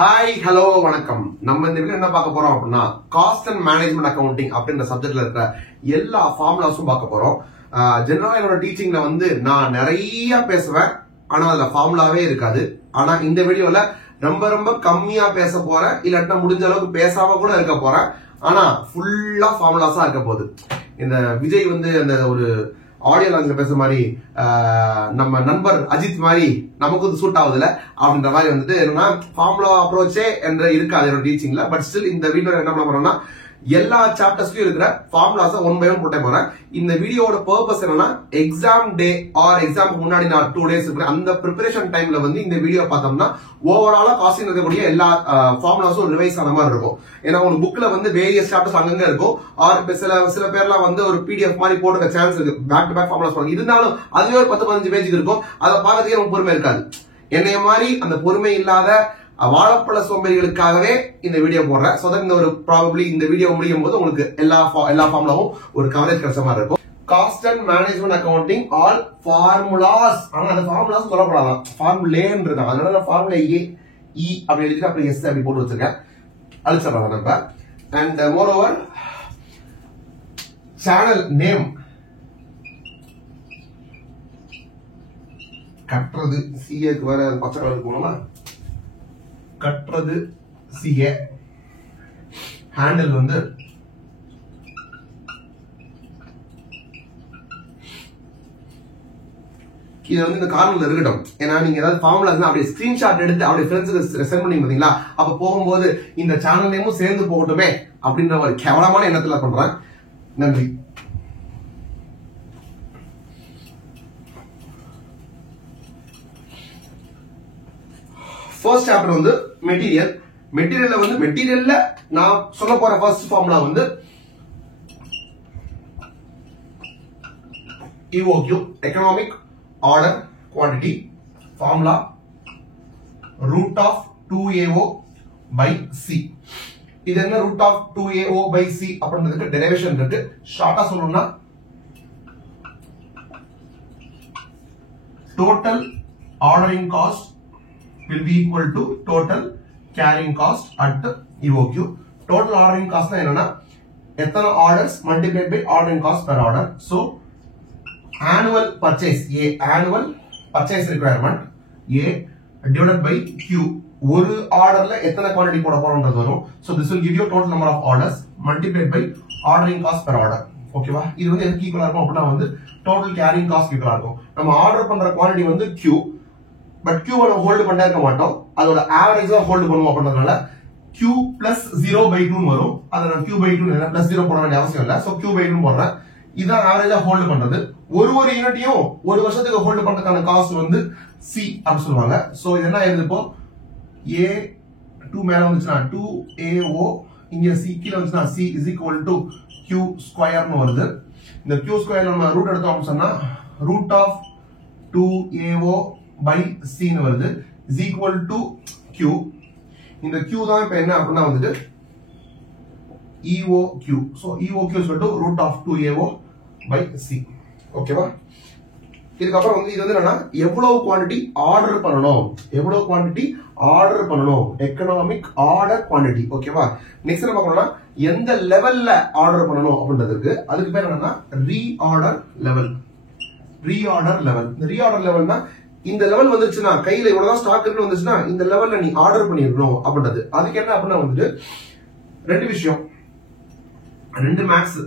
Hi hello வணக்கம். நம்ம இந்த வீடியோ என்ன பார்க்க போறோம் அப்படின்னா காஸ்ட் அண்ட் மேனேஜ்மெண்ட் அக்கவுண்டிங் அப்படின்ற சப்ஜெக்ட்ல இருக்கிற எல்லா ஃபார்முலாஸும் பார்க்க போறோம். ஜெனரலா என்னோட டீச்சிங்ல நான் நிறைய பேசுவேன், ஆனா அதுல ஃபார்முலாவே இருக்காது. ஆனா இந்த வீடியோல ரொம்ப ரொம்ப கம்மியா பேச போறேன், இல்லாட்டினா முடிஞ்ச அளவுக்கு பேசாம கூட இருக்க போறேன். ஆனா ஃபுல்லா ஃபார்முலாஸா இருக்க போகுது. இந்த விஜய் அந்த ஒரு ஆடியோ லான்ச்ல பேசுற மாதிரி நம்ம நண்பர் அஜித் மாதிரி நமக்கு சூட் ஆகுதுல அப்படின்ற மாதிரி என்னன்னா ஃபார்முலா அப்ரோச்சே என்ற இருக்காது என்னோட டீச்சிங்ல. பட் ஸ்டில் இந்த வீடியோ என்ன பண்ண போறோம்னா எல்லா சாப்டர்ஸ்லயும் இருக்கிற ஃபார்முலாஸ ஒன் பை ஒன் போட்டே போறேன். இந்த வீடியோட பர்பஸ் என்னன்னா எக்ஸாம் டே ஆர் எக்ஸாமுக்கு முன்னாடி நான் 2 days இருக்கிற அந்த ப்ரிப்பரேஷன் டைம்ல இந்த வீடியோ பார்த்தோம்னா ஓவராலா காஸ்டிங் இருக்கக்கூடிய எல்லா ஃபார்முலாஸும் ரிவைஸ் ஆன மாதிரி இருக்கும். ஏன்னா ஒரு புக்ல வேரியஸ் சாப்டர்ஸ் அங்கங்க இருக்கும். ஆர் சில பேர்லாம் ஒரு பிடிஎஃப் மாதிரி போட்டுக்க சான்ஸ் இருக்கு. பேக் டு பேக் ஃபார்முலாஸ் பண்ணுவாங்க. இருந்தாலும் அதுவே ஒரு 10-15 பேஜுக்கு இருக்கும். அதை பார்க்கறதுக்கே ரொம்ப பொறுமை இருக்காது. என்னைய மாதிரி அந்த பொறுமை இல்லாத வாழைப்பழ சோம்பேறிகளுக்காகவே இந்த வீடியோ போடுறேன். சோ தட் ப்ராபபிலி இந்த வீடியோ முடியும் போது உங்களுக்கு எல்லா ஃபார்முலாவும் ஒரு கவரேஜ் கிடைச்ச மாதிரி இருக்கும். Cost and management accounting all formulas. ஆனா அந்த ஃபார்முலாஸ் சொல்லப்படாதான், ஃபார்முலேன்னு இருக்காங்க. அதனால ஃபார்முலா ஏ இ அப்படி எழுதிட்டு அப்படி எஸ் அப்படி போட்டு வச்சிருக்கேன். அழிச்சிடலாம் நம்ம. And more over channel name கட்டுறது சிஏக்கு வேற பச்சை கலர் போனோமா, கட்டுறது சிஏ. ஹேண்டில் இது இந்த கார்னர்ல இருக்கட்டும். ஏன்னா நீங்க ஏதாவது ஃபார்முலா அப்படியே ஸ்கிரீன்ஷாட் எடுத்து அப்படியே ஃப்ரெண்ட்ஸுக்கு சென்ட் பண்ணி பாத்தீங்களா, அப்ப போகும்போது இந்த சேனல் நேமும் சேர்ந்து போகட்டுமே அப்படின்ற ஒரு கேவலமான எண்ணத்துல பண்றேன். நன்றி. First chapter material. மெட்டீரியல்ல நான் சொல்ல போற first formula EOQ, economic order quantity. Formula root of 2AO by C. இது என்ன root of 2AO by C அப்படின்றதுக்கு டெரிவேஷன் இருக்கு. ஷார்ட்டா சொல்லணும்னா total ordering cost will be equal to total carrying cost at EOQ. Total ordering cost என்னன்னா எத்தனை orders multiplied by ordering cost per order. So annual purchase A, annual purchase requirement A divided by Q. ஒரு ஆர்டர்ல எத்தனை quantity போட போறோம்ன்றது வரும். So this will give you total number of orders multiplied by ordering cost per order. ஓகேவா? இது எதுக்கு ஈக்குவலா இருக்கும் அப்படின்னா total carrying cost ஈக்குவலா இருக்கும். நம்ம ஆர்டர் பண்ற குவாண்டிட்டி Q, பட் Q நம்ம ஹோல்ட் பண்ண இருக்க மாட்டோம், அதோட ஆவரேஜ் தான் ஹோல்ட் பண்ணுவோம். அப்படின்றதுனால Q plus 0/2 வரும். அத நான் Q/2 பிளஸ் 0 போட வேண்டிய அவசியம் இல்ல. சோ Q/2 போடுறேன். இதான் ஆவரேஜா ஹோல்ட் பண்றது. ஒரு யூனிட்டையும் ஒரு வருஷத்துக்கு ஹோல்ட் பண்றதுக்கான காஸ்ட் C அப்படி சொல்லுவாங்க. சோ இது என்ன ஆயிருது, இப்போ A2 மேல வந்துச்சுன்னா 2AO, இங்க C கீழ வந்துச்சுன்னா C is equal to Q ஸ்கொயர்னு வருது. இந்த Q ஸ்கொயர் நம்ம ரூட் எடுத்தோம் சொன்னா root of 2AO by C னு வருது is equal to Q. இந்த Q தான் இப்ப என்ன அப்படின்னா EOQ. so EOQ is equal to root of 2AO by C. ஓகேவா? இதுக்கப்புறம் இது என்னன்னா எவ்வளவு குவாண்டிட்டி ஆர்டர் பண்ணணும், எக்கனாமிக் ஆர்டர் குவாண்டிட்டி. ஓகேவா? நெக்ஸ்ட் என்ன பார்க்கணும்னா எந்த லெவல்ல ஆர்டர் பண்ணணும் அப்படின்றதுக்கு அதுக்கு பேர் என்னன்னா ரீஆர்டர் லெவல். இந்த ரீஆர்டர் லெவல்னா இந்த லெவல் வந்துச்சுன்னா கையில இவ்வளவுதான் ஸ்டாக் இருக்கு வந்துச்சுன்னா இந்த லெவல்ல நீ ஆர்டர் பண்ணிடணும் அப்படின்றது. அதுக்கு என்ன அப்படின்னா ரெண்டு விஷயம், ரெண்டு max.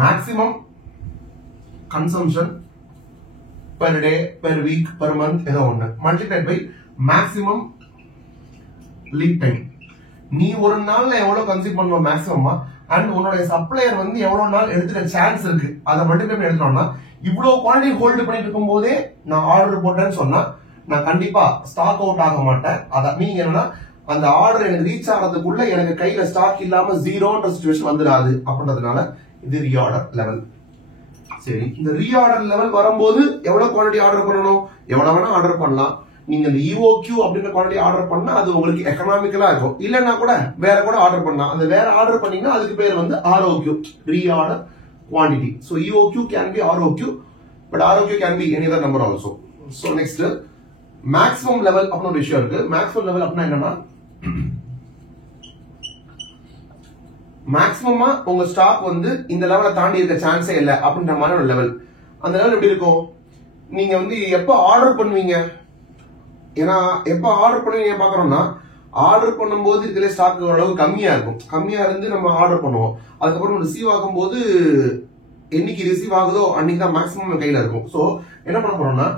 Maximum consumption per day, per week, per month ஏதோ ஒண்ணு multiplied by maximum lead time. நீ ஒரு நாள்ல எவ்வளவு கன்சியூம் பண்ணுவ மேக்ஸிமமா, அண்ட் உன்னுடைய சப்ளையர் எவ்வளவு நாள் எடுத்துக்க சான்ஸ் இருக்கு அதை மல்டிப்ளை பண்ணி எடுத்தோம்னா இவ்வளவு குவாண்டிட்டி ஹோல்டு பண்ணிட்டு இருக்கும் போதே நான் ஆர்டர் போட்டேன்னு சொன்னா நான் கண்டிப்பா ஸ்டாக் அவுட் ஆக மாட்டேன். அத மீனிங் என்னன்னா அந்த ஆர்டர் எனக்கு ரீச் ஆகிறதுக்குள்ள எனக்கு கையில ஸ்டாக் இல்லாம ஜீரோன்ற சிச்சுவேஷன் வந்துடாது அப்படின்றதுனால இது ரீஆர்டர் லெவல். சரி, இந்த ரீஆர்டர் லெவல் வரும்போது எவ்வளவு குவாண்டிட்டி ஆர்டர் பண்ணணும், எவ்வளவு வேணா ஆர்டர் பண்ணலாம். நீங்க இந்த EOQ அப்படின்ற குவாண்டிட்டி ஆர்டர் பண்ணா அது உங்களுக்கு எக்கனாமிக்கலா இருக்கும். இல்லன்னா கூட வேற கூட ஆர்டர் பண்ணலாம். அந்த வேற ஆர்டர் பண்ணீங்கன்னா அதுக்கு பேர் ROQ, reorder quantity. So EOQ can be ROQ, but ROQ can be any other number also. So next maximum level அப்படின்னு ஒரு விஷயம் இருக்கு. மேக்ஸிமம் லெவல் அப்படின்னா என்னன்னா, மேக்ஸிமமா உங்க ஸ்டாக் வந்து இந்த லெவலை தாண்டி இருக்க சான்ஸே இல்லை அப்படின்ற மாதிரி ஒரு லெவல். அந்த லெவல் எப்படி இருக்கும், நீங்க வந்து எப்ப ஆர்டர் பண்ணுவீங்க, ஏன்னா எப்ப ஆர்டர் பண்ணுவீங்க பாக்குறோம்னா, ஆர்டர் பண்ணும்போது இதுல ஸ்டாக் ஓரளவு கம்மியா இருக்கும். கம்மியா இருந்து நம்ம ஆர்டர் பண்ணுவோம். அதுக்கப்புறம் ரிசீவ் ஆகும்போது என்னைக்கு ரிசீவ் ஆகுதோ அன்னைக்கு தான் மேக்ஸிமம் கையில இருக்கும். சோ என்ன பண்ண போறோம்னா,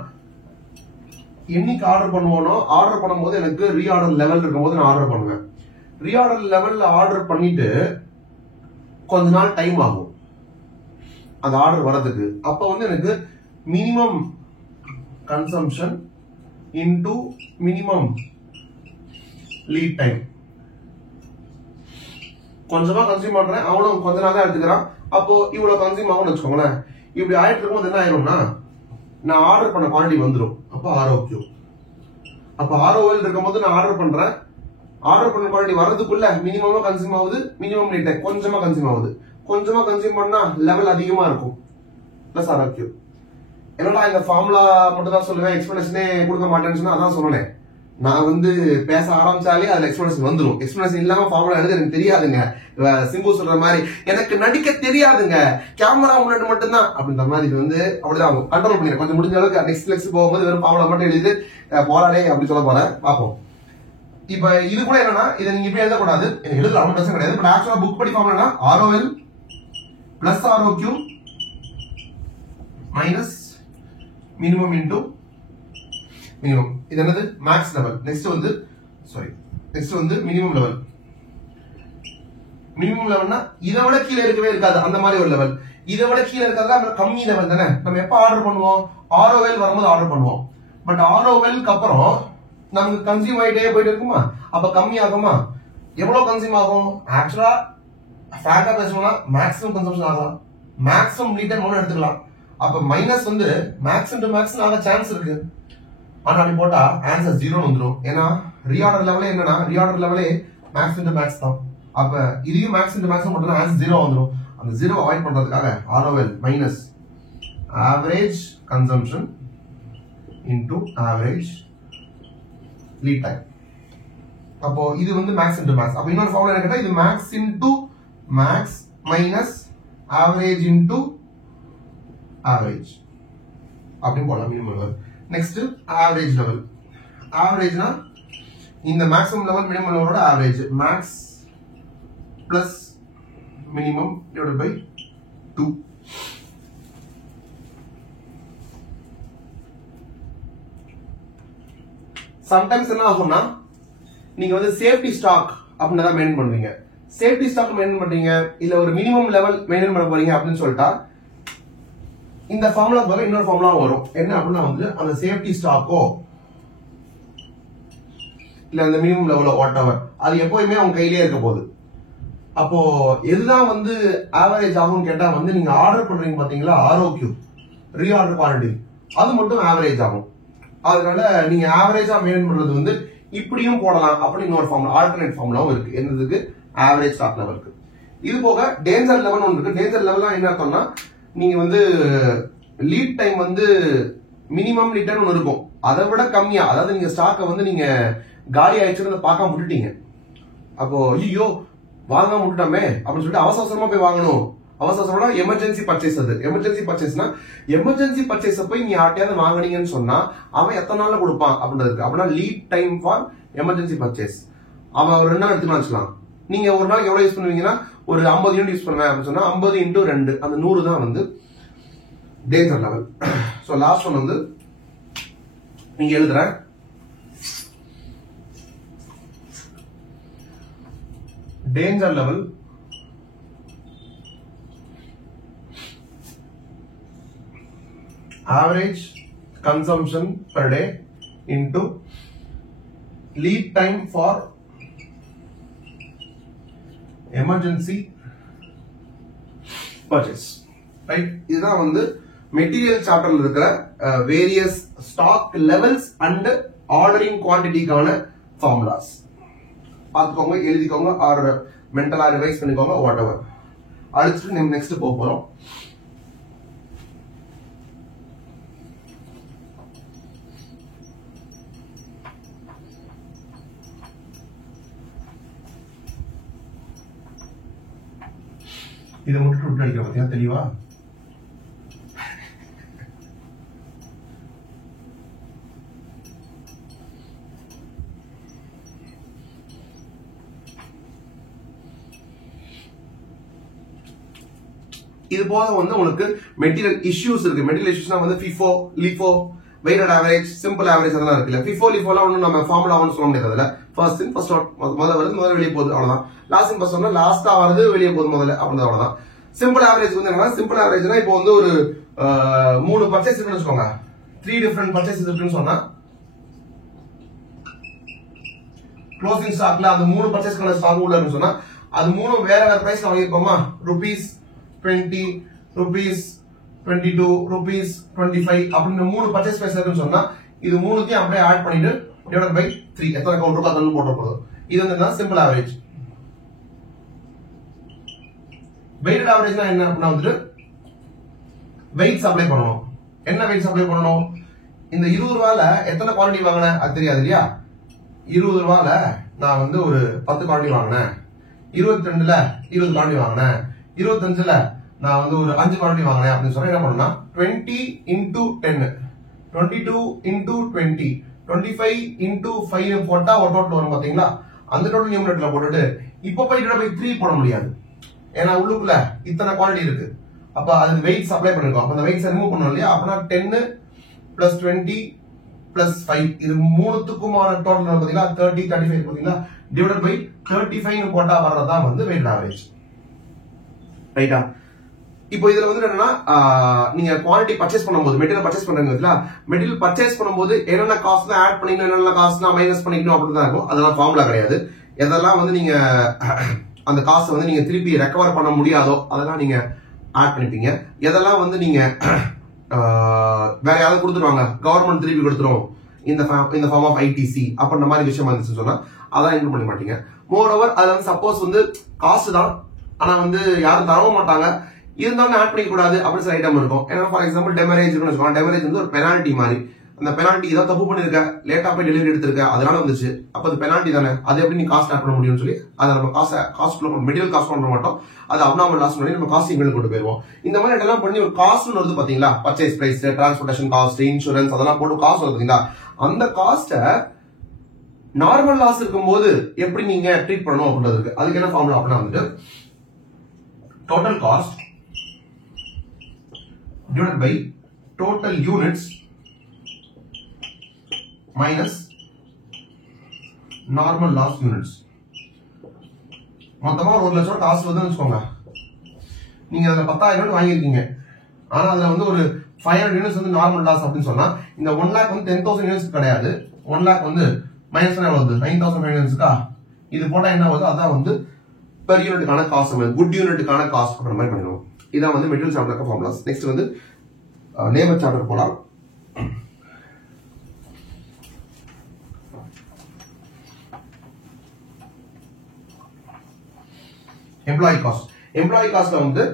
என்னைக்கு ஆர்டர் பண்ணுவோனோ ஆர்டர் பண்ணும்போது எனக்கு ரீஆர்டர் லெவல் இருக்கும்போது நான் ஆர்டர் பண்ணுவேன். ரீஆர்டர் லெவல்ல ஆர்டர் பண்ணிட்டு கொஞ்ச நாள் டைம் ஆகும் அந்த ஆர்டர் வரதுக்கு. அப்ப வந்து எனக்கு minimum consumption into minimum lead time, கொஞ்சமா கன்சியூம் பண்றேன், அவனும் கொஞ்ச நாள் தான் எடுத்துக்கிறான், அப்போ இவ்வளவு கன்சியூம் ஆகும்னு வச்சுக்கோங்களேன். இப்படி ஆயிட்டு இருக்கும்போது என்ன ஆயிரும்னா, நான் ஆர்டர் பண்ண குவாலிட்டி வந்துடும். அப்போ ROQ, அப்ப ROL இருக்கும்போது நான் ஆர்டர் பண்றேன், ஆர்டர் பண்ண குவாலிட்டி வர்றதுக்குள்ள மினிமமா கன்சியூம் ஆகுது, மினிமம் லீட் டைம் கொஞ்சமா கன்சியூம் ஆகுது. கொஞ்சமா கன்சியூம் பண்ணா லெவல் அதிகமா இருக்கும் பிளஸ் ROQ. என்னடா இந்த ஃபார்முலா மட்டும் தான் சொல்லுவேன், எக்ஸ்பிளனேஷனே கொடுக்க மாட்டேன்னு சொன்னா அதான் சொன்னேன். நான் வந்து பேச ஆரம்பிச்சாலே அதுல எக்ஸ்பிளனேஷன் வந்துடும். எக்ஸ்பிளனேஷன் இல்லாம ஃபார்முலா எழுத எனக்கு தெரியாதுங்க. சிம்பு சொல்ற மாதிரி எனக்கு நடிக்க தெரியாதுங்க, கேமரா முன்னாடி மட்டும்தான் அப்படின்ற மாதிரி. இது வந்து அப்படிதான் கண்ட்ரோல் பண்ணிடுறேன். கொஞ்சம் முடிஞ்ச அளவுக்கு நெக்ஸ்ட் போகும்போது வெறும் ஃபார்முலா மட்டும் எழுதி போராடே அப்படி சொல்ல போறேன். பார்ப்போம். இப்ப இது கூட என்னன்னா, இதை நீங்க இப்படி எழுதக்கூடாது, எழுதலாம் ஒன்றும் பிரச்சனை கிடையாது. பட் ஆக்சுவலா புக் படி formula ROL plus ROQ minus minimum into minimum. இது என்னது, மேக்ஸ் லெவல். நெக்ஸ்ட் வந்து மினிமம் லெவல். மினிமம் லெவல்னா இதை விட கீழே இருக்கவே இருக்காது அந்த மாதிரி ஒரு லெவல். இதை விட கீழே இருக்காது கம்மி லெவல் தானே. நம்ம எப்ப ஆர்டர் பண்ணுவோம், ROL வரும்போது ஆர்டர் பண்ணுவோம். பட் ROLக்கு அப்புறம் நமக்கு கன்சியூம் ஆகிட்டே போயிட்டு இருக்குமா, அப்ப கம்மி ஆகுமா, எவ்வளவு கன்சியூம் ஆகும், ஆக்சுவலா ஃபேக்டா பேசணும்னா மேக்ஸிமம் கன்சம்ஷன் ஆகலாம், மேக்ஸிமம் லீட் டைம் எடுத்துக்கலாம். அப்ப மைனஸ் வந்து மேக்ஸ் இன்டு மேக்ஸ் ஆக சான்ஸ் இருக்கு. ஆனா அப்படி போட்டா ஆன்சர் 0 வந்துடும். ஏன்னா ரீஆர்டர் லெவலே என்னன்னா, ரீஆர்டர் லெவலே மேக்ஸ் இன்டு மேக்ஸ் தான். அப்ப இதையும் மேக்ஸ் இன்டு மேக்ஸ் போட்டா ஆன்சர் 0 வந்துடும். அந்த 0 அவாய்ட் பண்றதுக்காக ROL minus average consumption into average lead time. அப்போ இது வந்து மேக்ஸ் இன்டு மேக்ஸ். அப்ப இன்னொரு ஃபார்முலா என்ன கேட்டா, இது max into max minus average into average அப்படின்னு போடலாம் minimum level. Next average level. ஆவரேஜ்னா இந்த மேக்ஸிமம் லெவல் மினிமம் லெவலோட average, max plus minimum divided by 2. Sometimes என்ன ஆகும்னா, நீங்க வந்து சேஃப்டி ஸ்டாக் அப்படின்னு தான் மெயின்டைன் பண்ணுவீங்க. சேஃப்டி ஸ்டாக் மெயின்டைன் பண்றீங்க, இல்ல ஒரு மினிமம் லெவல் மெயின்டைன் பண்ண போறீங்க அப்படின்னு சொல்லிட்டா இந்த ஃபார்முலா போல இன்னொரு ஃபார்முலா வரும். என்ன அப்படின்னா வந்து அந்த சேஃப்டி ஸ்டாக்கோ இல்ல அந்த மினிமம் லெவலோ வாட் எவர், அது எப்பவுமே உங்க கையிலேயே இருக்க போகுது. அப்போ எதுதான் வந்து ஆவரேஜ் ஆகும்னு கேட்டா வந்து நீங்க ஆர்டர் பண்றீங்க பாத்தீங்களா, ROQ ரீஆர்டர் குவாலிட்டி, அது மட்டும் ஆவரேஜ் ஆகும். அதனால நீங்க ஆவரேஜா மெயின்டைன் பண்றது வந்து இப்படியும் போடலாம் அப்படின்னு இன்னொரு ஃபார்முலா, ஆல்டர்னேட் ஃபார்முலாவும் இருக்கு. என்னதுக்கு, ஆவரேஜ் ஸ்டாக் லெவலுக்கு. இது போக டேஞ்சர் லெவல் ஒன்று இருக்கு. டேஞ்சர் லெவல் என்ன அர்த்தம்னா, நீங்க வந்து லீட் டைம் வந்து மினிமம் லீட் டைம் ஒன்று இருக்கும், அதை விட கம்மியா, அதாவது நீங்க ஸ்டாக்கை வந்து நீங்க காலி ஆயிடுச்சுன்னு பார்க்காம விட்டுட்டீங்க. அப்போ ஐயோ வாங்காம விட்டுட்டோமே அப்படின்னு சொல்லிட்டு அவசரமா போய் வாங்கணும். அவசரமா எமர்ஜென்சி பர்ச்சேஸ். அது எமர்ஜென்சி பர்ச்சேஸ்னா, எமர்ஜென்சி பர்ச்சேஸ் போய் நீ யார்ட்டையாவது வாங்கினீங்கன்னு சொன்னா அவன் எத்தனை நாள்ல கொடுப்பான் அப்படின்றது. அப்படின்னா lead time for emergency purchase. அவன் ஒரு 2 நாள் எடுத்துக்கலாம் வச்சுக்கலாம். நீங்க ஒரு நாளைக்கு எவ்வளவு யூஸ் பண்ணுவீங்கன்னா, ஒரு 50 யூனிட் யூஸ் பண்ணுவேன் அப்படின்னு சொன்னா 50 × 2 அந்த 100 தான் வந்து danger level. So last one வந்து நீங்க எழுதுறேன், danger level average consumption per day into lead time for emergency purchase. Right? இதுதான் வந்து மெட்டீரியல் சாப்டர்ல இருக்கிற various stock levels and ordering குவான்டிட்டிக்கான ஃபார்முலாஸ். பார்த்துக்கோங்க, எழுதிக்கோங்க, ஆர் மென்டலா ரிவைஸ் பண்ணிக்கோங்க, வாட் எவர். அடுத்து நம்ம நெக்ஸ்ட் போக போறோம். இதை மட்டும் விட்டு அடிக்க பார்த்தீங்கன்னா தெளிவா இது போல வந்து உங்களுக்கு மெட்டீரியல் இஷ்யூஸ் இருக்கு. மெட்டீரியல் இஷ்யூஸ்னா வந்து FIFO, LIFO, weighted average, simple average அதெல்லாம் இருக்குல்ல. FIFO, LIFO எல்லாம் ஒன்றும் நம்ம ஃபார்முலா ஒன்றும் சொல்ல முடியாது. அதுல ஃபர்ஸ்ட் இன் ஃபர்ஸ்ட் அவுட், முதல்ல வருது முதல்ல வெளியே போகுது அவ்வளவுதான். லாஸ்ட் இன் ஃபர்ஸ்ட் அவுட்னா லாஸ்டா வருது வெளியே போகுது முதல்ல அப்படின்றது அவ்வளவுதான். சிம்பிள் ஆவரேஜ் வந்து என்ன, சிம்பிள் ஆவரேஜ்னா இப்போ வந்து ஒரு 3 பர்ச்சேஸ் இருக்குன்னு வச்சுக்கோங்க, 3 டிஃபரெண்ட் பர்ச்சேஸ் இருக்குன்னு சொன்னா க்ளோசிங் ஸ்டாக்ல அந்த 3 பர்ச்சேஸ்க்கான ஸ்டாக் உள்ள இருக்குன்னு சொன்னா அது 3 வேற வேற பிரைஸ்ல வாங்கிருப்போமா, ₹20, ₹22, ₹25 அப்படின்னு 3 பர்ச்சேஸ் பிரைஸ் இருக்குன்னு சொன்னா இது 3த்தையும் அப்படியே ஆட் பண்ணிட்டு டிவைடட் பை 3 எத்தனை கவுண்ட் இருக்கோ அதெல்லாம் போட போகுது. இது வந்து சிம்பிள் ஆவரேஜ். வெயிட்டட் ஆவரேஜ்னா என்ன அப்படின்னா வந்துட்டு வெயிட்ஸ் அப்ளை பண்ணணும். என்ன வெயிட்ஸ் அப்ளை பண்ணணும், இந்த 20 ரூபாயில எத்தனை குவாலிட்டி வாங்கினேன் அது தெரியாது இல்லையா. 20 ரூபாயில நான் வந்து ஒரு 10 குவாலிட்டி வாங்கினேன், 22ல 20 குவாலிட்டி வாங்கினேன், 25ல நான் வந்து ஒரு 5 குவாலிட்டி வாங்கினேன் அப்படின்னு சொன்னா என்ன பண்ணணும்னா 20 into 10, 22 into 20, 25 into 5 போட்டா ஒரு டோட்டல் வரும் பாத்தீங்களா. அந்த டோட்டல் நியூமரேட்டர்ல போட்டுட்டு இப்ப போய் 3 போட முடியாது, ஏன்னா உள்ளுக்குள்ள இத்தனை குவாலிட்டி இருக்கு. அப்ப அது வெயிட்ஸ் அப்ளை பண்ணிருக்கோம். அப்ப அந்த வெயிட்ஸ் ரிமூவ் பண்ணணும் இல்லையா. அப்பனா 10 plus 20 plus 5 இது மூணுத்துக்குமான டோட்டல் பாத்தீங்கன்னா 30, 35 பாத்தீங்களா, டிவைடட் பை 35 போட்டா வர்றதுதான் வந்து வெயிட் ஆவரேஜ். ரைட்டா. இப்போ இதுல வந்து என்னன்னா நீங்க குவாலிட்டி பர்ச்சேஸ் பண்ணும்போது மெட்டீரியல் பர்ச்சேஸ் பண்றீங்க, மெட்டீரியல் பர்ச்சேஸ் பண்ணும்போது என்னென்ன காஸ்ட் ஆட் பண்ணிக்கணும், என்னென்ன காஸ்ட் மைனஸ் பண்ணிக்கணும் அப்படின்னு தான் இருக்கும். அதெல்லாம் ஃபார்முலா கிடையாது. எதெல்லாம் வந்து நீங்க அந்த காசை வந்து நீங்க திருப்பி ரெக்கவர் பண்ண முடியாதோ அதெல்லாம் நீங்க ஆட் பண்ணிப்பீங்க. எதெல்லாம் வந்து நீங்க வேற யாராவது கொடுத்துருவாங்க, கவர்மெண்ட் திருப்பி கொடுத்துரும் இந்த ஃபார்ம் ஆஃப் ITC அப்படின்ற மாதிரி விஷயம் வந்துச்சுன்னு சொன்னா அதெல்லாம் இன்க்ளூட் பண்ண மாட்டீங்க. மோர் ஓவர் அதுல வந்து சப்போஸ் வந்து காசு தான், ஆனா வந்து யாரும் தரவும் மாட்டாங்க, இருந்தாலும் ஆட் பண்ணிக்க கூடாது அப்படின்னு சில ஐட்டம் இருக்கும். ஏன்னா ஃபார் எக்ஸாம்பிள் டெமரேஜ் இருக்குன்னு வச்சுக்கோங்க. டெமரேஜ் வந்து ஒரு பெனால்ட்டி மாதிரி. அந்த பெனால்ட்டி ஏதாவது தப்பு பண்ணிருக்க, லேட்டா போய் டெலிவரி எடுத்திருக்க, அதனால வந்துச்சு, அப்ப அது பெனால்ட்டி தானே, அது எப்படி நீ காஸ்ட் ஆட் பண்ண முடியும்னு சொல்லி அதை நம்ம காஸ்ட் மெட்டீரியல் காஸ்ட் பண்ண மாட்டோம், அது அப்நார்மல் லாஸ் பண்ணி நம்ம காஸ்ட் இமெயில் கொண்டு போயிருவோம். இந்த மாதிரி இதெல்லாம் பண்ணி ஒரு காஸ்ட்னு வருது பாத்தீங்களா, purchase price, transportation cost, insurance அதெல்லாம் போட்டு காஸ்ட் வருது பாத்தீங்களா. அந்த காஸ்ட்டை நார்மல் லாஸ் இருக்கும்போது எப்படி நீங்க ட்ரீட் பண்ணணும் அப்படின்றதுக்கு அதுக்கு என்ன ஃபார்முலா அப்படின்னா வந்து total cost divided by total units minus normal loss units. மொத்தமா 1 லட்சம் காசு வந்து வச்சுக்கோங்க, நீங்க அதுல 10,000 யூனிட் வாங்கியிருக்கீங்க, ஆனா அதுல வந்து ஒரு 500 யூனிட்ஸ் வந்து நார்மல் லாஸ் அப்படின்னு சொன்னா இந்த 1 lakh வந்து 10,000 யூனிட்ஸ் கிடையாது. 1 lakh வந்து மைனஸ் எவ்வளவு வருது, 9,000 யூனிட்ஸ்க்கா. இது போட்டா என்ன வருது, அதான் வந்து பெர் யூனிட்டுக்கான காஸ்ட், குட் யூனிட்டுக்கான காஸ்ட் அப்படின்ற மாதிரி பண்ணிடுவோம். இதான் வந்து மெட்டீரியல் சாப்டர் ஃபார்முலாஸ். நெக்ஸ்ட் வந்து லேபர் சாப்டர் போலாம். Employee cost. எம்ப்ளாயி காஸ்ட்ல வந்து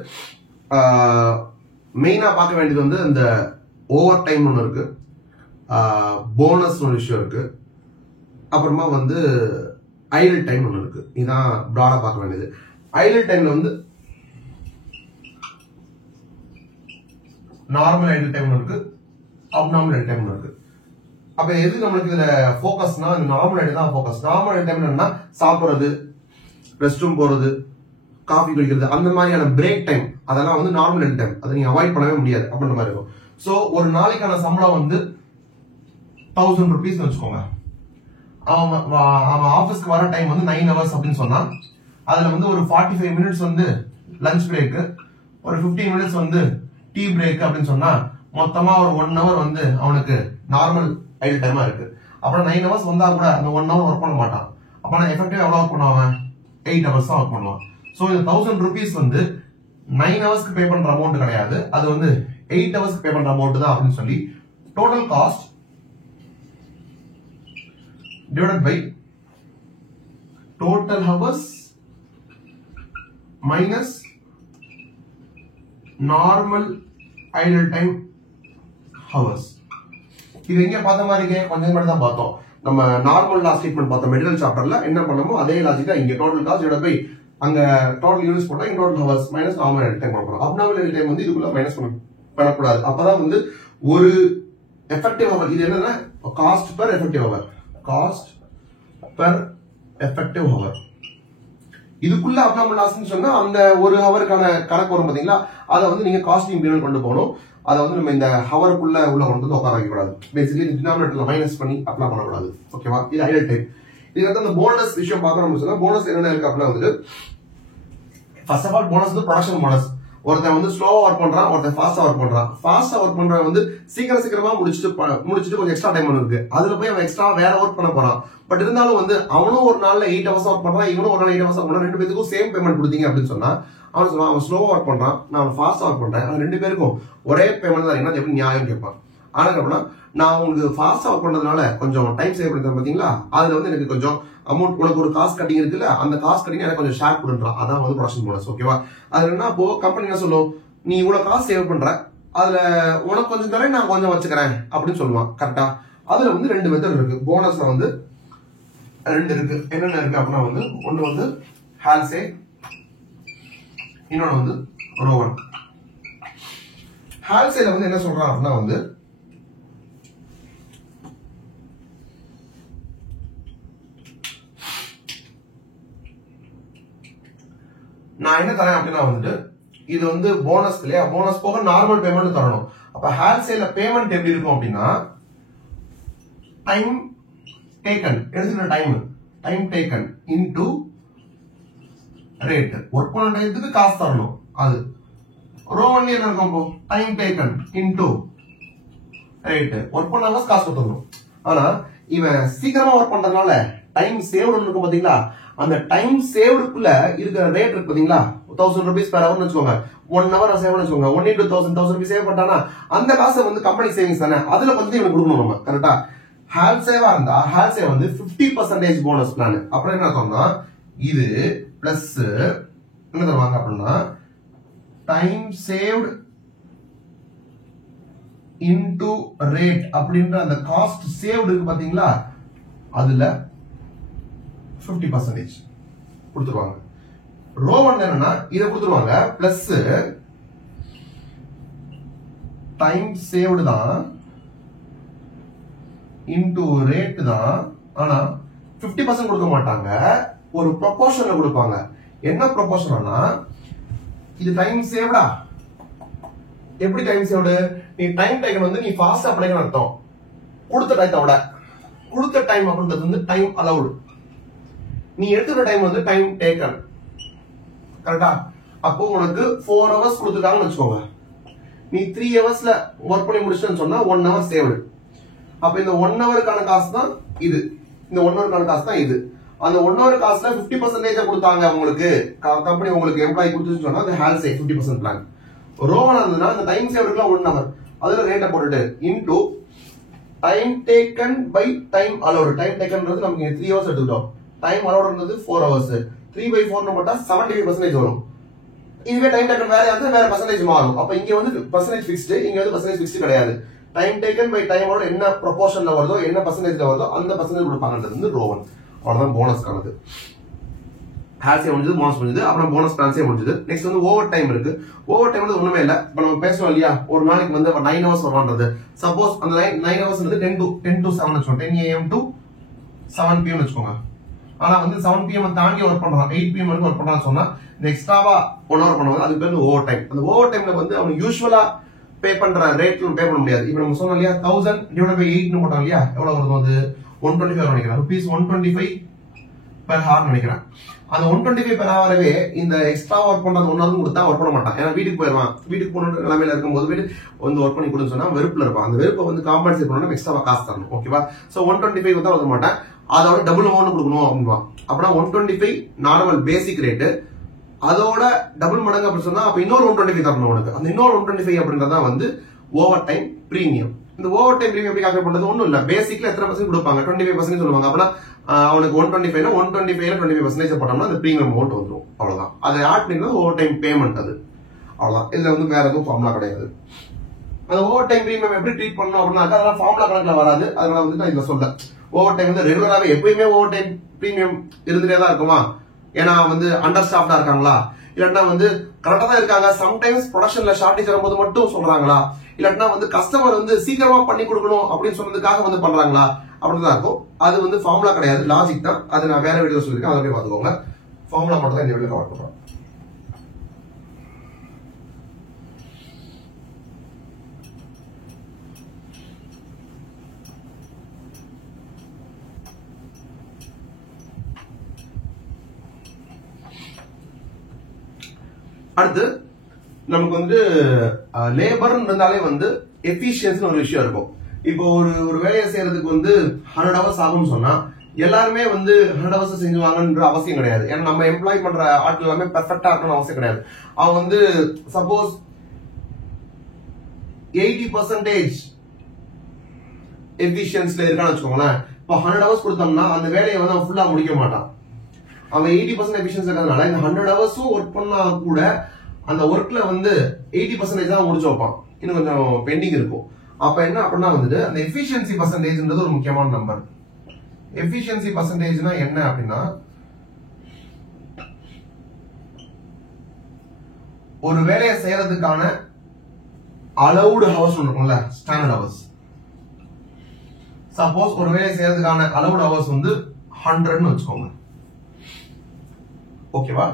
மெயினா பார்க்க வேண்டியது வந்து இந்த ஓவர் டைம் ஒன்று இருக்கு, போனஸ் ஒரு விஷயம் இருக்கு, அப்புறமா வந்து ஐடல் டைம் ஒன்று இருக்கு. இதான் பிராடா பார்க்க வேண்டியது. ஐடல் டைம்ல வந்து நார்மல் ஐடல் டைம் இருக்கு, அப்நார்மல் ஐடல் டைம் இருக்கு. அப்ப எது நம்மளுக்கு இதுல போக்கஸ்னா நார்மல் ஐடல் தான் போக்கஸ். நார்மல் ஐடல் டைம் என்னன்னா சாப்பிடுறது, ரெஸ்ட் ரூம் போறது, காஃபி குடிக்கிறது, அந்த மாதிரியான பிரேக் டைம், அதெல்லாம் வந்து நார்மல் ஐடல் டைம், அதை நீங்க அவாய்ட் பண்ணவே முடியாது அப்படின்ற மாதிரி இருக்கும். சோ ஒரு நாளைக்கான சம்பளம் வந்து 1000 rupees வச்சுக்கோங்க. அவன் ஆபீஸ்க்கு வர டைம் வந்து 9 hours அப்படின்னு சொன்னா அதுல வந்து ஒரு 45 minutes வந்து லஞ்ச் பிரேக், ஒரு 15 minutes வந்து டீ பிரேக் அப்படின்னு சொன்னா மொத்தமா ஒரு 1 hour வந்து அவனுக்கு நார்மல் ஐடல் டைமா இருக்கு. அப்புறம் 9 hours வந்தா கூட அந்த 1 hour ஒர்க் பண்ண மாட்டான். அப்ப நான் எஃபெக்டிவா எவ்வளவு ஒர்க் பண்ணுவான், 8 hours தான் ஒர்க் பண்ணுவான். சோ இந்த 1000 rupees வந்து 9 ஹவர்ஸ்க்கு பே பண்ற அமௌண்ட் கிடையாது, அது வந்து 8 ஹவர்ஸ்க்கு பே பண்ற அமௌண்ட் தான் அப்படின்னு சொல்லி total cost divided by total hours minus normal idle time hours. இது எங்க பார்த்த மாதிரி கொஞ்சம் மட்டும் தான் பார்த்தோம். நம்ம நார்மல் லாஸ் ட்ரீட்மெண்ட் பார்த்தோம் மெட்டீரியல் சாப்டர்ல, என்ன பண்ணமோ அதே லாஜிக்கா இங்க டோட்டல் காஸ்ட் divided by அங்க டோட்டல் யூனிட்ஸ் போட்டா இங்க total hours minus normal time பண்ண போறோம். அப்நார்மல் டைம் வந்து இதுக்குள்ள மைனஸ் பண்ணக்கூடாது. அப்பதான் வந்து ஒரு எஃபெக்டிவ் ஹவர், இது என்னன்னா cost per effective hour, cost per effective hour. இதுக்குள்ள அப்நார்மல் லாஸ்ன்னு சொன்னா அந்த ஒரு ஹவருக்கான கணக்கு வரும் பாத்தீங்களா, அதை வந்து நீங்க காஸ்டிங் பீரியட் கொண்டு போகணும். அதை வந்து நம்ம இந்த ஹவருக்குள்ள உள்ள கொண்டு வந்து உட்கார வைக்கக்கூடாது. பேசிக்கலி டினாமினேட்டர்ல மைனஸ் பண்ணி அப்ளை பண்ணக்கூடாது. ஓகேவா? இது ஐடியல் டைப். இதுக்கு அந்த போனஸ் விஷயம் பார்க்கணும்னு சொன்னா போனஸ் என்னென்ன இருக்கு அப்படின்னா வந்து ஃபர்ஸ்ட் ஆஃப் ஆல் போனஸ் வந்து ப்ரொடக்ஷன் போனஸ். ஒருத்தன் வந்து ஸ்லோவா ஒர்க் பண்றான், ஒருத்தன் ஃபாஸ்டா ஒர்க் பண்றான். ஃபாஸ்டா ஒர்க் பண்றவன் வந்து சீக்கிரமா முடிச்சுட்டு கொஞ்சம் எக்ஸ்ட்ரா டைம் இருக்கு, அதுல போய் அவன் எக்ஸ்ட்ரா வேற ஒர்க் பண்ண போறான். பட் இருந்தாலும் வந்து அவனும் ஒரு நாள்ல 8 hours ஒர்க் பண்றான், இவனும் ஒரு நாள் 8 hours ஒர்க் பண்றான். 2 பேருக்கும் சேம் பேமெண்ட் கொடுத்தீங்க அப்படின்னு சொன்னா அவன் சொல்லுவான் அவன் ஸ்லோவா ஒர்க் பண்றான், நான் ஃபாஸ்டா ஒர்க் பண்றேன், அவன் 2 பேருக்கும் ஒரே பேமெண்ட் தான், என்ன எப்படி நியாயம் கேட்பான். ஆனா அப்படின்னா நான் உங்களுக்கு ஃபாஸ்டா ஒர்க் பண்றதுனால கொஞ்சம் டைம் சேவ் பண்ணுறேன் பாத்தீங்களா, அதுல வந்து எனக்கு கொஞ்சம் அமௌண்ட், உனக்கு ஒரு காஸ்ட் கட்டிங் இருக்குல்ல, அந்த காஸ்ட் கட்டிங் எனக்கு கொஞ்சம் ஷேர் கொடுன்றான். அதான் வந்து ப்ரொடக்ஷன் போனஸ். ஓகேவா? அது என்ன, அப்போ கம்பெனி என்ன சொல்லும், நீ இவ்வளவு காசு சேவ் பண்ற, அதுல உனக்கு கொஞ்சம் தரேன், நான் கொஞ்சம் வச்சுக்கிறேன் அப்படின்னு சொல்லுவான். கரெக்டா? அதுல வந்து 2 மெத்தட் இருக்கு. போனஸ்ல வந்து 2 இருக்கு. என்னென்ன இருக்கு அப்படின்னா வந்து ஒண்ணு வந்து ஹால்சே, இன்னொன்னு வந்து ரோவன். ஹால்சேல வந்து என்ன சொல்றான் அப்படின்னா வந்து நான் என்ன தரேன் அப்படின்னா வந்துட்டு இது வந்து போனஸ் இல்லையா, போனஸ் போக நார்மல் பேமெண்ட் தரணும். அப்ப ஹால்சேல பேமெண்ட் எப்படி இருக்கும் அப்படின்னா டைம் டேக்கன், எடுத்துக்கிற time taken into rate, work பண்ண டைத்துக்கு காசு தரணும். அது ரோவன்ல என்ன இருக்கும், time taken into rate, work பண்ணாம காசு கொடுத்துடணும். ஆனா இவன் சீக்கிரமா ஒர்க் பண்றதுனால டைம் சேவ்டு இருக்கும் பாத்தீங்களா, அந்த டைம் சேவ்டுக்குள்ள இருக்கிற ரேட் இருக்கு பாத்தீங்களா, 1000 rupees per hour வச்சுக்கோங்க, 1 hour சேவ் வச்சுக்கோங்க, 1 into 1000 rupees சேவ் பண்ணானா அந்த காசை வந்து கம்பெனி சேவிங்ஸ் தானே, அதுல வந்து இவனுக்கு கொடுக்கணும் நம்ம. கரெக்டா? ஹால்சேவா இருந்தா ஹால்சே வந்து 50% போனஸ் பிளான். அப்புறம் என்ன சொன்னா இது பிளஸ் என்ன தருவாங்க அப்படின்னா டைம் சேவ்டு இன்டு ரேட் அப்படின்ற அந்த காஸ்ட் சேவ்டு இருக்கு பாத்தீங்களா, அதுல 50% கொடுத்துருவாங்க. ரோவன் என்னன்னா இதை கொடுத்துருவாங்க பிளஸ் டைம் சேவ்டு தான் இன்டு ரேட் தான். ஆனா 50% கொடுக்க மாட்டாங்க, ஒரு ப்ரொபோர்ஷன்ல கொடுப்பாங்க. என்ன ப்ரொபோர்ஷன்னா இது டைம் சேவ்டா, எப்படி டைம் சேவ்டு, நீ டைம் டேக்கன் வந்து நீ ஃபாஸ்டா படிக்கணும் அர்த்தம். கொடுத்த டைத்தை விட கொடுத்த டைம் அப்படின்றது வந்து டைம் அலவுடு, நீ எடுத்துக்கிற டைம் வந்து டைம் டேக்கன். கரெக்டா? அப்போ உனக்கு 4 hours கொடுத்துட்டாங்கன்னு வச்சுக்கோங்க, நீ 3 hours ஒர்க் பண்ணி முடிச்சுன்னு சொன்னா 1 hour சேவ்டு. அப்ப இந்த 1 hourக்கான காசு தான் இது, இந்த 1 hourக்கான காசு தான் இது. அந்த 1 hour காசுல 50% கொடுத்தாங்க உங்களுக்கு, கம்பெனி உங்களுக்கு எம்ப்ளாயி கொடுத்துன்னு சொன்னா அது ஹால்சே 50% பிளான். ரோவன் இருந்ததுன்னா அந்த டைம் சேவ்டுக்குள்ள 1 hour அதுல ரேட்டை போட்டுட்டு into time taken by time allowed. Time டேக்கன்றது நமக்கு 3 hours எடுத்துக்கிட்டோம், டைம் அலோடுன்றது 4 hours, 3/4 போட்டா 75% வரும். இதுவே டைம் டேக்கன் வேற இருந்தா வேற பர்சன்டேஜ் மாறும். அப்ப இங்க வந்து பர்சன்டேஜ் ஃபிக்ஸ்டு, இங்க வந்து பர்சன்டேஜ் ஃபிக்ஸ்டு கிடையாது. டைம் டேக்கன் பை டைமோட என்ன ப்ரொபோர்ஷன்ல வருதோ, என்ன பர்சன்டேஜ்ல வருதோ அந்த பர்சன்டேஜ் கொடுப்பாங்கன்றது வந்து ரோவன். அவ்வளவுதான் போனஸ் காணது. ஹால்சே முடிஞ்சது, போனஸ் முடிஞ்சது, அப்புறம் போனஸ் பிளான்ஸே முடிஞ்சது. நெக்ஸ்ட் வந்து ஓவர் டைம் இருக்கு. ஓவர் டைம் வந்து ஒண்ணுமே இல்ல, இப்ப நம்ம பேசணும் இல்லையா, ஒரு நாளைக்கு வந்து 9 hours வருவான்றது. சப்போஸ் அந்த 9 hours 10 to 7 வச்சுக்கோங்க, 10 AM to 7 PM வச்சுக்கோங்க. ஆனா வந்து 7 PM தாண்டி ஒர்க் பண்றான், 8 PM வரைக்கும் ஒர்க் பண்றான்னு சொன்னா இந்த எக்ஸ்ட்ராவா 1 hour பண்ணுவாங்க, அதுக்கு பேர் ஓவர் டைம். அந்த ஓவர் டைம்ல வந்து அவன் யூஸ்வலா பே பண்ற ரேட் பே பண்ண முடியாது. இப்ப நம்ம சொன்னோம் இல்லையா 1000 divided by 8 னு போட்டோம் இல்லையா, எவ்வளவு வருது, அது 125 நினைக்கிறேன், rupees 125 per hour நினைக்கிறேன். அந்த 125 per hourவே இந்த எக்ஸ்ட்ரா ஒர்க் பண்றது 1 hour கொடுத்தா ஒர்க் பண்ண மாட்டான், ஏன்னா வீட்டுக்கு போயிடுவான். வீட்டுக்கு போன நிலைமையில இருக்கும்போது வீட்டு வந்து ஒர்க் பண்ணி கொடுன்னு சொன்னா வெறுப்புல இருப்பான். அந்த வெறுப்பை வந்து காம்பன்சேட் பண்ணணும், எக்ஸ்ட்ரா காசு தரணும். ஓகேவா? சோ 125 தான் வர மாட்டேன், அதோட டபுள் அமௌண்ட் கொடுக்கணும் அப்படின்னா அப்படின்னா 125 நார்மல் பேசிக் ரேட்டு, அதோட டபுள் மடங்கு அப்படின்னு சொன்னா அப்ப இன்னொரு 125 தரணும் உனக்கு. அந்த இன்னொரு 125 அப்படின்றதா வந்து ஓவர் டைம் பிரீமியம். இந்த ஓவர் டைம் பிரீமியம் எப்படி கால்குலேட் பண்றது, ஒண்ணும் இல்ல, பேசிக்ல எத்தனை பர்சன்ட் கொடுப்பாங்க, 25% சொல்லுவாங்க. அப்படின்னா அவனுக்கு 125 125 25% போட்டோம்னா அந்த பிரீமியம் அமௌண்ட் வந்துடும். அவ்வளவுதான். அதை ஆட் பண்ணினா ஓவர் டைம் பேமெண்ட். அது அவ்வளவுதான். இதுல வந்து வேற எதுவும் ஃபார்முலா கிடையாது. அந்த ஓவர் டைம் பிரீமியம் எப்படி ட்ரீட் பண்ணணும் அப்படின்னா அதெல்லாம் ஃபார்முலா கணக்குல வராது, அதனால வந்து நான் இதுல சொல்றேன். ஓவர் டைம் வந்து ரெகுலராகவே எப்பயுமே ஓவர் டைம் பிரீமியம் இருந்துட்டே தான் இருக்குமா, ஏன்னா வந்து அண்டர் ஸ்டாஃப்டா இருக்காங்களா, இல்லாட்டினா வந்து கரெக்டா தான் இருக்காங்க, சம்டைம்ஸ் ப்ரொடக்ஷன்ல ஷார்டேஜ் வரும்போது மட்டும் சொல்றாங்களா, இல்லாட்டினா வந்து கஸ்டமர் வந்து சீக்கிரமா பண்ணி கொடுக்கணும் அப்படின்னு சொன்னதுக்காக வந்து பண்றாங்களா அப்படின்னு தான் இருக்கும். அது வந்து ஃபார்முலா கிடையாது, லாஜிக் தான். அது நான் வேற வீடியோ சொல்லியிருக்கேன், அதை போய் பார்த்துக்கோங்க. ஃபார்முலா மட்டும் தான் இந்த வீடியோ கவர் பண்றோம். அடுத்து நமக்கு வந்து லேபர் இருந்தாலே வந்து எஃபிஷியன்சி ஒரு விஷயம் இருக்கும். இப்போ ஒரு வேலையை செய்யறதுக்கு வந்து 100 ஹவர்ஸ் ஆகும்னு சொன்னா எல்லாருமே வந்து 100 ஹவர்ஸ் செஞ்சுவாங்கன்ற அவசியம் கிடையாது. ஏன்னா நம்ம எம்ப்ளாய் பண்ற ஆட்கள் எல்லாமே பெர்ஃபெக்டா இருக்கணும்னு அவசியம் கிடையாது. அவன் வந்து சப்போஸ் 80% எஃபிஷியன்சில இருக்கான்னு வச்சுக்கோங்களேன். இப்போ 100 ஹவர்ஸ் கொடுத்தோம்னா அந்த வேலையை வந்து அவன் ஃபுல்லா முடிக்க மாட்டான். அவன் 80% எஃபிஷியன்சி இருக்கிறதுனால இந்த 100 ஹவர்ஸும் ஒர்க் பண்ணா கூட அந்த ஒர்க்ல வந்து 80% தான் முடிச்சு வைப்பான், இன்னும் கொஞ்சம் பெண்டிங் இருக்கும். அப்ப என்ன அப்படின்னா வந்துட்டு அந்த எஃபிஷியன்சி பர்சன்டேஜ்ன்றது ஒரு முக்கியமான நம்பர். எஃபிஷியன்சி பர்சன்டேஜ்னா என்ன அப்படின்னா, ஒரு வேலையை செய்யறதுக்கான அலவுடு ஹவர்ஸ் இருக்கும்ல, ஸ்டாண்டர்ட் ஹவர்ஸ். சப்போஸ் ஒரு வேலையை செய்யறதுக்கான அலவுடு ஹவர்ஸ் வந்து 100ன்னு வச்சுக்கோங்க, ஓகேவா?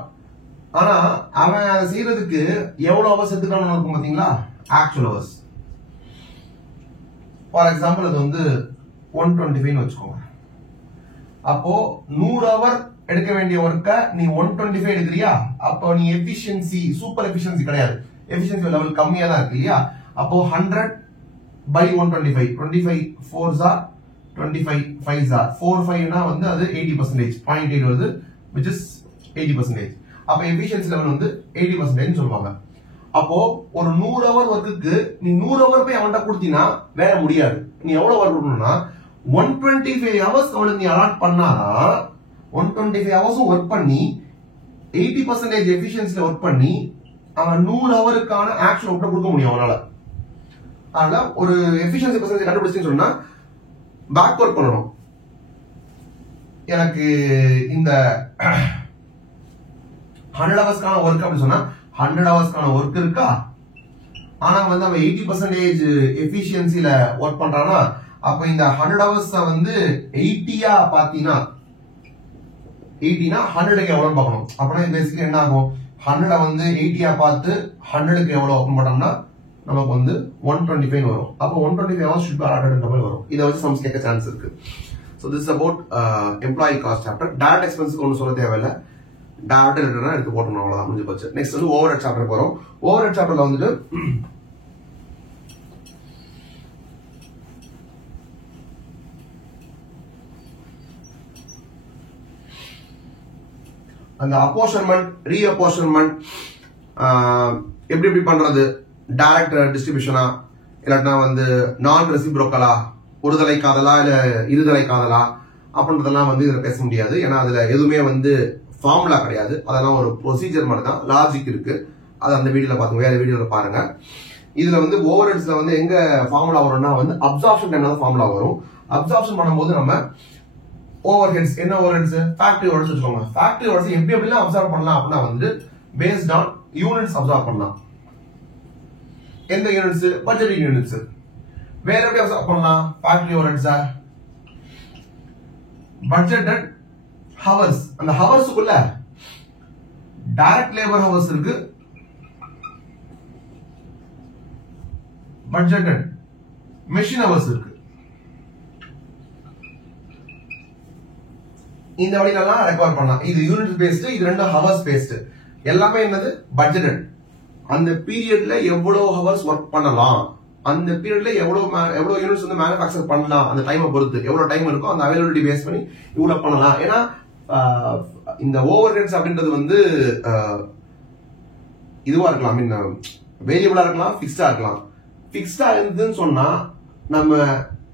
ஆனா அவன் அதை செய்யறதுக்கு எவ்வளவு ஹவர்ஸ் எடுத்துக்கணும் இருக்கும் பாத்தீங்களா, ஆக்சுவல் ஹவர்ஸ். ஃபார் எக்ஸாம்பிள் அது வந்து 125 வச்சுக்கோங்க. அப்போ 100 ஹவர் எடுக்க வேண்டிய ஒர்க்க நீ 125 எடுக்கிறியா, அப்போ நீ எஃபிஷியன்சி சூப்பர் எஃபிஷியன்சி கிடையாது, எஃபிஷியன்சி லெவல் கம்மியா தான் இருக்கு இல்லையா. அப்போ 100/125, 25 4s are 25 5s are 45னா வந்து அது 80%, 0.8 வருது, which is 80%. அப்ப எஃபிஷியன்சி லெவல் வந்து 80% சொல்லுவாங்க. அப்போ ஒரு 100 ஹவர் ஒர்க்குக்கு நீ 100 ஹவர் போய் அவன்கிட்ட கொடுத்தீங்கன்னா வேற முடியாது. நீ எவ்வளவு ஒர்க் பண்ணணும்னா 125 ஹவர்ஸ் அவனுக்கு நீ அலாட் பண்ணாதான் 125 ஹவர்ஸும் ஒர்க் பண்ணி 80% எஃபிஷியன்சில ஒர்க் பண்ணி அவன் 100 ஹவருக்கான ஆக்சுவல் ஒர்க் கொடுக்க முடியும் அவனால. அதனால ஒரு எஃபிஷியன்சி பர்சன்டேஜ் கண்டுபிடிச்சுன்னு சொன்னா பேக் ஒர்க் பண்ணணும். எனக்கு இந்த 100 ஹவர்ஸ்க்கான ஒர்க் அப்படின்னு சொன்னா 100 ஹவர்ஸ்க்கான ஒர்க் இருக்கா, ஆனா வந்து அவன் 80% எஃபிஷியன்சில ஒர்க் பண்றானா, அப்ப இந்த 100 ஹவர்ஸ் வந்து 80யா பாத்தீங்கன்னா 80னா 100க்கு எவ்வளவு பார்க்கணும். அப்படின்னா பேசிக்கலி என்ன ஆகும், 100 வந்து 80யா பார்த்து 100க்கு எவ்வளவு ஓபன் பண்ணோம்னா நமக்கு வந்து 125 வரும். அப்போ 125 ஹவர்ஸ் ஷுட் பி அலாட்டட்ன்ற மாதிரி வரும். இதை வச்சு சம்ஸ் கேட்க சான்ஸ் இருக்கு. So this about employee cost chapter. Direct எக்ஸ்பென்ஸ்க்கு ஒன்றும் சொல்ல தேவையில்லை, டைரக்ட் ரிட்டர்னா எடுத்து போட்டோம், அவ்வளவுதான், முடிஞ்சு போச்சு. நெக்ஸ்ட் வந்து ஓவர் ஹெட் சாப்டர் போறோம். ஓவர் ஹெட் சாப்டர்ல வந்துட்டு அந்த அப்போர்ஷன்மெண்ட் ரீஅப்போர்ஷன்மெண்ட் எப்படி எப்படி பண்றது, டைரக்ட் டிஸ்ட்ரிபியூஷனா இல்லாட்டினா வந்து நான் ரெசிப்ரோக்கலா, ஒருதலை காதலா இல்ல இருதலை காதலா அப்படின்றதெல்லாம் வந்து இதுல பேச முடியாது. ஏன்னா அதுல எதுவுமே வந்து ஃபார்முலா கிடையாது, அதெல்லாம் ஒரு ப்ரொசீஜர் மாதிரி தான், லாஜிக் இருக்கு. அது அந்த வீடியோல பாருங்க, வேற வீடியோல பாருங்க. இதுல வந்து ஓவர் ஹெட்ஸ்ல வந்து எங்க ஃபார்முலா வரும்னா வந்து அப்சார்ப்ஷன் டைம்ல தான் ஃபார்முலா வரும். அப்சார்ப்ஷன் பண்ணும்போது நம்ம ஓவர் ஹெட்ஸ் என்ன ஓவர் ஹெட்ஸ், ஃபேக்டரி ஓவர்ஸ் வச்சுக்கோங்க. ஃபேக்டரி ஓவர்ஸ் எப்படி எப்படிலாம் அப்சார்ப் பண்ணலாம் அப்படின்னா வந்து பேஸ்ட் ஆன் யூனிட்ஸ் அப்சார்ப் பண்ணலாம். எந்த யூனிட்ஸ், பட்ஜெட்டிங் யூனிட்ஸ். வேற எப்படி அப்சார்ப் பண்ணலாம் factory overheads, budgeted hours. அந்த ஹவர்ஸுக்குள்ள டைரக்ட் லேபர் ஹவர்ஸ் இருக்கு, பட்ஜெட்டட் மெஷின் ஹவர்ஸ் இருக்கு. இந்த வழியிலலாம் ரெக்கவர் பண்ணலாம். இது யூனிட் பேஸ்ட், இது ரெண்டும் ஹவர்ஸ் பேஸ்ட். எல்லாமே என்னது பட்ஜெட்டட். அந்த பீரியட்ல எவ்வளவு ஹவர்ஸ் ஒர்க் பண்ணலாம், அந்த பீரியட்ல எவ்வளவு யூனிட்ஸ் வந்து மேனுஃபேக்சர் பண்ணலாம், அந்த டைமை பொறுத்து எவ்வளவு டைம் இருக்கோ அந்த அவைலபிலிட்டி பேஸ் பண்ணி இவ்வளவு பண்ணலாம். ஏன்னா இந்த ஓவர் ஹெட்ஸ் அப்படின்றது வந்து இதுவா இருக்கலாம், ஐ மீன் வேரியபிளா இருக்கலாம், பிக்ஸ்டா இருக்கலாம். பிக்ஸ்டா இருந்துன்னு சொன்னா நம்ம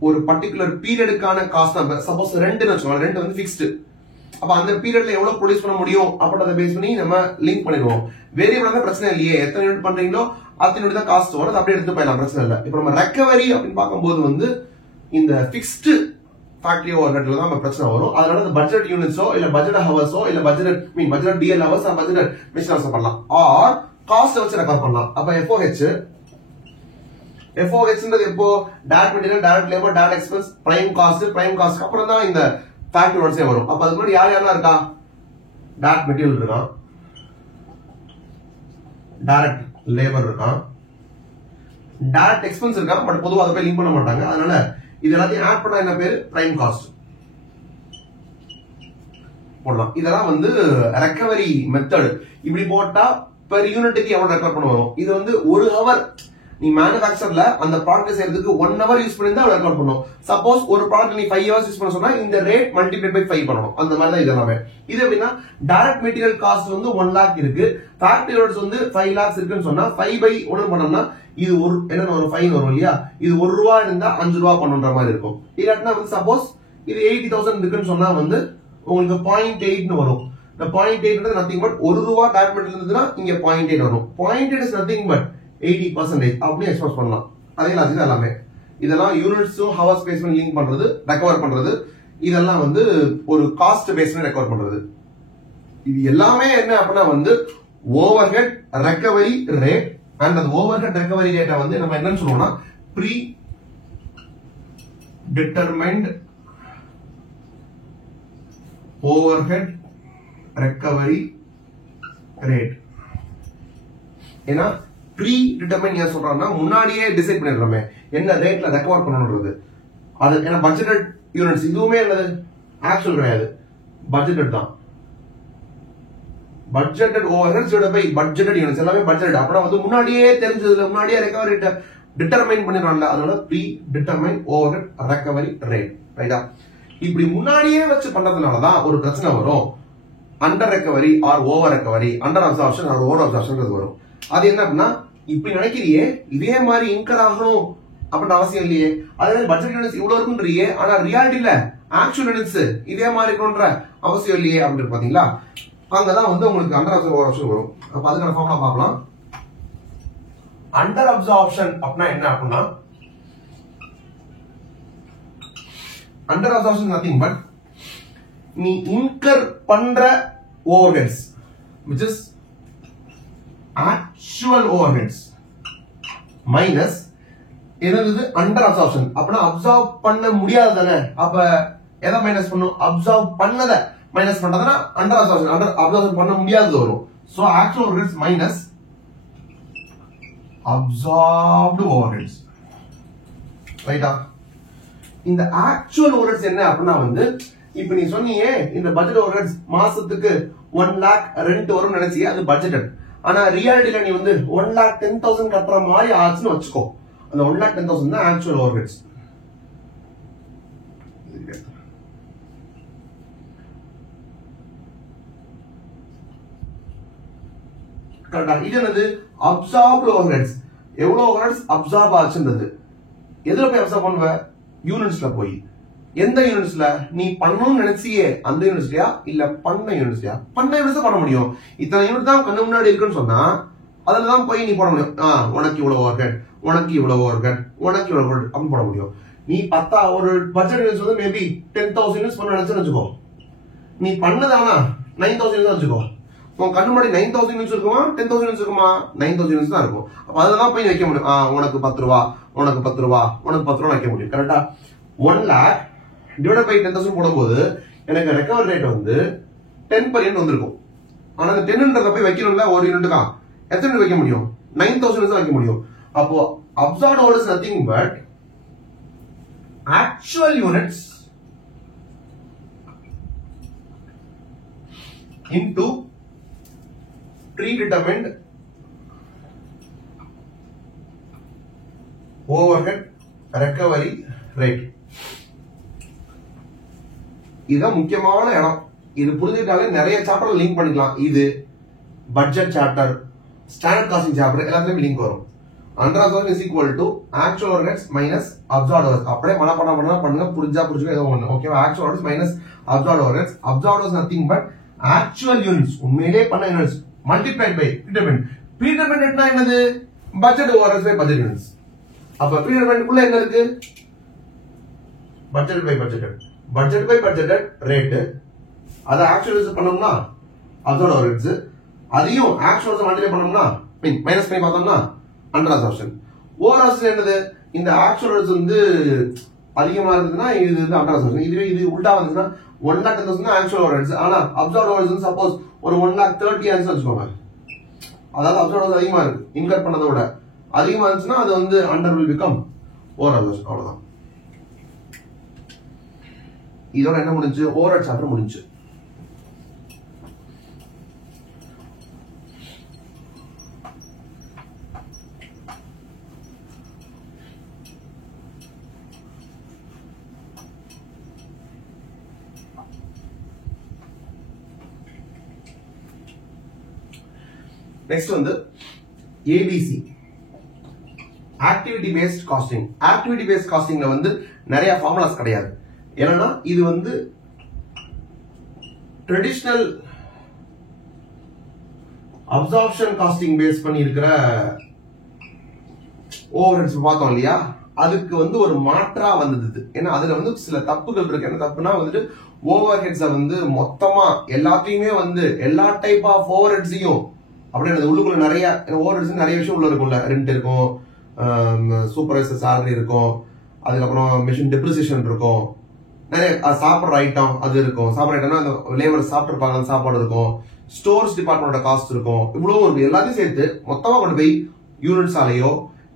ஒரு பர்டிகுலர் பீரியடுக்கான காஸ்ட் தான். சப்போஸ் ரெண்ட் வச்சுக்கோங்க, ரெண்ட் வந்து பிக்ஸ்டு. அப்ப அந்த பீரியட்ல எவ்வளவு ப்ரொடியூஸ் பண்ண முடியும் அப்படின்றத பேஸ் பண்ணி நம்ம லிங்க் பண்ணிடுவோம். வேரியபிள் தான் பிரச்சனை இல்லையே, எத்தனை யூனிட் பண்றீங்களோ அத்தனை யூனிட் தான் காஸ்ட் வரும், அப்படியே எடுத்து போயிடலாம், பிரச்சனை இல்லை. இப்ப நம்ம ரெக்கவரி அப்படின்னு பார்க்கும்போது வந்து இந்த பிக்ஸ்டு ஃபேக்டரி ஓவர் ஹெட்ல தான் பிரச்சனை வரும். அதனால இந்த பட்ஜெட் யூனிட்ஸோ இல்ல பட்ஜெட் ஹவர்ஸோ இல்ல budget DL hours budget machine hours பண்ணலாம். ஆர் காஸ்ட் வச்சு ரெக்கார்ட் பண்ணலாம். அப்ப FOH எப்போ direct material, direct labour, direct expense, prime cost அப்புறம் தான் இந்த ஃபேக்டரி ஓவர்ஸே வரும். அப்ப அதுக்கு முன்னாடி யாரெல்லாம் இருக்கா? டைரக்ட் மெட்டீரியல் இருக்கான், டைரக்ட் லேபர் இருக்கான், டைரக்ட் எக்ஸ்பென்ஸ் இருக்கான். பட் பொதுவாக அதை போய் லிங்க் பண்ண மாட்டாங்க. அதனால இது எல்லாத்தையும் ஆட் பண்ணா என்ன பேரு? பிரைம் காஸ்ட் போடலாம். இதெல்லாம் வந்து ரெக்கவரி மெத்தட். இப்படி போட்டா பெர் யூனிட்டுக்கு எவ்வளவு ரெக்கவர் பண்ண வரும்? இது வந்து ஒரு ஹவர் நீ மேனுஃபேக்சர்ல அந்த ப்ராடக்ட் செய்யறதுக்கு 1 hour யூஸ் பண்ணிருந்தா ரெக்கார்ட் பண்ணும். சப்போஸ் ஒரு ப்ராடக்ட் நீ 5 hours யூஸ் பண்ண சொன்னா இந்த ரேட் மல்டிப்ளை பை 5 பண்ணணும். அந்த மாதிரி தான் இது எல்லாமே. இது எப்படின்னா டைரக்ட் மெட்டீரியல் காஸ்ட் வந்து 1 lakh இருக்கு, ஃபேக்டரி ஓவர்ஸ் வந்து 5 lakhs இருக்குன்னு சொன்னா 5 by 1 பண்ணோம்னா இது ஒரு என்ன வரும்? ஃபைன் வரும் இல்லையா? இது ₹1 இருந்தா ₹5 பண்ணுன்ற மாதிரி இருக்கும். இல்லாட்டினா வந்து சப்போஸ் இது 80,000 இருக்குன்னு சொன்னா வந்து உங்களுக்கு 0.8 வரும். இந்த 0.8 நத்திங் பட் ₹1 டைரக்ட் மெட்டீரியல் இருந்ததுன்னா இங்க 0.8 வரும். 0.8 இஸ் நத்திங் பட் 80% அப்படியே எக்ஸ்போஸ் பண்ணலாம். அதே லாஜிக் எல்லாமே. இதெல்லாம் யூனிட்ஸும் ஹவர் ஸ்பேஸ் லிங்க் பண்றது, ரெக்கவர் பண்றது, இதெல்லாம் வந்து ஒரு காஸ்ட் பேஸ் ரெக்கவர் பண்றது. இது எல்லாமே என்ன அப்படின்னா வந்து ஓவர்ஹெட் ரெக்கவரி ரேட். அண்ட் அந்த ஓவர்ஹெட் ரெக்கவரி ரேட்டை வந்து நம்ம என்னன்னு சொல்லுவோம்னா predetermined overhead recovery rate. ஏன்னா ப்ரீ டிட்டர்மைன் ஏன் சொல்றாங்கன்னா முன்னாடியே டிசைட் பண்ணிடுறோமே என்ன ரேட்ல ரெக்கவர் பண்ணணும்ன்றது. அது ஏன்னா பட்ஜெட்டட் யூனிட்ஸ் இதுவுமே என்னது ஆக்சுவல் கிடையாது, பட்ஜெட்டட் தான். Budgeted overheads by budgeted units எல்லாமே பட்ஜெட். அப்பனா வந்து முன்னாடியே தெரிஞ்சதுல முன்னாடியே ரெக்கவரி ரேட்டை டிட்டர்மைன் பண்ணிடுறாங்கல, அதனால predetermine overhead recovery rate. ரைட்டா? இப்படி முன்னாடியே வச்சு பண்றதுனாலதான் ஒரு பிரச்சனை வரும். Under recovery or over recovery, under absorption or over absorption வரும். அது என்ன அப்படின்னா இப்படி நினைக்கிறியே இதே மாதிரி இன்கர் ஆகணும் அப்படின்ற அவசியம் இல்லையே. அதே பட்ஜெட் யூனிட்ஸ் இவ்வளவு இருக்குன்றியே, ஆனா ரியாலிட்டியில ஆக்சுவல் யூனிட்ஸ் இதே மாதிரி இருக்கணும்ன்ற அவசியம் இல்லையே அப்படின்னு பாத்தீங்களா? அங்கதான் வந்து உங்களுக்கு அண்டர் அப்சார்ப்ஷன் ஓவர் அப்சார்ப்ஷன் வரும். அப்ப அதுக்கான ஃபார்முலா பார்க்கலாம். அண்டர் அப்சார்ப்ஷன் அப்படின்னா என்ன அப்படின்னா அண்டர் அப்சார்ப்ஷன் நத்திங் பட் நீ இன்கர் பண்ற overheads which is actual overheads minus என்னது அண்டர் அப்சார்ப்ஷன். அப்படின்னா அப்சார்ப் பண்ண முடியாது தானே, அப்ப எதை மைனஸ் பண்ணும்? அப்சார்ப் பண்ணத மைனஸ் பண்றதுனா அண்டர் அப்சார்ப்ஷன், அண்டர் அப்சார்ப் பண்ண முடியாதது வரும். So actual overheads minus absorbed overheads. ரைட்டா? இந்த ஆக்சுவல் ஓவர்ஹெட்ஸ் என்ன அப்படின்னா வந்து இப்ப நீ சொன்னீங்க இந்த பட்ஜெட் ஓவர்ஹெட்ஸ் மாசத்துக்கு 1 lakh ரெண்ட் வரும்னு நினைச்சியே, அது பட்ஜெட்டட். ஆனா ரியாலிட்டியில நீ வந்து 1,10,000 கட்டுற மாதிரி ஆச்சுன்னு வச்சுக்கோ, அந்த 1,10,000 தான் ஆக்சுவல் ஓவர்ஹெட்ஸ். கரெக்டா? இது என்னது? Absorbed overheads. எவ்வளவு ஓவர்ஹெட்ஸ் அப்சார்ப் ஆச்சுன்றது. எதுல போய் அப்சார்ப் பண்ணுவ? யூனிட்ஸ்ல போய். எந்த யூனிட்ஸ்ல நீ பண்ணணும்னு நினைச்சியே அந்த யூனிட்ஸ்லயா இல்ல பண்ண யூனிட்ஸ்லயா? பண்ண யூனிட்ஸ் பண்ண முடியும். இத்தனை யூனிட் தான் கண்ணு முன்னாடி இருக்குன்னு சொன்னா அதுலதான் போய் நீ போட முடியும். உனக்கு இவ்வளவு ஓவர்ஹெட், உனக்கு இவ்வளவு ஓவர்ஹெட், உனக்கு இவ்வளவு ஓவர்ஹெட் அப்படின்னு போட முடியும். நீ ஒரு பட்ஜெட் யூனிட்ஸ் வந்து மேபி 10,000 யூனிட்ஸ் பண்ண நினைச்சுன்னு வச்சுக்கோ, நீ பண்ணதானா 9,000 யூனிட்ஸ் வச்சுக்கோ. உன் கண்ணு முன்னாடி 9,000 யூனிட்ஸ் இருக்குமா 10,000 யூனிட்ஸ் இருக்குமா? 9,000 யூனிட்ஸ் தான் இருக்கும். அப்ப அதுதான் போய் வைக்க முடியும். உனக்கு 10 ரூபா, உனக்கு 10 ரூபா, உனக்கு 10 ரூபா வைக்க முடியும். கரெக்டா? 1 lakh டிவைட் பை 10,000 போடும்போது எனக்கு ரெக்கவர் ரேட் வந்து 10 per unit வந்திருக்கும். ஆனா அந்த 10ன்றத போய் வைக்கணும்ல ஒரு யூனிட்டுக்கா, எத்தனை யூனிட் வைக்க முடியும்? 9,000 யூனிட்ஸ் வைக்க முடியும். அப்போ absorbed overheads nothing but actual units into predetermined overhead recovery rate. இதுதான் முக்கியமான இடம். இது புரிஞ்சுட்டாலே நிறைய சாப்டர் லிங்க் பண்ணிக்கலாம். இது budget chapter, standard costing chapter எல்லாத்துலயும் லிங்க் வரும். Under absorption is equal to actual overheads minus absorbed overheads. அப்படியே மனப்பாடம் பண்ணுங்க, புரிஞ்சுக்க ஏதோ ஒண்ணு. ஓகேவா? Actual overheads minus absorbed overheads. Absorbed overheads nothing but actual units, உண்மையிலே பண்ண யூனிட்ஸ் மல்டிப்ளைட் பை ப்ரீடெர்மைன்ட். ப்ரீடெர்மைன்ட்னா என்னது? Budget overheads by budget units. அப்ப ப்ரீடெர்மைன்ட் குள்ள என்ன இருக்கு? Budget by budget. Budget by budgeted rate அதை ஆக்சுவல்ஸ் பண்ணோம்னா அதோட ஓவர்ஹெட்ஸ், அதையும் ஆக்சுவல்ஸ் மல்டிப்ளை பண்ணோம்னா மைனஸ் பண்ணி பார்த்தோம்னா அண்டர் அப்சார்ப்ஷன். ஓவர் அப்சார்ப்ஷன் என்னது, இந்த ஆக்சுவல்ஸ் வந்து அதிகமா இருந்ததுன்னா இது வந்து அண்டர் அப்சார்ப்ஷன். இதுவே இது உல்டா வந்துச்சுன்னா 1,10,000 ஆக்சுவல் ஓவர்ஹெட்ஸ், ஆனா அப்சர்வ் ஓவர்ஹெட்ஸ் சப்போஸ் ஒரு 1,30,000 வச்சுக்கோங்க, அதாவது அப்சர்வ் அதிகமா இருக்கு இன்கர் பண்ணதை விட அதிகமா இருந்துச்சுன்னா அது வந்து under will become over absorption. அவ்வளவுதான். இதோட என்ன முடிஞ்சு, ஓவர் சாப்டர் முடிஞ்சு. நெக்ஸ்ட் வந்து ABC, activity based costing. Activity based காஸ்டிங்ல வந்து நிறைய ஃபார்முலாஸ் கிடையாது. ஏன்னா இது வந்து ட்ரெடிஷனல் அப்சார்ப்ஷன் காஸ்டிங் பேஸ் பண்ணி இருக்கிற ஓவர்ஹெட்ஸ் பார்த்தோம் இல்லையா, அதுக்கு வந்து ஒரு மாற்றா வந்தது. ஏன்னா அதுல வந்து சில தப்புகள் இருக்கு. என்ன தப்புனா வந்துட்டு ஓவர்ஹெட்ஸை வந்து மொத்தமா எல்லாத்தையுமே வந்து எல்லா டைப் ஆஃப் ஓவர்ஹெட்ஸையும் அப்படின்னு உள்ளுக்குள்ள நிறைய ஓவர்ஹெட்ஸ் நிறைய விஷயம் உள்ள இருக்கும்ல. ரெண்ட் இருக்கும், சூப்பர்வைசர் சேலரி இருக்கும், அதுக்கப்புறம் மிஷின் டெப்ரிசியேஷன் இருக்கும், நிறைய சாப்பிட்ற ஐட்டம் அது இருக்கும். சாப்பிட்ற ஐட்டம்னா அந்த லேபர் சாப்பிட்டுருப்பாங்க, சாப்பாடு இருக்கும், ஸ்டோர்ஸ் டிபார்ட்மெண்டோட காஸ்ட் இருக்கும், இவ்வளவு இருக்கு. எல்லாத்தையும் சேர்த்து மொத்தமா கொண்டு போய் யூனிட்ஸ் ஆலையோ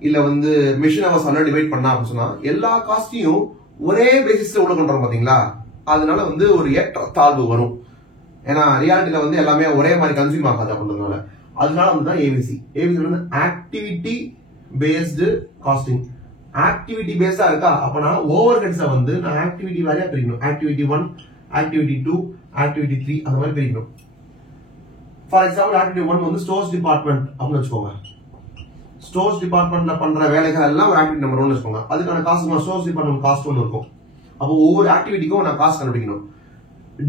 இல்ல வந்து மிஷின் ஹவர்ஸ் ஆலையோ டிவைட் பண்ணா அப்படின்னு சொன்னா எல்லா காஸ்டையும் ஒரே பேசிஸ்ல உள்ள கொண்டு வரோம் பாத்தீங்களா. அதனால வந்து ஒரு ஏற்ற தாழ்வு வரும். ஏன்னா ரியாலிட்டியில வந்து எல்லாமே ஒரே மாதிரி கன்சியூம் ஆகாது அப்படின்றதுனால. அதனால வந்து தான் ஏபிசி. ஏபிசி வந்து ஆக்டிவிட்டி பேஸ்டு காஸ்டிங். ஆக்டிவிட்டி பேஸ்டா இருக்கா அப்பனா ஓவர் ஹெட்ஸை வந்து நான் ஆக்டிவிட்டி வாரியா பிரிக்கணும். ஆக்டிவிட்டி 1, ஆக்டிவிட்டி 2, ஆக்டிவிட்டி 3 அந்த மாதிரி பிரிக்கணும். ஃபார் எக்ஸாம்பிள் ஆக்டிவிட்டி 1 வந்து ஸ்டோர்ஸ் டிபார்ட்மெண்ட் அப்படின்னு வச்சுக்கோங்க. ஸ்டோர்ஸ் டிபார்ட்மெண்ட்ல பண்ற வேலைகள் எல்லாம் ஒரு ஆக்டிவிட்டி நம்பர் 1 வச்சுக்கோங்க. அதுக்கான காஸ்ட் ஸ்டோர்ஸ் டிபார்ட்மெண்ட் காஸ்ட் 1 இருக்கும். அப்போ ஒவ்வொரு ஆக்டிவிட்டிக்கும் நான் காஸ்ட் கண்டுபிடிக்கணும்.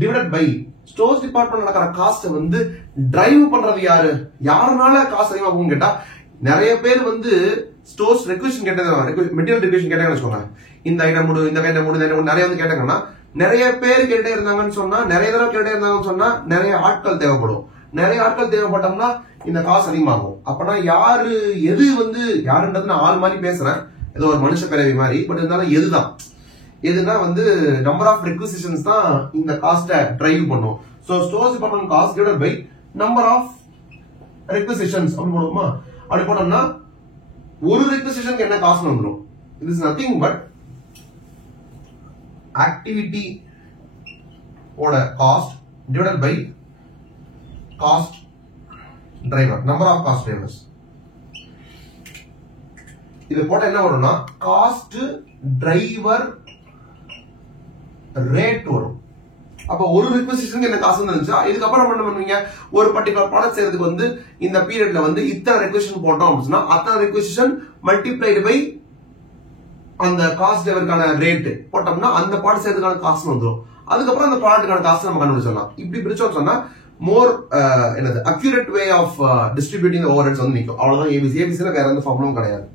டிவைடட் பை ஸ்டோர்ஸ் டிபார்ட்மெண்ட் நடக்கிற காஸ்ட் வந்து டிரைவ் பண்றது யாரு, யாருனால காஸ்ட் அதிகமா போகும் கேட்டா நிறைய பேர் வந்து ஸ்டோர்ஸ் ரெக்வெஸ்ட் கேட்டது, மெட்டீரியல் ரெக்வெஸ்ட் கேட்டாங்கன்னு வச்சுக்கோங்க. இந்த ஐட்டம் மூடு, இந்த ஐட்டம் மூடு, இந்த ஐட்டம் நிறைய வந்து கேட்டாங்கன்னா நிறைய பேர் கேட்டே இருந்தாங்கன்னு சொன்னா, நிறைய தடவை கேட்டே இருந்தாங்கன்னு சொன்னா நிறைய ஆட்கள் தேவைப்படும். நிறைய ஆட்கள் தேவைப்பட்டோம்னா இந்த காசு அதிகமாகும். அப்பனா யாரு எது வந்து யாருன்றது நான் ஆள் மாதிரி பேசுறேன், ஏதோ ஒரு மனுஷ பிறவி மாதிரி. பட் இருந்தாலும் எதுனா வந்து நம்பர் ஆஃப் ரெக்வசிஷன்ஸ் தான் இந்த காஸ்ட டிரைவ் பண்ணும். So stores department cost divided by number of requisitions அப்படி போடுவோமா. அப்படி போட்டோம்னா ஒரு ரெக்வசிஷனுக்கு என்ன காஸ்ட் வந்துடும். It is nothing but activity ஓட cost divided by cost driver, number of cost drivers. இது போட்ட என்ன வரும்னா காஸ்ட் டிரைவர் ரேட் வரும். அப்ப ஒரு ரிக்வெசிஷனுக்கு என்ன காசு இருந்துச்சா, இதுக்கப்புறம் என்ன பண்ணுவீங்க, ஒரு பர்டிகுலர் ப்ராடக்ட் செய்யறதுக்கு வந்து இந்த பீரியட்ல வந்து இத்தனை ரெக்வெசிஷன் போட்டோம் அப்படின்னா அத்தனை ரெக்வெசிஷன் மல்டிப்ளைடு பை அந்த காஸ்ட் டிரைவருக்கான ரேட் போட்டோம்னா அந்த ப்ராடக்ட் செய்யறதுக்கான காசு வந்துடும். அதுக்கப்புறம் அந்த ப்ராடக்ட்டுக்கான காசு நம்ம கண்டுபிடிச்சிடலாம். இப்படி பிரிச்சோம் சொன்னா மோர் என்னது accurate way of distributing overheads வந்து நிற்கும். அவ்வளவுதான் ஏபிசி. ஏபிசில வேற எந்த ஃபார்முலும் கிடையாது.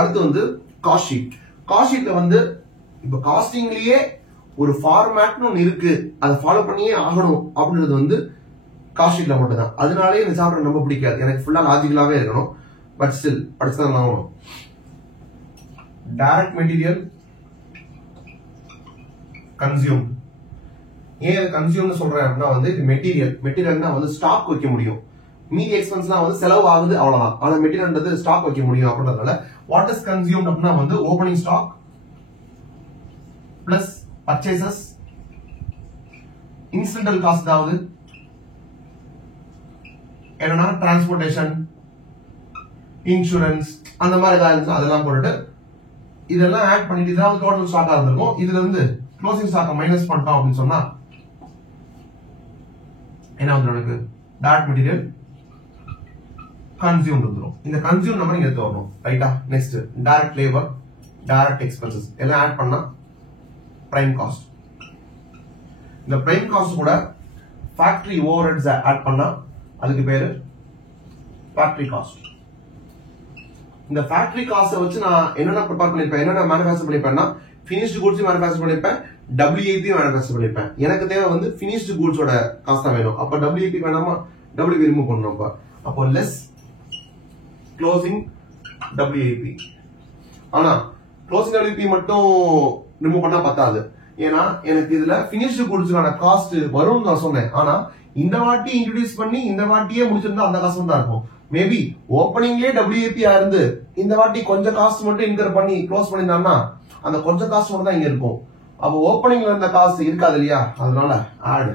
அடுத்து வந்து காஸ்ட் ஷீட். காஸ்ட் ஷீட்ல வந்து இப்ப காஸ்டிங்லயே ஒரு ஃபார்மேட்னு ஒன்னு இருக்கு, அதை ஃபாலோ பண்ணியே ஆகணும் அப்படின்றது வந்து காஸ்ட் ஷீட்ல மட்டும் தான். அதனாலே இந்த சாப்டர் ரொம்ப பிடிக்காது எனக்கு. ஃபுல்லா லாஜிக்கலாவே இருக்கணும். பட் ஸ்டில் படிச்சுதான் ஆகணும். Direct material consume. ஏன் கன்சியூம்னு சொல்றேன் அப்படின்னா வந்து இது மெட்டீரியல்னா வந்து ஸ்டாக் வைக்க முடியும். மீதி எக்ஸ்பென்ஸ்லாம் வந்து செலவு ஆகுது அவ்வளவுதான். ஆனா மெட்டீரியல்ன்றது ஸ்டாக் வைக்க முடியும் அப்படின்றதுனால வாட் இஸ் கன்சியூம்ட் அப்படின்னா வந்து opening stock plus purchases, incidental cost ஆகுது, என்னன்னா டிரான்ஸ்போர்டேஷன், இன்சூரன்ஸ் அந்த மாதிரி ஏதாவது அதெல்லாம் போட்டுட்டு இதெல்லாம் ஆட் பண்ணிட்டு இதாவது டோட்டல் ஸ்டாக்கா இருந்திருக்கும். இதுல இருந்து க்ளோசிங் ஸ்டாக்கை மைனஸ் பண்ணிட்டோம் அப்படின்னு சொன்னா என்ன வந்து எனக்கு டைரக்ட் மெட்டீரியல் கன்சியூம் வந்துடும். இந்த கன்சியூம் நம்பர் இங்க எடுத்து வரணும். ரைட்டா. Next direct labour, direct expenses எல்லாம் ஆட் பண்ணா பிரைம் காஸ்ட். இந்த பிரைம் காஸ்ட் கூட ஃபேக்டரி ஓவர்ஹெட்ஸ் ஆட் பண்ணா அதுக்கு பேரு ஃபேக்டரி காஸ்ட். இந்த ஃபேக்டரி காஸ்ட் வச்சு நான் என்னென்ன ப்ரிப்பேர் பண்ணிருப்பேன், என்னென்ன மேனுஃபேக்சர் பண்ணிருப்பேன்னா ஃபினிஷ்டு கூட்ஸ் மேனுஃபேக்சர் பண்ணிருப்பேன், WIP மேனுஃபேக்சர் பண்ணிருப்பேன். எனக்கு தேவை வந்து ஃபினிஷ்டு கூட்ஸோட காஸ்ட் தான் வேணும். அப்ப WIP வேணாமா, WIP ரிமூவ் பண்ணணும். அப்போ லெஸ் க்ளோசிங் WIP. ஆனா க்ளோசிங் WIP மட்டும் ரிமூவ் பண்ணா பத்தாது. ஏன்னா எனக்கு இதுல ஃபினிஷ்டு கூட்ஸ்க்கான காஸ்ட் வரும்னு நான் சொன்னேன். ஆனா இந்த வாட்டி இன்ட்ரோடியூஸ் பண்ணி இந்த வாட்டியே முடிச்சிருந்தா அந்த காசு தான் இருக்கும். மேபி ஓப்பனிங்லயே WIP இருந்து இந்த வாட்டி கொஞ்சம் காஸ்ட் மட்டும் இன்கர் பண்ணி க்ளோஸ் பண்ணிருந்தாங்கன்னா அந்த கொஞ்சம் காஸ்ட் மட்டும் தான் இங்க இருக்கும். அப்போ ஓப்பனிங்ல இருந்த காஸ்ட் இருக்காது இல்லையா, அதனால add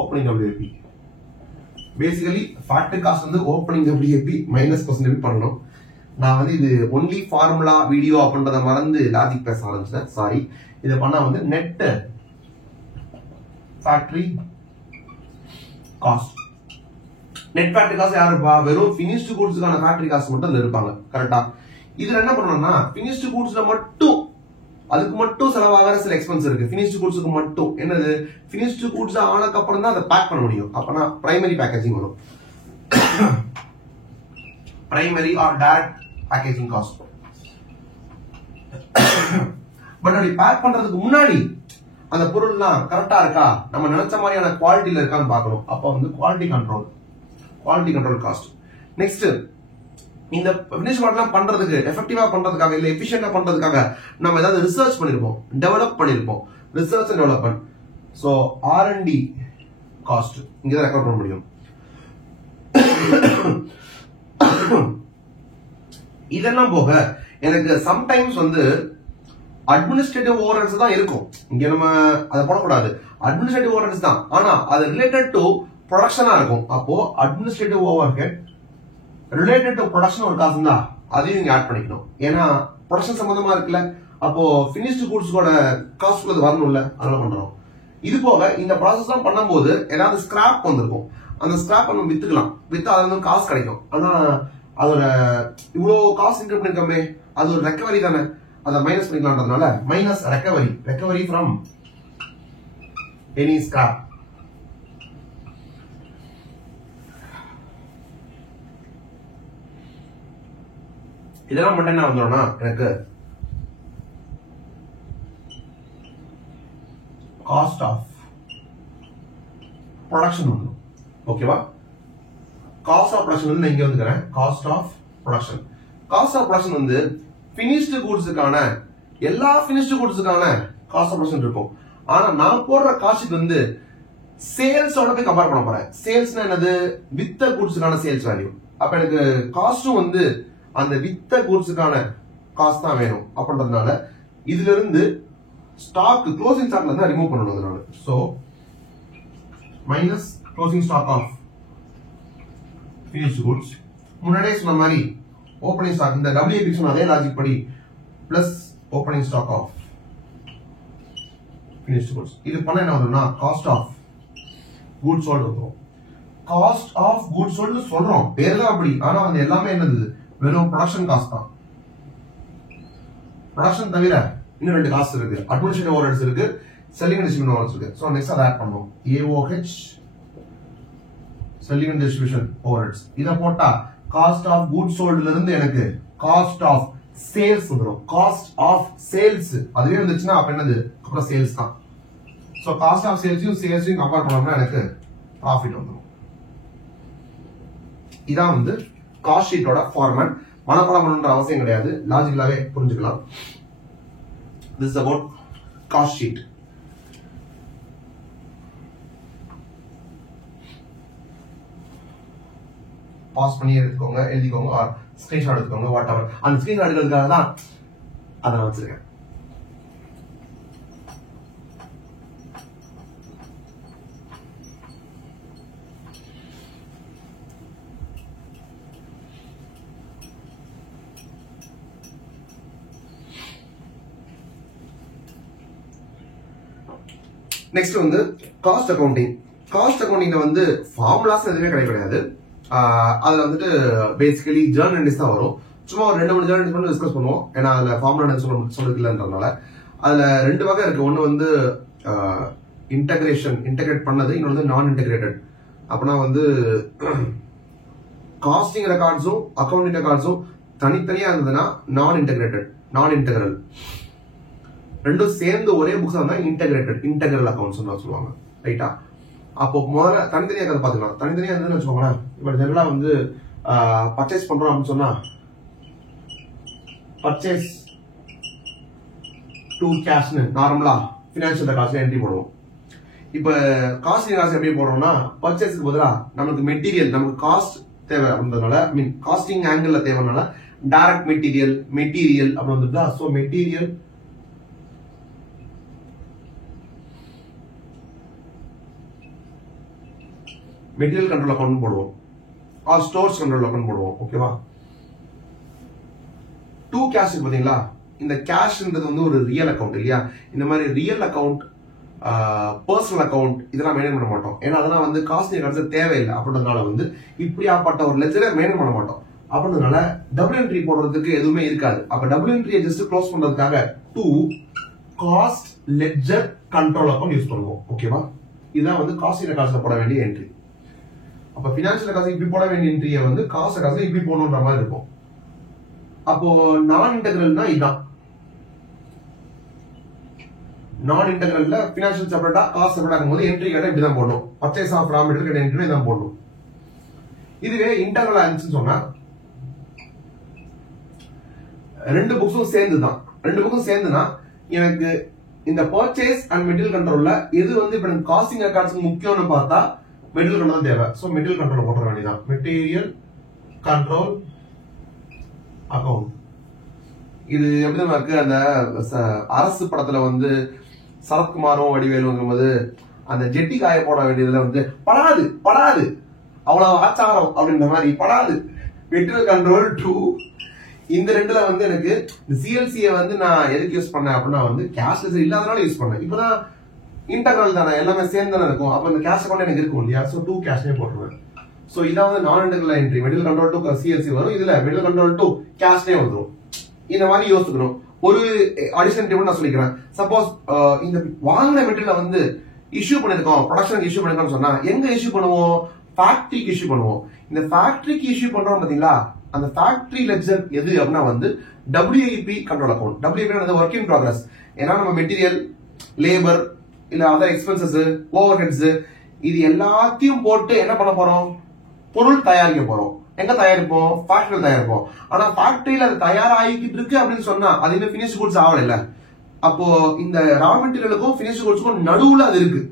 opening WIP. Basically factory cost வந்து ஓப்பனிங் WIP மைனஸ் % பண்ணணும். நான் வந்து இது ஒன்லி ஃபார்முலா வீடியோ அப்படின்றத மறந்து லாஜிக் பேச ஆரம்பிச்சேன், சாரி. இதை பண்ணா வந்து net factory cost. Net factory cost யாருப்பா, வெறும் ஃபினிஷ்டு கூட்ஸ்க்கான ஃபேக்டரி காஸ்ட் மட்டும் அதுல இருப்பாங்க. கரெக்டா? இதுல என்ன பண்ணணும்னா ஃபினிஷ்டு கூட்ஸ்ல மட்டும் அதுக்கு மட்டும் செலவாகிற சில எக்ஸ்பென்ஸ் இருக்கு. ஃபினிஷ்டு கூட்ஸ்க்கு மட்டும் என்னது, ஃபினிஷ்டு கூட்ஸ் ஆனதுக்கு அப்புறம் தான் அதை பேக் பண்ண முடியும். அப்பனா பிரைமரி பேக்கேஜிங் வரும். Primary or direct packaging cost. But அப்படி பேக் பண்றதுக்கு முன்னாடி அந்த பொருள்லாம் கரெக்டா இருக்கா, நம்ம நினைச்ச மாதிரியான குவாலிட்டியில இருக்கான்னு பார்க்கணும். அப்ப வந்து குவாலிட்டி கண்ட்ரோல் காஸ்ட். நெக்ஸ்ட் இந்த பினிஷ் மாடலாம் பண்றதுக்கு எஃபெக்டிவா பண்றதுக்காக இல்ல எஃபிஷியன்டா பண்றதுக்காக நம்ம ஏதாவது ரிசர்ச் பண்ணிருப்போம், டெவலப் பண்ணிருப்போம். Research and development. So R&D cost இங்க தான் ரெக்கார்ட் பண்ண முடியும். இதெல்லாம் போக எனக்கு சம்டைம்ஸ் வந்து அட்மினிஸ்ட்ரேட்டிவ் ஓவர்ஹெட்ஸ் தான் இருக்கும். இங்க நம்ம அதை போடக்கூடாது, அட்மினிஸ்ட்ரேட்டிவ் ஓவர்ஹெட்ஸ் தான். ஆனா அது ரிலேட்டட் டு ப்ரொடக்ஷனா இருக்கும். அப்போ administrative overhead related to production ஒரு காசு தான், அதையும் நீங்க ஆட் பண்ணிக்கணும். ஏன்னா ப்ரொடக்ஷன் சம்பந்தமா இருக்குல்ல, அப்போ பினிஷ்டு கூட்ஸோட காஸ்ட் வரணும்ல, அதனால பண்றோம். இது போக இந்த ப்ராசஸ் தான் பண்ணும்போது ஏதாவது ஸ்கிராப் வந்திருக்கும், அந்த ஸ்கிராப் நம்ம வித்துக்கலாம், வித்து அதுல இருந்து காசு கிடைக்கும். ஆனா அதோட இவ்வளவு காசு இன்கம் பண்ணிருக்கோமே, அது ஒரு ரெக்கவரி தானே, அதை மைனஸ் பண்ணிக்கலாம்ன்றதுனால minus recovery from any scrap. இதெல்லாம் மட்டும் என்ன வந்துடும்னா எனக்கு காஸ்ட் ஆஃப் ப்ரொடக்ஷன் வந்துடும். ஓகேவா? காஸ்ட் ஆஃப் ப்ரொடக்ஷன் வந்து இங்க வந்துக்கிறேன். காஸ்ட் ஆஃப் ப்ரொடக்ஷன் வந்து பினிஷ்டு கூட்ஸுக்கான எல்லா பினிஷ்டு கூட்ஸுக்கான காஸ்ட் ஆஃப் ப்ரொடக்ஷன் இருக்கும். ஆனா நான் போடுற காஸ்ட் வந்து சேல்ஸோட போய் கம்பேர் பண்ண போறேன். சேல்ஸ்னா என்னது, வித்த கூட்ஸுக்கான சேல்ஸ் வேல்யூ. அப்ப எனக்கு காஸ்டும் வந்து அந்த வித்த கூட்ஸுக்கான காஸ்ட் தான் வேணும். அப்படின்றதுனால இதுல இருந்து ஸ்டாக் க்ளோசிங் ஸ்டாக்ல இருந்து ரிமூவ் பண்ணணும். அதனால so minus closing stock of finished goods. முன்னாடியே சொன்ன மாதிரி ஓப்பனிங் ஸ்டாக், இந்த WIP சொன்ன அதே லாஜிக் படி plus opening stock of finished goods. இது பண்ண என்ன வரும்னா காஸ்ட் ஆஃப் கூட்ஸ் சோல்ட் வரும். காஸ்ட் ஆஃப் கூட்ஸ் சோல்ட் சொல்றோம், பேர் தான் அப்படி. ஆனா அது எல்லாமே என்னது, வெறும் ப்ரொடக்ஷன் காஸ்ட் தான். ப்ரொடக்ஷன் தவிர இன்னும் ரெண்டு காஸ்ட் இருக்கு, அட்மினிஸ்ட்ரேட்டிவ் ஓவர்ஹெட்ஸ் இருக்கு, செல்லிங் அண்ட் டிஸ்ட்ரிபியூஷன் ஓவர்ஹெட்ஸ் இருக்கு. சோ நெக்ஸ்ட் அதை ஆட் பண்ணுவோம். AOH selling and distribution overheads. இத போட்டா காஸ்ட் ஆஃப் கூட்ஸ் சோல்ட்ல இருந்து எனக்கு காஸ்ட் ஆஃப் சேல்ஸ் வந்துரும். காஸ்ட் ஆஃப் சேல்ஸ் அதுவே வந்துச்சுன்னா அப்ப என்னது, அப்புறம் சேல்ஸ் தான். சோ காஸ்ட் ஆஃப் சேல்ஸையும் கம்பேர் பண்ணோம்னா எனக்கு ப்ராஃபிட் வந்துரும். இதான் வந்து காஸ்ட் ஷீட்டோட ஃபார்மேட். மனப்பாடம் பண்ணணும்ன்ற அவசியம் கிடையாது, லாஜிக்கலாவே புரிஞ்சுக்கலாம். This is about cost sheet. Pause பண்ணி எடுத்துக்கோங்க, எழுதிக்கோங்க, ஆர் ஸ்கிரீன்ஷாட் எடுத்துக்கோங்க, வாட் எவர். அந்த ஸ்கிரீன்ஷாட் எடுக்கிறதுக்காக தான் அதை நான் வச்சிருக்கேன். நெக்ஸ்ட் வந்து காஸ்ட் அக்கௌண்டிங். காஸ்ட் அக்கௌண்டிங்ல வந்து ஃபார்முலாஸ் எதுவுமே கிடையாது. அதுல வந்துட்டு பேசிக்கலி ஜேர்னலிஸ்ட் தான் வரும். சும்மா ஒரு 2-3 ஜேர்னலிஸ்ட் மட்டும் டிஸ்கஸ் பண்ணுவோம். ஏன்னா அதுல ஃபார்முலா சொல்றது இல்லைன்றதுனால அதுல 2 வகை இருக்கு. ஒன்னு வந்து இன்டகிரேட் பண்ணது, இன்னொன்று நான் இன்டகிரேட்டட். அப்படின்னா வந்து காஸ்டிங் ரெக்கார்ட்ஸும் அக்கௌண்டிங் ரெக்கார்ட்ஸும் தனித்தனியா இருந்ததுன்னா நான் இன்டெகிரல். ரெண்டும் சேர்ந்து ஒரே புக்ஸ் இருந்தா இன்டெகிரல் அக்கௌண்ட்ஸ் சொல்லுவாங்க. ரைட்டா? அப்போ முதல்ல தனித்தனியா கதை பாத்துக்கலாம். தனித்தனியா இருந்ததுன்னு வச்சுக்கோங்களேன். இப்ப ஜெனரலா வந்து பர்ச்சேஸ் பண்றோம் அப்படின்னு சொன்னா பர்ச்சேஸ் டு கேஷ்னு நார்மலா பினான்சியல் ரெக்கார்ட்ஸ்ல என்ட்ரி போடுவோம். இப்ப காஸ்ட் ரெக்கார்ட்ஸ் எப்படி போடுறோம்னா பர்ச்சேஸ்க்கு பதிலா நமக்கு மெட்டீரியல், நமக்கு காஸ்ட் தேவை அப்படின்றதுனால, காஸ்டிங் ஆங்கிள் தேவைனால டைரக்ட் மெட்டீரியல் அப்படி வந்துட்டா. சோ மெட்டீரியல் கண்ட்ரோல் அக்கௌண்ட் போடுவோம், ஆர் ஸ்டோர்ஸ் கண்ட்ரோல் அக்கௌண்ட் போடுவோம். ஓகேவா? டூ கேஷ் பாத்தீங்களா? இந்த கேஷ்ன்றது வந்து ஒரு ரியல் அக்கௌண்ட் இல்லையா? இந்த மாதிரி ரியல் அக்கௌண்ட், பர்சனல் அக்கௌண்ட் இதெல்லாம் மெயின்டைன் பண்ண மாட்டோம். ஏன்னா அதெல்லாம் வந்து காஸ்ட் ரெக்கார்ட்ஸ் தேவையில்லை. அப்படின்றதுனால வந்து இப்படியாப்பட்ட ஒரு லெஜரை மெயின்டைன் பண்ண மாட்டோம். அப்படின்றதுனால டபுள் என்ட்ரி போடுறதுக்கு எதுவுமே இருக்காது. அப்ப டபுள் என்ட்ரியை ஜஸ்ட் க்ளோஸ் பண்றதுக்காக to cost ledger control account use பண்ணுவோம். ஓகேவா? இதுதான் வந்து காஸ்ட் ரெக்கார்ட்ஸ்ல போட வேண்டிய என்ட்ரி. அப்ப பினான்சியல் ரெக்கார்ட்ஸ் இப்படி போட வேண்டிய என்ட்ரியை வந்து காஸ்ட் ரெக்கார்ட்ஸ் இப்படி போடணுன்ற மாதிரி இருக்கும். அப்போ நான் இன்டெகிரல்னா இதுதான். நான் இன்டெகிரல்ல பினான்சியல் செப்பரேட்டா காஸ்ட் செப்பரேட்டா இருக்கும்போது என்ட்ரி கேட்டா இப்படிதான் போடணும். Purchase of raw material entry தான் போடணும். இதுவே இன்டெகிரல் ஆன்சர் சொன்னா ரெண்டு புக்ஸும் சேர்ந்துனா எனக்கு இந்த பர்ச்சேஸ் அண்ட் மெட்டீரியல் கண்ட்ரோல்ல எது வந்து இப்ப எனக்கு காஸ்டிங் ரெக்கார்ட்ஸ் முக்கியம்னு பார்த்தா மெட்டீரியல் கண்ட்ரோல் தேவை. சோ மெட்டீரியல் கண்ட்ரோல் போட வேண்டியதான். Material control account. இது எப்படி இருக்கு? அந்த அரசு படத்துல வந்து சரத்குமாரும் வடிவேலும் போது அந்த ஜெட்டி காய போட வேண்டியதுல வந்து படாது அவ்வளவு ஆச்சாரம் அப்படின்ற மாதிரி படாது. Material control 2. இந்த ரெண்டுல வந்து எனக்கு சிஎல்சியை வந்து நான் எதுக்கு யூஸ் பண்ணேன் அப்படின்னா வந்து கேஷ்லெஸ் இல்லாதனால யூஸ் பண்ணேன். இப்பதான் இன்டெகிரல் தானே, எல்லாமே சேர்ந்து தானே இருக்கும். அப்ப இந்த கேஷ் அக்கௌண்ட் எனக்கு இருக்கும் இல்லையா? சோ 2 கேஷ்னே போட்டுருவேன். சோ இதான் வந்து நான் integral entry. Material control 2 CLC வரும். இதுல மெட்டீரியல் கண்ட்ரோல் 2 கேஷ்னே வந்துடும். இந்த மாதிரி யோசிக்கணும். ஒரு அடிஷனல் டிப் நான் சொல்லிக்கிறேன். சப்போஸ் இந்த வாங்கின மெட்டீரியல் வந்து இஷ்யூ பண்ணிருக்கோம், ப்ரொடக்ஷனுக்கு இஷ்யூ பண்ணிருக்கோம்னு சொன்னா எங்க இஷ்யூ பண்ணுவோம்? ஃபேக்டரிக்கு இஷ்யூ பண்ணுவோம். இந்த ஃபேக்டரிக்கு இஷ்யூ பண்றோம் பாத்தீங்களா? அந்த ஃபேக்டரி லெட்ஜர் எது அப்படின்னா வந்து WIP control account. WIP work in progress. ஏன்னா நம்ம மெட்டீரியல், லேபர் இல்ல அதர் எக்ஸ்பென்சஸ், ஓவர் ஹெட்ஸ் இது எல்லாத்தையும் போட்டு என்ன பண்ண போறோம்? பொருள் தயாரிக்க போறோம். எங்க தயாரிப்போம்? ஃபேக்டரியில் தயாரிப்போம். ஆனா ஃபேக்டரியில அது தயாராகிக்கிட்டு இருக்கு அப்படின்னு சொன்னா அது இன்னும் பினிஷ் குட்ஸ் ஆகல இல்ல. அப்போ இந்த ரா மெட்டீரியலுக்கும் பினிஷ் குட்ஸ்க்கும் நடுவுல அது இருக்கு,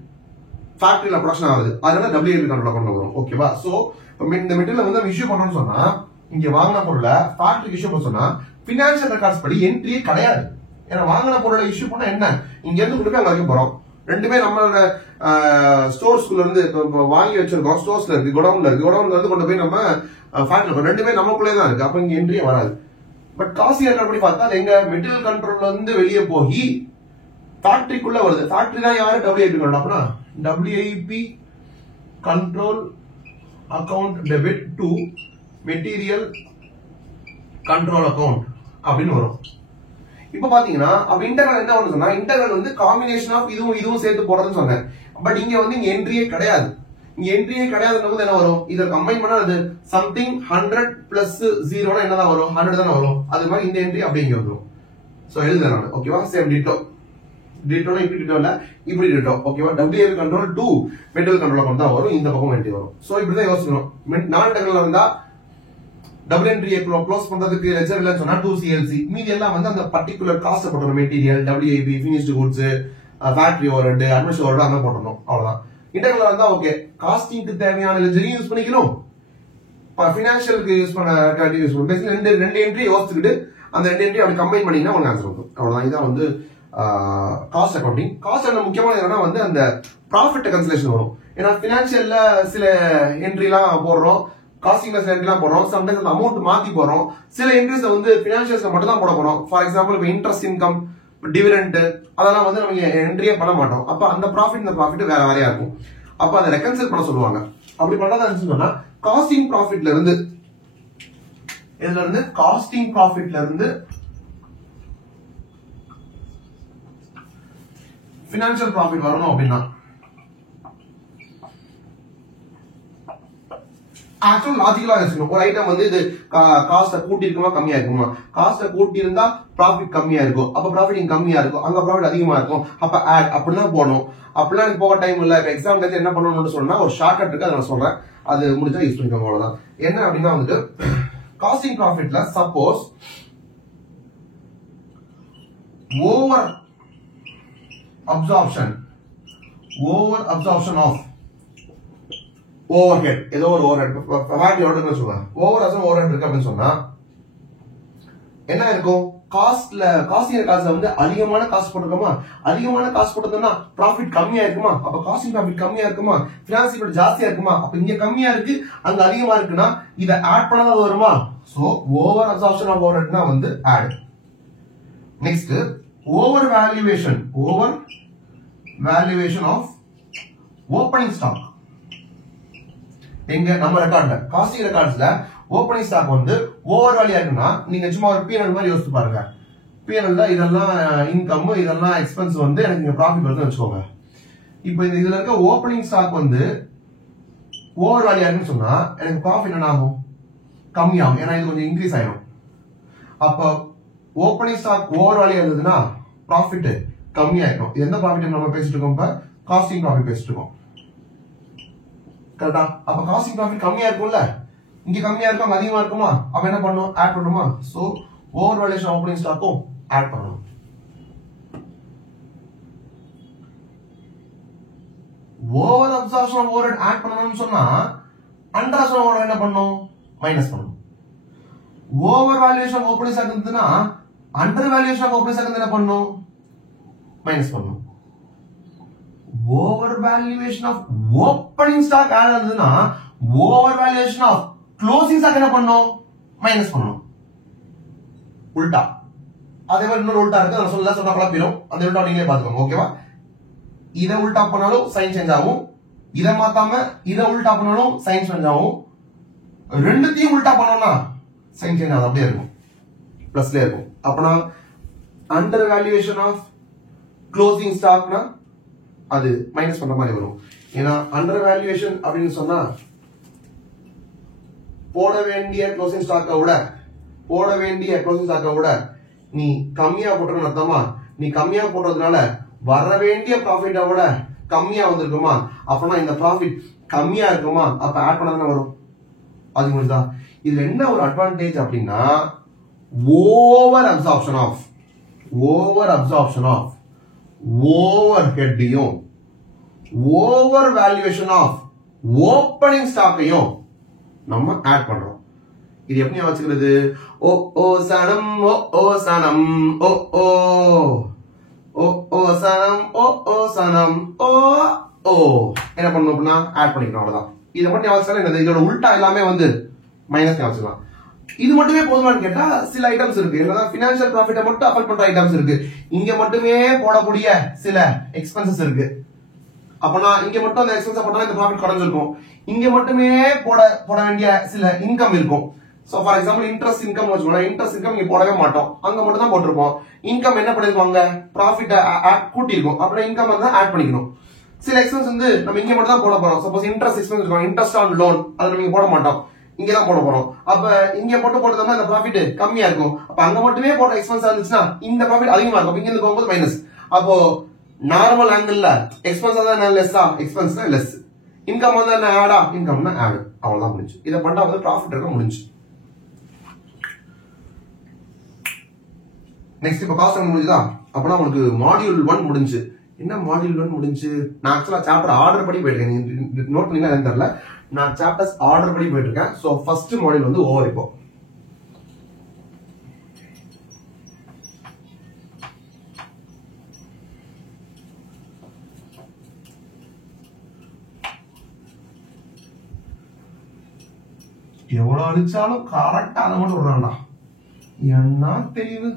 ஃபேக்டரியில ப்ரொடக்ஷன் ஆகுது. அதனால WIP கண்ட்ரோல் அக்கௌண்ட் வரும். ஓகேவா? சோ இந்த மெட்டீரியல் வந்து இஷ்யூ பண்றோம்னு சொன்னா இங்க வாங்கின பொருளை ஃபேக்டரிக்கு இஷ்யூ பண்ண சொன்னா பினான்சியல் ரெக்கார்ட்ஸ் படி என்ட்ரியே கிடையாது. ஏன்னா வாங்கின பொருளை இஷ்யூ பண்ண என்ன, இங்க இருந்து கொண்டு போய் அங்க வைக்க போறோம். ரெண்டுமே நம்மளோட ஸ்டோர்ஸ்குள்ள இருந்து வாங்கி வச்சிருக்கோம், ஸ்டோர்ஸ்ல இருக்கு, குடவுன்ல இருந்து கொண்டு போய் நம்ம ஃபேக்டரி, ரெண்டுமே நமக்குள்ளே தான் இருக்கு. அப்ப இங்க என்ட்ரியே வராது. பட் காஸ்ட் ரெக்கார்ட் படி பார்த்தா எங்க மெட்டீரியல் கண்ட்ரோல்ல இருந்து வெளியே போய் ஃபேக்டரிக்குள்ள வருது. ஃபேக்டரி தான் யாரு? WIP control. அப்படின்னா WIP control account debit to material control account அப்படின்னு வரும். இப்ப பாத்தீங்கன்னா அப்ப இன்டெகிரல் என்ன ஒண்ணு சொன்னா, இன்டெகிரல் வந்து காம்பினேஷன் ஆஃப் இதுவும் சேர்த்து போடுறதுன்னு சொன்னேன். பட் இங்க வந்து இங்க என்ட்ரியே கிடையாது. இங்க என்ட்ரியே கிடையாதுன்னு என்ன வரும்? இதை கம்பைன் பண்ணா அது சம்திங் 100 பிளஸ் 0 என்னதான் வரும்? 100 தானே வரும். அது மாதிரி இந்த என்ட்ரி அப்படி இங்க வந்துடும். சோ எழுதுறேன் நான். ஓகேவா? சேம் டிட்டோ இப்படி டிட்டோ இல்ல, இப்படி டிட்டோ. ஓகேவா? WIP control 2 material control account தான் வரும். இந்த பக்கம் என்ட்ரி வரும். சோ இப்படிதான் யோசிக்கணும். நான் இன்டெகிரல் வந்தா டபுள் என்ட்ரியை க்ளோஸ் பண்றதுக்கு லெட்ஜர் இல்ல சொன்னா 2 CLC. மீதி எல்லாம் வந்து அந்த பர்டிகுலர் காஸ்ட் போடணும். Material, WIP, finished goods, factory overhead, administration overhead அந்த போடணும். அவ்வளவுதான். இன்டெகிரல் வந்தா ஓகே, காஸ்டிங்க்கு தேவையான லெட்ஜரையும் யூஸ் பண்ணிக்கணும், ஃபினான்ஷியலுக்கு யூஸ் பண்ண யூஸ் பண்ணணும். பேசிக்கலி ரெண்டு என்ட்ரி யோசிச்சுக்கிட்டு அந்த ரெண்டு என்ட்ரி அப்படி கம்பைன் பண்ணீங்கன்னா உங்களுக்கு ஆன்சர் வரும். அவ்வளவுதான். இதான் வந்து காஸ்ட் அக்கௌண்டிங். காஸ்ட் முக்கியமான என்னன்னா வந்து அந்த ப்ராஃபிட் கன்சலேஷன் வரும். ஏன்னா பினான்சியல்ல சில என்ட்ரி எல்லாம் போடுறோம், காஸ்டிங் என்ட்ரிலாம் போடுறோம், சம்டைம்ஸ் அந்த அமௌண்ட் மாத்தி போறோம். சில என்ட்ரிஸ் வந்து பினான்சியல்ஸ்ல மட்டும் தான் போட போறோம். ஃபார் எக்ஸாம்பிள் இப்போ இன்ட்ரெஸ்ட் இன்கம், டிவிடெண்ட் அதெல்லாம் வந்து நம்ம என்ட்ரியே பண்ண மாட்டோம். அப்ப அந்த ப்ராஃபிட் இந்த ப்ராஃபிட் வேற வேறையா இருக்கும். அப்ப அதை ரெக்கன்சில் பண்ண சொல்லுவாங்க. அப்படி பண்ணாதான் சொன்னா காஸ்டிங் ப்ராஃபிட்ல இருந்து காஸ்டிங் ப்ராஃபிட்ல இருந்து பினான்சியல் ப்ராஃபிட் வரணும் அப்படின்னா ஆக்சுவல் லாஜிக்கலா யோசிக்கணும். ஒரு ஐட்டம் வந்து இது காஸ்ட கூட்டி இருக்குமா கம்மியா இருக்குமா? காஸ்ட கூட்டி இருந்தா ப்ராஃபிட் கம்மியா இருக்கும், அப்ப ப்ராஃபிட் இங்க கம்மியா இருக்கும், அங்க ப்ராஃபிட் அதிகமா இருக்கும், அப்ப ஆட் அப்படிலாம் போகணும். அப்படிலாம் எனக்கு போக டைம் இல்ல. இப்ப எக்ஸாம் என்ன பண்ணணும்னு சொன்னா ஒரு ஷார்ட் கட் இருக்கு, அதை நான் சொல்றேன், அது முடிஞ்சா யூஸ் பண்ணிக்கோங்க. அவ்வளவுதான். என்ன அப்படின்னா வந்துட்டு காஸ்டிங் ப்ராஃபிட்ல suppose over absorption of overhead, ஏதோ ஒரு ஓவர் ஹெட் சொல்லுவாங்க, ஓவர் ஹெட் இருக்கு அப்படின்னு சொன்னா என்ன இருக்கும்? காஸ்டிங் காஸ்ட்ல வந்து அதிகமான காஸ்ட் போட்டுருக்கோமா, அதிகமான காஸ்ட் போட்டோம்னா ப்ராஃபிட் கம்மியா இருக்குமா, அப்ப காஸ்டிங் ப்ராஃபிட் கம்மியா இருக்குமா, பினான்ஸ் ப்ராஃபிட் ஜாஸ்தியா இருக்குமா, அப்ப இங்க கம்மியா இருக்கு அங்க அதிகமா இருக்குன்னா இத ஆட் பண்ணாத வருமா? So over absorption of over ஹெட்னா வந்து add. Next over valuation of opening stock. எங்க நம்ம ரெக்கார்ட்ல காஸ்டிங் ரெக்கார்ட்ஸ்ல ஓப்பனிங் ஸ்டாக் வந்து ஓவர் வேல்யூ இருக்குன்னா நீங்க சும்மா ஒரு P&L மாதிரி யோசிச்சு பாருங்க. P&L இதெல்லாம் இன்கம், இதெல்லாம் எக்ஸ்பென்ஸ் வந்து எனக்கு இங்க ப்ராஃபிட் வருதுன்னு வச்சுக்கோங்க. இப்போ இதுல இருக்க ஓப்பனிங் ஸ்டாக் வந்து ஓவர் வேல்யூ இருக்குன்னு சொன்னா எனக்கு ப்ராஃபிட் என்ன ஆகும்? கம்மியாகும். ஏன்னா இது கொஞ்சம் இன்க்ரீஸ் ஆயிடும். அப்போ ஓப்பனிங் ஸ்டாக் ஓவர் வேல்யூ இருந்ததுன்னா ப்ராஃபிட் கம்மியாயிடும். எந்த ப்ராஃபிட் நம்ம பேசிட்டு இருக்கோம்? இப்ப காஸ்டிங் ப்ராஃபிட் பேசிட்டு இருக்கோம். கரெக்டா? அப்ப காஸ்டிங் ப்ராஃபிட் கம்மியா இருக்கும்ல, இங்க கம்மியா இருக்கும் அதிகமா இருக்குமா, அப்ப என்ன பண்ணணும்? ஆட் பண்ணணுமா? சோ ஓவர் வேல்யூஷன் ஓப்பனிங் ஸ்டாக்கும் ஆட் பண்ணணும். Over absorption overhead add பண்ணணும்னு சொன்னா அண்டர் அப்சார்ப்ஷன் ஓவர் என்ன பண்ணணும்? மைனஸ் பண்ணணும். ஓவர் வேல்யூஷன் ஓப்பனிங் ஸ்டாக் இருந்ததுன்னா அண்டர் வேல்யூஷன் ஓப்பனிங் ஸ்டாக் என்ன பண்ணணும்? மைனஸ் பண்ணணும். Over valuation of opening stock add ஆனதுன்னா over valuation of closing stock என்ன பண்ணணும்? மைனஸ் பண்ணணும். உல்டா. அதே மாதிரி இன்னொரு உல்டா இருக்கு, நான் சொன்னா குழப்பிடும். அந்த உல்டா நீங்களே பாத்துக்கோங்க. ஓகேவா? இதை உல்டா பண்ணாலும் சைன் சேஞ்ச் ஆகும், இதை மாத்தாம இதை உல்டா பண்ணாலும் சைன் சேஞ்ச் ஆகும். ரெண்டுத்தையும் உல்டா பண்ணோம்னா சைன் சேஞ்ச் ஆகும், அப்படியே இருக்கும், பிளஸ்ல இருக்கும். அப்பனா அண்டர் வேல்யூவேஷன் ஆஃப் க்ளோசிங் ஸ்டாக்னா அது மைனஸ் பண்ற மாதிரி வரும். ஏன்னா அண்டர் வேல்யூவேஷன் அப்படின்னு சொன்னா போட வேண்டிய க்ளோசிங் ஸ்டாக்கை விட நீ கம்மியா போட்டுருன்னு அர்த்தமா? நீ கம்மியா போடுறதுனால வர வேண்டிய ப்ராஃபிட்டை விட கம்மியா வந்திருக்குமா, அப்பனா இந்த ப்ராஃபிட் கம்மியா இருக்குமா, அப்ப ஆட் பண்ணதானே வரும். அது முடிஞ்சா இதுல என்ன ஒரு அட்வான்டேஜ் அப்படின்னா ஓவர் அப்சார்ப்ஷன் ஆஃப் ஓவர் ஹெட்டையும் ஓவர் வேல்யூவேஷன் ஆஃப் ஓப்பனிங் ஸ்டாக்கையும் நம்ம ஆட் பண்றோம். இது எப்படி வச்சுக்கிறது? ஓ ஓ சனம் ஓ ஓ சனம் ஓ ஓ ஓ ஓ சனம் ஓ ஓ சனம் ஓ ஓ என்ன பண்ணணும் அப்படின்னா ஆட் பண்ணிக்கணும். அவ்வளவுதான். இதை மட்டும் வச்சுக்கலாம். இதோட உல்டா எல்லாமே வந்து மைனஸ் வச்சுக்கலாம். இது மட்டுமே போதுமானு கேட்டா சில ஐட்டம்ஸ் இருக்கு. என்னன்னா பினான்சியல் ப்ராஃபிட்டை மட்டும் அஃபெக்ட் பண்ற ஐட்டம்ஸ் இருக்கு. இங்க மட்டுமே போடக்கூடிய சில எக்ஸ்பென்சஸ் இருக்கு. அப்பனா இங்க மட்டும் அந்த எக்ஸ்பென்ஸ் போட்டா இந்த ப்ராஃபிட் குறைஞ்சிருக்கும். இங்க மட்டுமே போட வேண்டிய சில இன்கம் இருக்கும். So for example interest income வச்சுக்கோங்க. இன்ட்ரெஸ்ட் இன்கம் இங்க போடவே மாட்டோம், அங்க மட்டும் தான் போட்டிருப்போம். இன்கம் என்ன பண்ணிருப்பாங்க? ப்ராஃபிட் கூட்டி இருக்கும். அப்புறம் இன்கம் வந்து ஆட் பண்ணிக்கணும். சில எக்ஸ்பென்ஸ் வந்து நம்ம இங்க மட்டும் தான் போட போறோம். சப்போஸ் இன்ட்ரெஸ்ட் எக்ஸ்பென்ஸ் இருக்கும், இன்ட்ரெஸ்ட் ஆன் லோன், அதை நம்ம இங்க போட மாட்டோம், இங்கதான் போட போறோம். அப்ப இங்க மட்டும் போட்டோம்னா இந்த ப்ராஃபிட் கம்மியா இருக்கும். அப்ப அங்க மட்டுமே போட்ட எக்ஸ்பென்ஸ் இருந்துச்சுன்னா இந்த ப்ராஃபிட் அதிகமா இருக்கும். இங்க இருந்து போகும்போது மைனஸ். அப்போ நார்மல் ஆங்கிள் எக்ஸ்பென்ஸ் தான் லெஸ்ஸா, எக்ஸ்பென்ஸ் தான் லெஸ். இன்கம் வந்து என்ன ஆடா, இன்கம்னா ஆட். அவ்வளவுதான் முடிஞ்சு. இதை பண்ணா வந்து ப்ராஃபிட் இருக்க முடிஞ்சு. நெக்ஸ்ட் இப்ப காஸ்ட் முடிஞ்சுதா? அப்பனா உங்களுக்கு மாடியூல் 1 முடிஞ்சு. என்ன மாடியூல் 1 முடிஞ்சு? நான் ஆக்சுவலா சாப்டர் ஆர்டர் படி போயிட்டு இருக்கேன். நோட் பண்ணீங்கன்னா எனக்கு தெரியல. நான் சாப்டர்ஸ் ஆர்டர் படி போயிட்டு இருக்கேன். சோ ஃபர்ஸ்ட் மாடியூல் வந்து ஓவர். இப்போ எவ்வளவு அழிச்சாலும் கரெக்டா அதை மட்டும் விடுறான்டா. என்ன தெரியுது?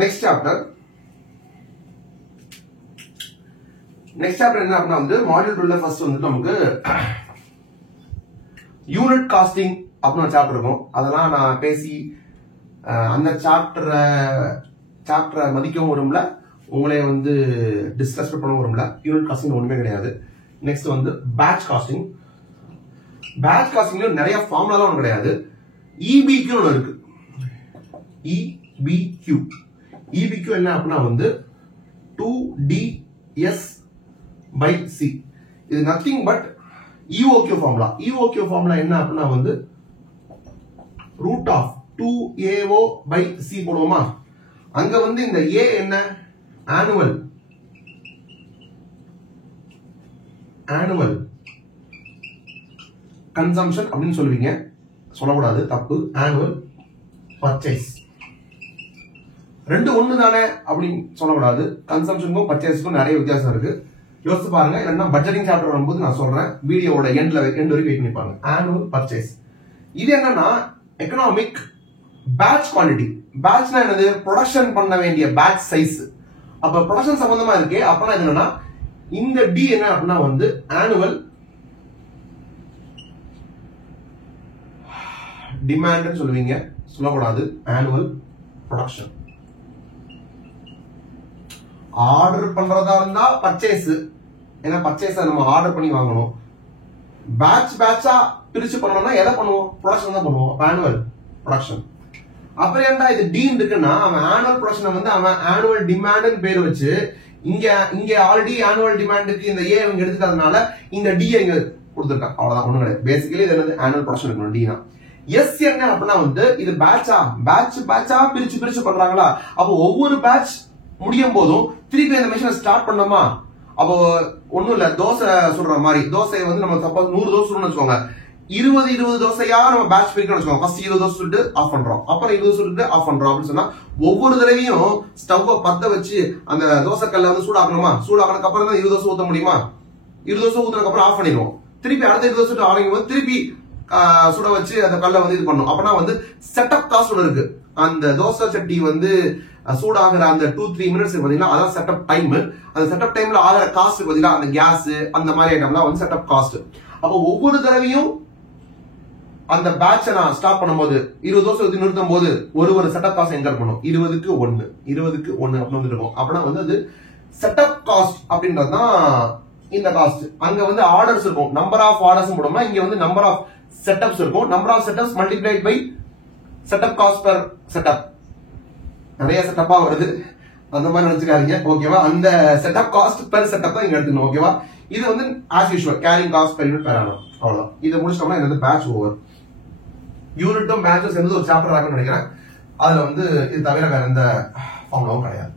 நெக்ஸ்ட் சாப்டர் என்ன அப்படின்னா வந்து மாடியூல் 2ல ஃபர்ஸ்ட் வந்து நமக்கு யூனிட் காஸ்டிங் அப்படின்னு ஒரு சாப்டர் இருக்கும். அதெல்லாம் நான் பேசி அந்த சாப்டரை மதிக்கவும் விரும்பல, உங்களே வந்து டிஸ்கஸ் பண்ண வரும்ல. யூனிட் காஸ்டிங் ஒண்ணுமே கிடையாது. நெக்ஸ்ட் வந்து பேட்ச் காஸ்டிங். பேட்ச் காஸ்டிங்ல நிறைய ஃபார்முலாலாம் ஒன்றும் கிடையாது. EBQ ஒன்று இருக்கு. EBQ என்ன அப்படின்னா வந்து 2DS/C. இது nothing but EOQ formula. EOQ formula என்ன அப்படின்னா வந்து √2AO/C போடுவோமா. அங்க வந்து இந்த A என்ன ஆனுவல் கன்சம்ஷன் அப்படின்னு சொல்லுவீங்க. சொல்லக்கூடாது, தப்பு. ஆனுவல் பர்ச்சேஸ் ரெண்டு ஒண்ணு தானே அப்படின்னு சொல்லக்கூடாது. கன்சம்ஷனுக்கும் பர்ச்சேஸ்க்கும் நிறைய வித்தியாசம் இருக்கு. யோசிச்சு பாருங்க. இல்லைன்னா பட்ஜெட்டிங் சாப்டர் வரும்போது நான் சொல்றேன். வீடியோட எண்ட் வரைக்கும் வெயிட் பண்ணி பாருங்க. Annual purchase. இது என்னன்னா எக்கனாமிக் பேட்ச் குவாலிட்டி. பேட்ச்னா என்னது? ப்ரொடக்ஷன் பண்ண வேண்டிய பேட்ச் சைஸ். அப்ப ப்ரொடக்ஷன் சம்பந்தமா இருக்கு. அப்பனா என்னன்னா இந்த டி என்ன அப்படின்னா வந்து ஆனுவல் டிமாண்ட் சொல்லுவீங்க. சொல்லக்கூடாது. Annual production. ஆர்டர் பண்றதா இருந்தா பர்ச்சேஸ். ஏன்னா பர்ச்சேஸ் நம்ம ஆர்டர் பண்ணி வாங்கணும். பேட்சா பிரிச்சு பண்ணணும்னா எதை பண்ணுவோம்? ப்ரொடக்ஷன் தான் பண்ணுவோம். Annual production. அப்புறம் ஏன்டா இது டீன் இருக்குன்னா அவன் ஆனுவல் ப்ரொடக்ஷன் வந்து அவன் ஆனுவல் டிமாண்ட் பேர் வச்சு இங்க ஆல்ரெடி ஆனுவல் டிமாண்டுக்கு இந்த ஏ இங்க எடுத்துக்கிறதுனால இந்த டி இங்க கொடுத்துருக்கான். அவ்வளவுதான், ஒண்ணும் கிடையாது. பேசிக்கலி இது என்னது? ஆனுவல் ப்ரொடக்ஷன் இருக்கணும். டீனா எஸ் என்ன அப்படின்னா வந்து இது பேட்சா பிரிச்சு பண்றாங்களா. அப்போ ஒவ்வொரு பேட்ச் முடியும் போதும் திருப்பி அந்த மிஷினை ஸ்டார்ட் பண்ணோமா. அப்போ ஒண்ணும் இல்ல, தோசை சுடுற மாதிரி. தோசையை வந்து நம்ம சப்போஸ் 100 தோசை சுடணும்னு வச்சுக்கோங்க. 20 தோசையா நம்ம பேட்ச் பிரிக்கணும்னு வச்சுக்கோங்க. ஃபர்ஸ்ட் 20 தோசை சுட்டு ஆஃப் பண்றோம், அப்புறம் 20 சுட்டு ஆஃப் பண்றோம் அப்படின்னு சொன்னா ஒவ்வொரு தடவையும் ஸ்டவ்வை பத்த வச்சு அந்த தோசை கல்ல வந்து சூடாக்கணுமா. சூடாக்கினதுக்கு அப்புறம் தான் 20 தோசை ஊத்த முடியுமா. 20 தோசை ஊத்துனதுக்கு அப்புறம் ஆஃப் பண்ணிடுவோம். திருப்பி அடுத்த 20 தோசை ஆரம்பிக்கும் போது திருப்பி சுட வச்சு அந்த கல்லை வந்து இது பண்ணும். அப்பனா வந்து செட்டப் காஸ்ட் ஒன்று இருக்கு. அந்த தோசை சட்டி வந்து சூடாகிற அந்த 2-3 மினிட்ஸ் பாத்தீங்கன்னா அதான் செட்டப் டைம். அந்த செட்டப் டைம்ல ஆகிற காஸ்ட் பாத்தீங்கன்னா அந்த கேஸ் அந்த மாதிரி ஐட்டம்லாம் வந்து செட்டப் காஸ்ட். அப்போ ஒவ்வொரு தடவையும் அந்த பேட்சை நான் ஸ்டாப் பண்ணும்போது 20 தோசை ஊத்தி நிறுத்தும் போது ஒரு செட்டப் காஸ்ட் எங்க இருக்கணும்? 20க்கு 1 அப்படின்னு வந்து இருக்கும். அப்படின்னா வந்து அது செட்டப் காஸ்ட் அப்படின்றதுதான் இந்த காஸ்ட். அங்க வந்து ஆர்டர்ஸ் இருக்கும். நம்பர் ஆஃப் ஆர்டர்ஸ் போடுமா. இங்க வந்து நம்பர் ஆஃப் செட்டப்ஸ் இருக்கும். Number of setups multiplied by setup cost per setup. நிறைய செட்டப்பா வருது அந்த மாதிரி நினைச்சுக்காதீங்க. ஓகேவா. அந்த செட்டப் காஸ்ட் பெர் செட்டப் தான் இங்க எடுத்துக்கணும். ஓகேவா. இது வந்து as usual carrying cost per unit per annum. அவ்வளவுதான். இதை முடிச்சிட்டோம்னா இது வந்து பேட்ச் ஓவர். யூனிட்டும் பேட்சும் சேர்ந்து ஒரு சாப்டர் ஆகும்னு நினைக்கிறேன். அதுல வந்து இது தவிர வேற எந்த ஃபார்முலாவும் கிடையாது.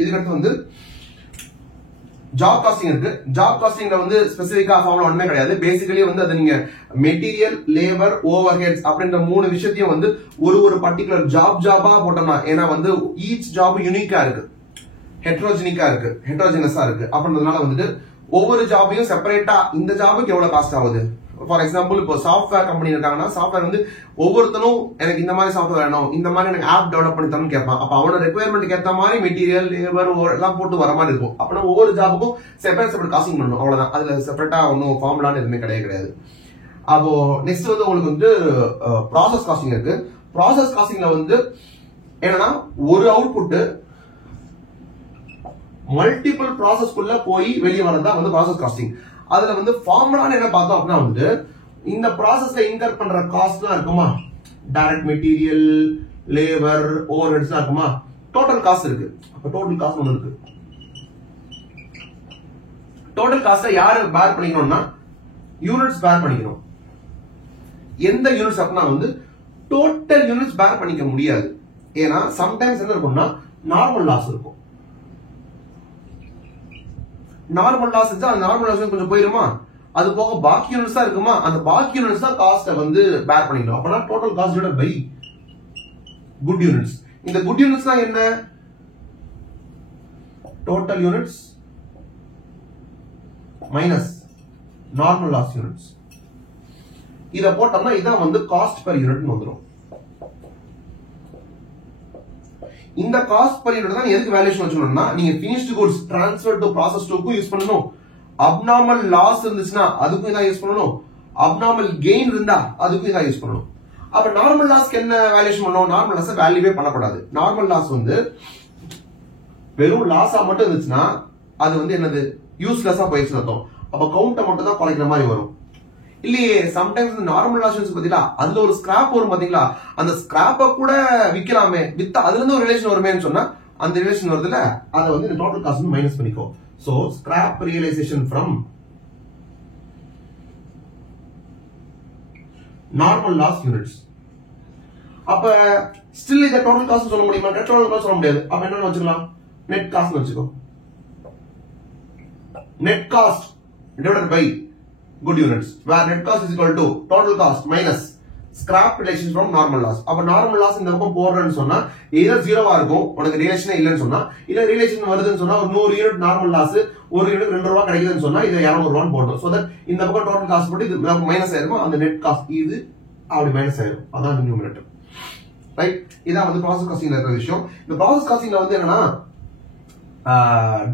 இதுக்கடுத்து வந்து ஜாப் காஸ்டிங் இருக்கு. ஜாப் காஸ்டிங்ல வந்து ஸ்பெசிபிக்கா ஃபார்முலா ஒண்ணுமே கிடையாது. பேசிக்கலி வந்து அது நீங்க மெட்டீரியல், லேபர், ஓவர் ஹெட்ஸ் அப்படின்ற 3 விஷயத்தையும் வந்து ஒரு பர்டிகுலர் ஜாபா போட்டோம்னா, ஏன்னா வந்து ஈச் ஜாப் யூனிக்கா இருக்கு, ஹெட்ரோஜினஸா இருக்கு. அப்படின்றதுனால வந்துட்டு ஒவ்வொரு ஜாபையும் செப்பரேட்டா இந்த ஜாபுக்கு எவ்வளவு காஸ்ட் ஆகுது. ஃபார் எக்ஸாம்பிள் இப்போ சாஃப்ட்வேர் கம்பெனி இருக்காங்கன்னா சாஃப்ட்வேர் வந்து ஒவ்வொருத்தரும் எனக்கு இந்த மாதிரி சாஃப்ட்வேர் வேணும், இந்த மாதிரி எனக்கு ஆப் டெவலப் பண்ணி தரணும்னு கேட்பான். அப்ப அவனோட ரெக்குயர்மெண்ட் ஏற்ற மாதிரி மெட்டீரியல், லேபர் எல்லாம் போட்டு வர மாதிரி இருக்கும். அப்படின்னா ஒவ்வொரு ஜாபுக்கும் செப்பரேட் காஸ்டிங் பண்ணணும். அவ்வளவுதான். அதுல செப்பரேட்டா ஒன்னும் ஃபார்முலான்னு எதுவுமே கிடையாது. அப்போ நெக்ஸ்ட் வந்து உங்களுக்கு வந்து ப்ராசஸ் காஸ்டிங் இருக்கு. ப்ராசஸ் காஸ்டிங்ல வந்து என்னன்னா ஒரு அவுட்புட் மல்டிபிள் ப்ராசஸ்க்குள்ள போய் வெளியே வரதான் வந்து ப்ராசஸ் காஸ்டிங். அதுல வந்து ஃபார்முலான்னு என்ன பார்த்தோம் அப்படின்னா வந்து இந்த ப்ராசஸ்ல இன்கர் பண்ற காஸ்ட்லாம் இருக்குமா, டைரக்ட் மெட்டீரியல், லேபர், ஓவர் ஹெட்ஸ்லாம் இருக்குமா, டோட்டல் காஸ்ட் இருக்கு. அப்ப டோட்டல் காஸ்ட் ஒன்று இருக்கு. டோட்டல் காஸ்ட்டை யாரு பேர் பண்ணிக்கணும்னா யூனிட்ஸ் பேர் பண்ணிக்கணும். எந்த யூனிட்ஸ் அப்படின்னா வந்து டோட்டல் யூனிட்ஸ் பேர் பண்ணிக்க முடியாது. ஏன்னா சம்டைம்ஸ் என்ன இருக்கும்னா நார்மல் லாஸ் இருக்கும். நார்மல் லாஸ் இருந்தா அந்த நார்மல் லாஸ் கொஞ்சம் போயிருமா, அது போக பாக்கி யூனிட்ஸ் தான் இருக்குமா, அந்த பாக்கி யூனிட்ஸ் தான் காஸ்ட்டை வந்து பேர் பண்ணிக்கணும். அப்பனா total cost divided by good units. இந்த குட் யூனிட்ஸ் தான் என்ன, total units minus normal loss units. இத போட்டோம்னா இதான் வந்து காஸ்ட் பெர் யூனிட் வந்துடும். இந்த காஸ்ட் பெர் யூனிட் தான் எதுக்கு வேல்யூஷன் வச்சுக்கணும்னா நீங்க finished goods transfer to process 2க்கும் யூஸ் பண்ணணும், அப்நார்மல் லாஸ் இருந்துச்சுன்னா அதுக்கும் தான் யூஸ் பண்ணணும், அப்நார்மல் கெயின் இருந்தா அதுக்கு இதான் யூஸ் பண்ணணும். அப்ப நார்மல் லாஸ்க்கு என்ன வேல்யூஷன் பண்ணணும்? நார்மல் லாஸ் வேல்யூவே பண்ணக்கூடாது. நார்மல் லாஸ் வந்து வெறும் லாஸா மட்டும் இருந்துச்சுன்னா அது வந்து என்னது யூஸ்லெஸ்ஸா போயிடுச்சு அர்த்தம். அப்ப கவுண்ட்டை மட்டும் தான் குறைக்கிற மாதிரி வரும். இல்லையே சம்டைம்ஸ் நார்மல் லாஸ் பாத்தீங்களா, அதுல ஒரு ஸ்கிராப் வரும் பாத்தீங்களா, அந்த ஸ்கிராப்ப கூட விக்கலாமே, வித்தா அதுல இருந்து ஒரு ரிலேஷன் வருமேன்னு சொன்னா அந்த ரிலேஷன் வருதுல, அதை வந்து இந்த டோட்டல் காஸ்ட் மைனஸ் பண்ணிக்கோ. So scrap realisation from normal loss units. அப்ப ஸ்டில் இத டோட்டல் காஸ்ட் சொல்ல முடியுமா? டோட்டல் காஸ்ட் சொல்ல முடியாது. அப்ப என்ன வச்சுக்கலாம்? நெட் காஸ்ட் வச்சுக்கோ. Net cost divided by good units, where net cost is equal to total cost minus scrap relation from normal loss. அப்ப நார்மல் லாஸ் இந்த பக்கம் போடுறேன்னு சொன்னா either 0வா இருக்கும், உனக்கு ரிலேஷனே இல்லைன்னு சொன்னா, இல்ல ரிலேஷன் வருதுன்னு சொன்னா ஒரு 100 யூனிட் நார்மல் லாஸ் ஒரு யூனிட் 2 ரூபாய் கிடைக்குதுன்னு சொன்னா இது 200 ரூபாய் போடணும். சோ தட் இந்த பக்கம் டோட்டல் காஸ்ட் போட்டு இது மைனஸ் ஆயிருக்கும், அந்த நெட் காஸ்ட் இது அப்படி மைனஸ் ஆயிரும். அதான் நியூமரேட்டர். ரைட், இதான் வந்து ப்ராசஸ் காஸ்டிங்ல இருக்கிற விஷயம். இந்த ப்ராசஸ் காஸ்டிங்ல வந்து என்னன்னா